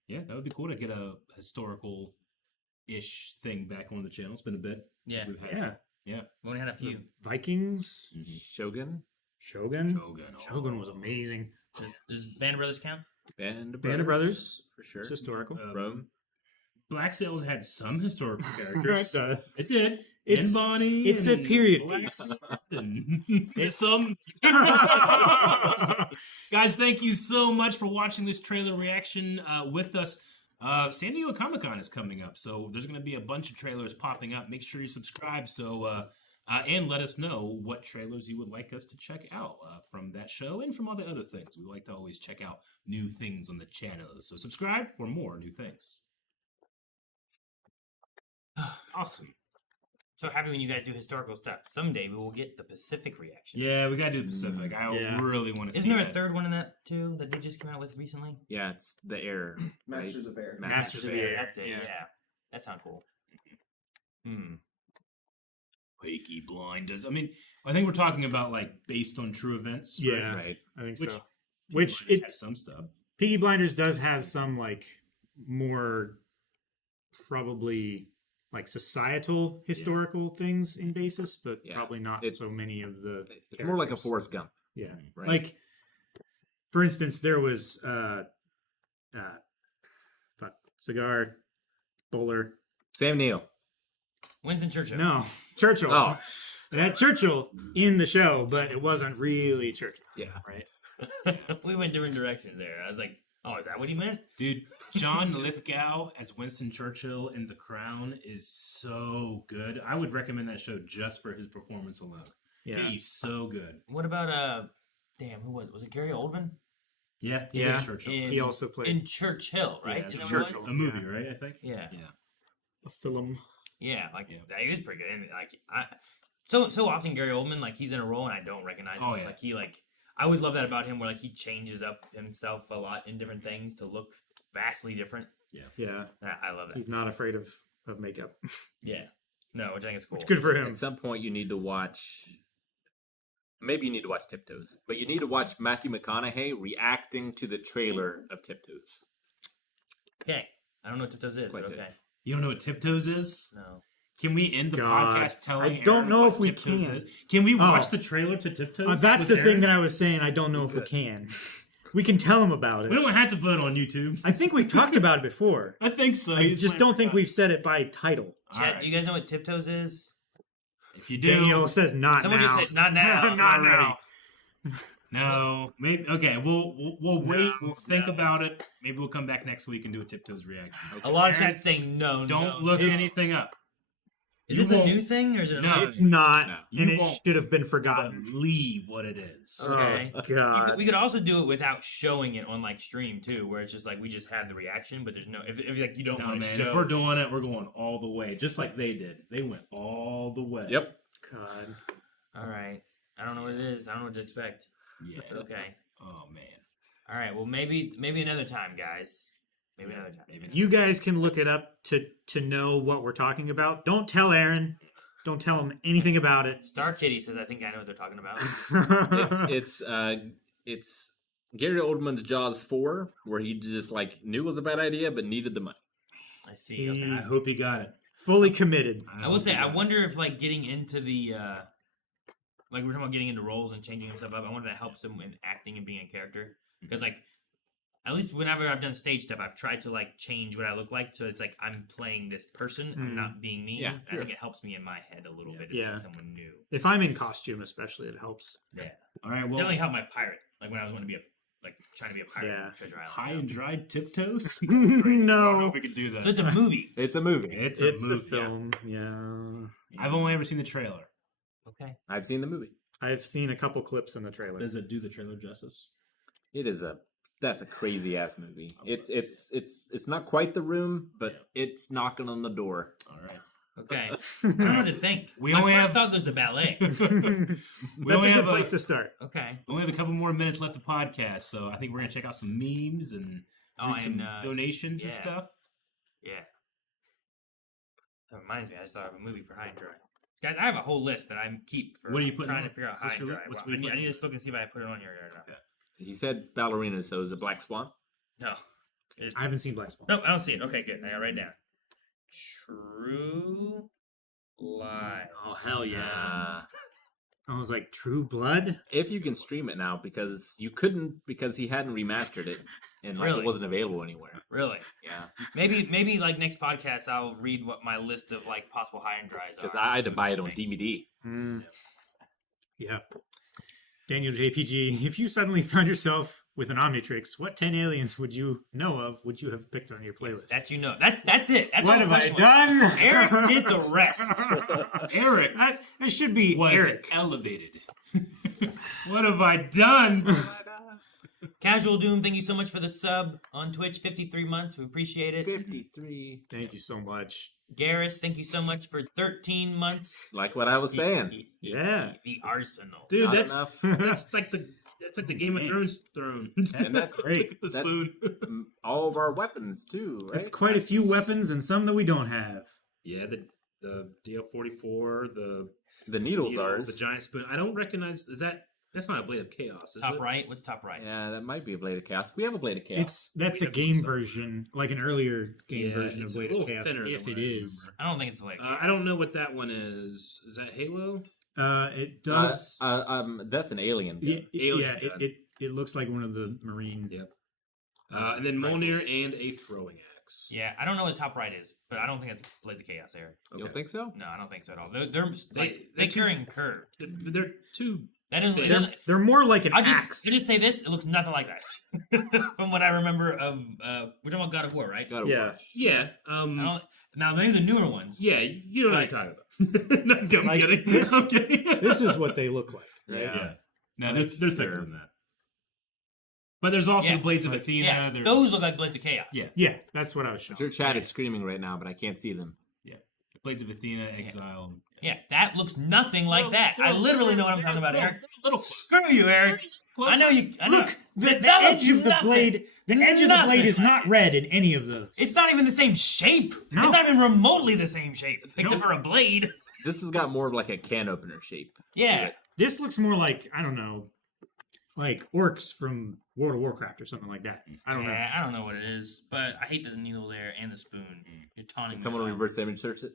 yeah, that would be cool to get a historical-ish thing back on the channel. It's been a bit. Yeah. We've had Yeah. Yeah. We only had a few. Vikings. Shogun. Shogun. Shogun. Shogun was amazing. Does Band of Brothers count? Band of Band of Brothers. for sure. It's historical. Rome. Black Sails had some historical characters. It does. It did. It's- and Bonnie. it's a and period Black piece. Sabbath and there's some. Guys, thank you so much for watching this trailer reaction with us. San Diego Comic-Con is coming up, so there's going to be a bunch of trailers popping up. Make sure you subscribe and let us know what trailers you would like us to check out from that show and from all the other things. We like to always check out new things on the channel, so subscribe for more new things. Awesome. So happy when you guys do historical stuff. Someday we will get the Pacific reaction. Yeah, we gotta do the Pacific. I really want to see. Isn't there that. a third one in that too that they just came out with recently? Yeah, it's the Air. Masters of Air. Masters of Air. That's it. Yeah, that sounds cool. Peaky Blinders. I mean, I think we're talking about like based on true events. Yeah, right. I think Which, so. Which it has some stuff. Peaky Blinders does have some like more probably like societal historical things in basis, but probably not so many of the. It's more like a Forrest Gump. Yeah, right. Like for instance, there was cigar bowler Sam Neill. Winston Churchill. No, Churchill. Oh. It had Churchill in the show, but it wasn't really Churchill. Yeah, right. We went different directions there. I was like, oh, is that what he meant? Dude, John Lithgow as Winston Churchill in The Crown is so good. I would recommend that show just for his performance alone. Yeah. He's so good. What about who was it? Was it Gary Oldman? Yeah, Churchill. He also played in Churchill, right? Yeah, Isn't that what it Churchill. was? A movie, right? I think. Yeah. a film. Yeah, like that is pretty good. And so often Gary Oldman, like he's in a role and I don't recognize him. Oh, yeah. Like I always love that about him, where like he changes up himself a lot in different things to look vastly different. Yeah. I love that. He's not afraid of makeup. Yeah. No, which I think is cool. It's good for him. At some point, you need to watch. Maybe you need to watch Tiptoes, but you need to watch Matthew McConaughey reacting to the trailer of Tiptoes. Okay, I don't know what Tiptoes is, but okay. You don't know what Tiptoes is? No. Can we end the God. podcast telling? I don't Aaron know what if we Tiptoes can. is? Can we watch Oh. the trailer to Tiptoes? That's with the Aaron? thing that I was saying. I don't know if we can. We can tell him about We it. don't have to put it on YouTube. I think we've talked about it before. I think so. I just don't think we've said it by title. Chat, do you guys know what Tiptoes is? If you do, Daniel says not Someone now. just said not now. Not now. No, maybe okay. We'll wait. We'll think about it. Maybe we'll come back next week and do a Tiptoes reaction. A lot of chat's saying no. Don't no. look It's- anything up. Is You this a won't- new thing or is it an No, old It's thing? not, No. and You it won't should have been forgotten. Believe what it is. Okay. Oh, God. We could also do it without showing it on like stream too, where it's just like we just have the reaction, but there's no if like you don't No, want to man. show. If we're doing it, we're going all the way, just like they did. They went all the way. Yep. God. All right. I don't know what it is. I don't know what to expect. Yeah. But okay. Oh man. All right. Well, maybe another time, guys. Maybe another time. Maybe You guys can look it up to know what we're talking about. Don't tell Aaron. Don't tell him anything about it. Star Kitty says, "I think I know what they're talking about." It's Gary Oldman's Jaws 4, where he just like knew it was a bad idea but needed the money. I see. Okay. I hope he got it. Fully committed. I will say, I wonder if like getting into the like we're talking about getting into roles and changing stuff up. I wonder if that helps him in acting and being a character, because like at least whenever I've done stage stuff, I've tried to like change what I look like, so it's like I'm playing this person, I'm not being me. Yeah, I think it helps me in my head a little bit if Yeah. it's someone new. If I'm in costume, especially, it helps. Yeah, All right. Well, definitely helped my pirate. Like when I was going to be trying to be a pirate. Yeah. on Treasure Island. high and dried Tiptoes. I No. don't know if we could do that. So it's a movie. It's a movie. It's It's a a movie. film. Yeah. I've only ever seen the trailer. Okay. I've seen the movie. I've seen a couple clips in the trailer. Does it do the trailer justice? That's a crazy ass movie. It's not quite The Room, but it's knocking on the door. All right. Okay. I don't know what to think. We My only first have- thought goes to ballet. That's only a have good place to start. Okay. We only have a couple more minutes left to podcast, so I think we're gonna check out some memes and read some donations and yeah. stuff. Yeah. That reminds me, I just thought of a movie for High and Dry. Guys, I have a whole list that I keep for What are you putting trying on? to figure out High What's and your- Dry. what's Well, what are you I need putting to look and see if I put it on here or not. You said ballerina, so is it Black Swan? No. It's, I haven't seen Black Swan. Nope, I don't see it. Okay, good. I gotta write it down. True Lies. Oh, hell yeah. I was like, True Blood? If you can stream it now, because you couldn't because he hadn't remastered it and like Really? it wasn't available anywhere. Really? Yeah. Maybe like next podcast I'll read what my list of like possible High and Dries are. Because I had to buy it on DVD. Yeah. Daniel JPG, if you suddenly found yourself with an Omnitrix, what 10 aliens would you have picked on your playlist? That you know. That's it. That's What all the have I question done? was. Eric did the rest. Eric That should be was Eric. elevated. What have I done? Casual Doom, thank you so much for the sub on Twitch. 53 months. We appreciate it. 53. Thank you so much. Garrus, thank you so much for 13 months. Like what I was saying. Yeah. The Arsenal. Dude, Not that's enough. that's like the Game of Thrones throne. And that's great. Look at the That's spoon. all of our weapons too, right? It's quite a few weapons and some that we don't have. Yeah, the DL-44, The needles needle, are. the giant spoon. I don't recognize. That's not a Blade of Chaos, is Top it? right? What's top right? Yeah, that might be a Blade of Chaos. We have a Blade of Chaos. That's We a have game some. version, like an earlier game Yeah, version of it's Blade a of little Chaos, thinner than if what it I is. I don't think it's like. I don't know what that one is. Is that Halo? It does. That's an alien. Yeah, gun. Alien yeah, gun. it looks like one of the Marine. Yep. And then Mjolnir and a throwing axe. Yeah, I don't know what top right is, but I don't think it's Blades of Chaos, Eric. You don't think so? No, I don't think so at all. They're they're carrying curved. They're too. That doesn't. It They're- doesn't They're more like an I'll axe. just say this: it looks nothing like that. From what I remember of, we're talking about God of War, right? God of Yeah. War. Yeah. I don't, now maybe the newer ones. Yeah. You know what I'm talking about. No, I'm kidding. Like, I'm kidding. this- I'm kidding. This is what they look like, right? Yeah. No, they're thicker Sure. than that. But there's also Yeah. the Blades of Athena. Yeah, There's, those look like Blades of Chaos. Yeah. Yeah, that's what I was I'm showing. sure Chad is screaming right now, but I can't see them. Blades of Athena, Exile. Yeah, that looks nothing like Well, that. I they're- literally know what I'm they're- talking about, they're- Eric. they're a little close. Screw you, Eric. Close. I know you. I know. Look, the That looks edge of the nothing. blade. The edge of the blade is Nothing. not red in any of those. It's not even the same shape. No. It's not even remotely the same shape, except for a blade. This has got more of like a can opener shape. Yeah. This looks more like, I don't know, like orcs from World of Warcraft or something like that. I don't know. Yeah, I don't know what it is, but I hate the needle there and the spoon. You're taunting Can me. someone with reverse image search it?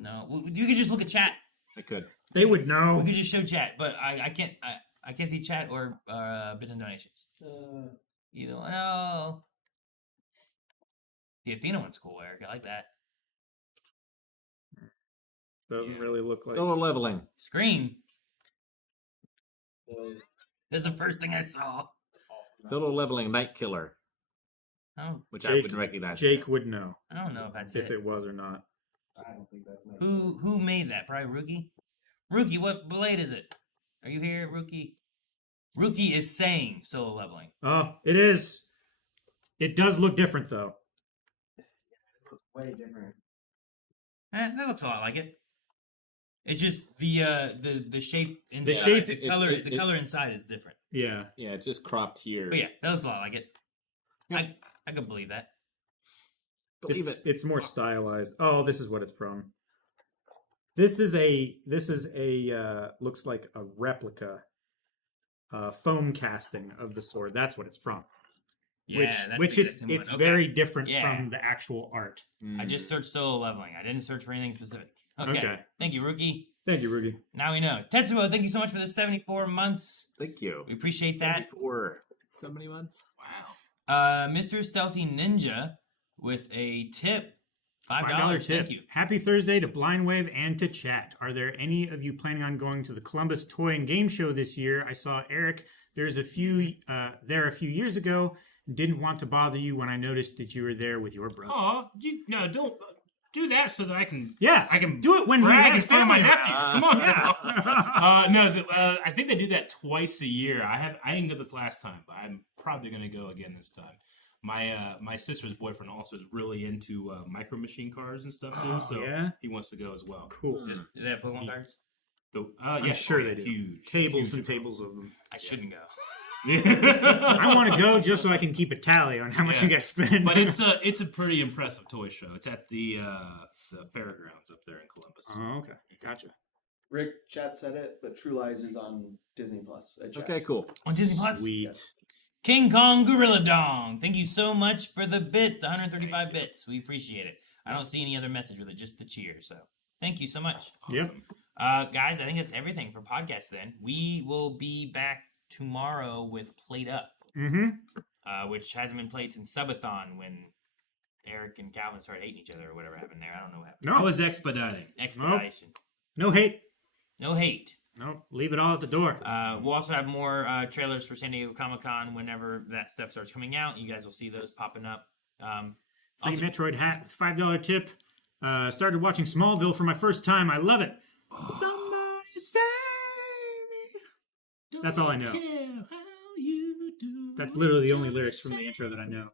No, you could just look at chat. I could. They would know. We could just show chat, but I can't. I can't see chat or bits and donations. Either one. No. The Athena one's cool, Eric. I like that. Doesn't really look like. Solo leveling. Scream. That's the first thing I saw. Solo leveling Night Killer, Oh, which I Jake- wouldn't recognize. Jake would know I don't know if that's if it. it was or not. I don't think that's nice. Who made that? Probably Rookie. Rookie, what blade is it? Are you here, Rookie? Rookie is saying solo leveling. Oh, it is. It does look different though. Way different. That looks a lot like it. It's just the shape inside. shape- the color inside is different. Yeah. Yeah, it's just cropped here. But yeah, that looks a lot like it. I can believe that. Believe It's, it. it's more stylized. Oh, this is what it's from. This is a looks like a replica foam casting of the sword. That's what it's from. Yeah, which that's the it's one. very Okay. different Yeah. from the actual art. I just searched solo leveling. I didn't search for anything specific. Okay. Okay. Thank you, Rookie. Thank you, Rudy. Now we know. Tetsuo, thank you so much for the 74 months. Thank you. We appreciate that. For so many months. Wow. Mr. Stealthy Ninja with a tip. $5. $5 tip. Thank you. Happy Thursday to Blind Wave and to chat. Are there any of you planning on going to the Columbus Toy and Game Show this year? I saw Eric. There's a few there a few years ago. Didn't want to bother you when I noticed that you were there with your brother. Oh, don't do that so that I can. Yeah, I can do it when he brag has in front of my family around. nephews. Come on. Yeah. I think they do that twice a year. I didn't go this last time, but I'm probably going to go again this time. My sister's boyfriend also is really into micro machine cars and stuff too, so yeah? he wants to go as well. Cool. Do they have Pokemon cards? I'm sure they do. Huge tables huge and tables of them. I shouldn't go. I want to go just so I can keep a tally on how much you guys spend. But it's a pretty impressive toy show. It's at the fairgrounds up there in Columbus. Oh, okay, gotcha. Rick, chat said it, but True Lies is on Disney Plus. at chat. Okay, cool. On Disney Plus? Sweet. Yes. King Kong Gorilla Dong. Thank you so much for the bits. 135 bits. We appreciate it. I don't see any other message with it, just the cheer. So thank you so much. Yep. Guys, I think that's everything for podcast then. We will be back tomorrow with Played Up, which hasn't been played since Subathon when Eric and Calvin started hating each other or whatever happened there. I don't know what happened. No. I was expediting. Expedition. No hate. No hate. Nope, leave it all at the door. We'll also have more trailers for San Diego Comic-Con whenever that stuff starts coming out. You guys will see those popping up. Free Metroid hat with $5 tip. Started watching Smallville for my first time. I love it. Somebody save me. That's all I know. That's literally the only lyrics from the intro that I know.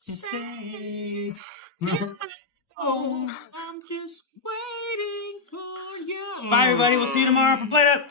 Save me. Oh, I'm just waiting for you. Bye, everybody. We'll see you tomorrow for Play Up.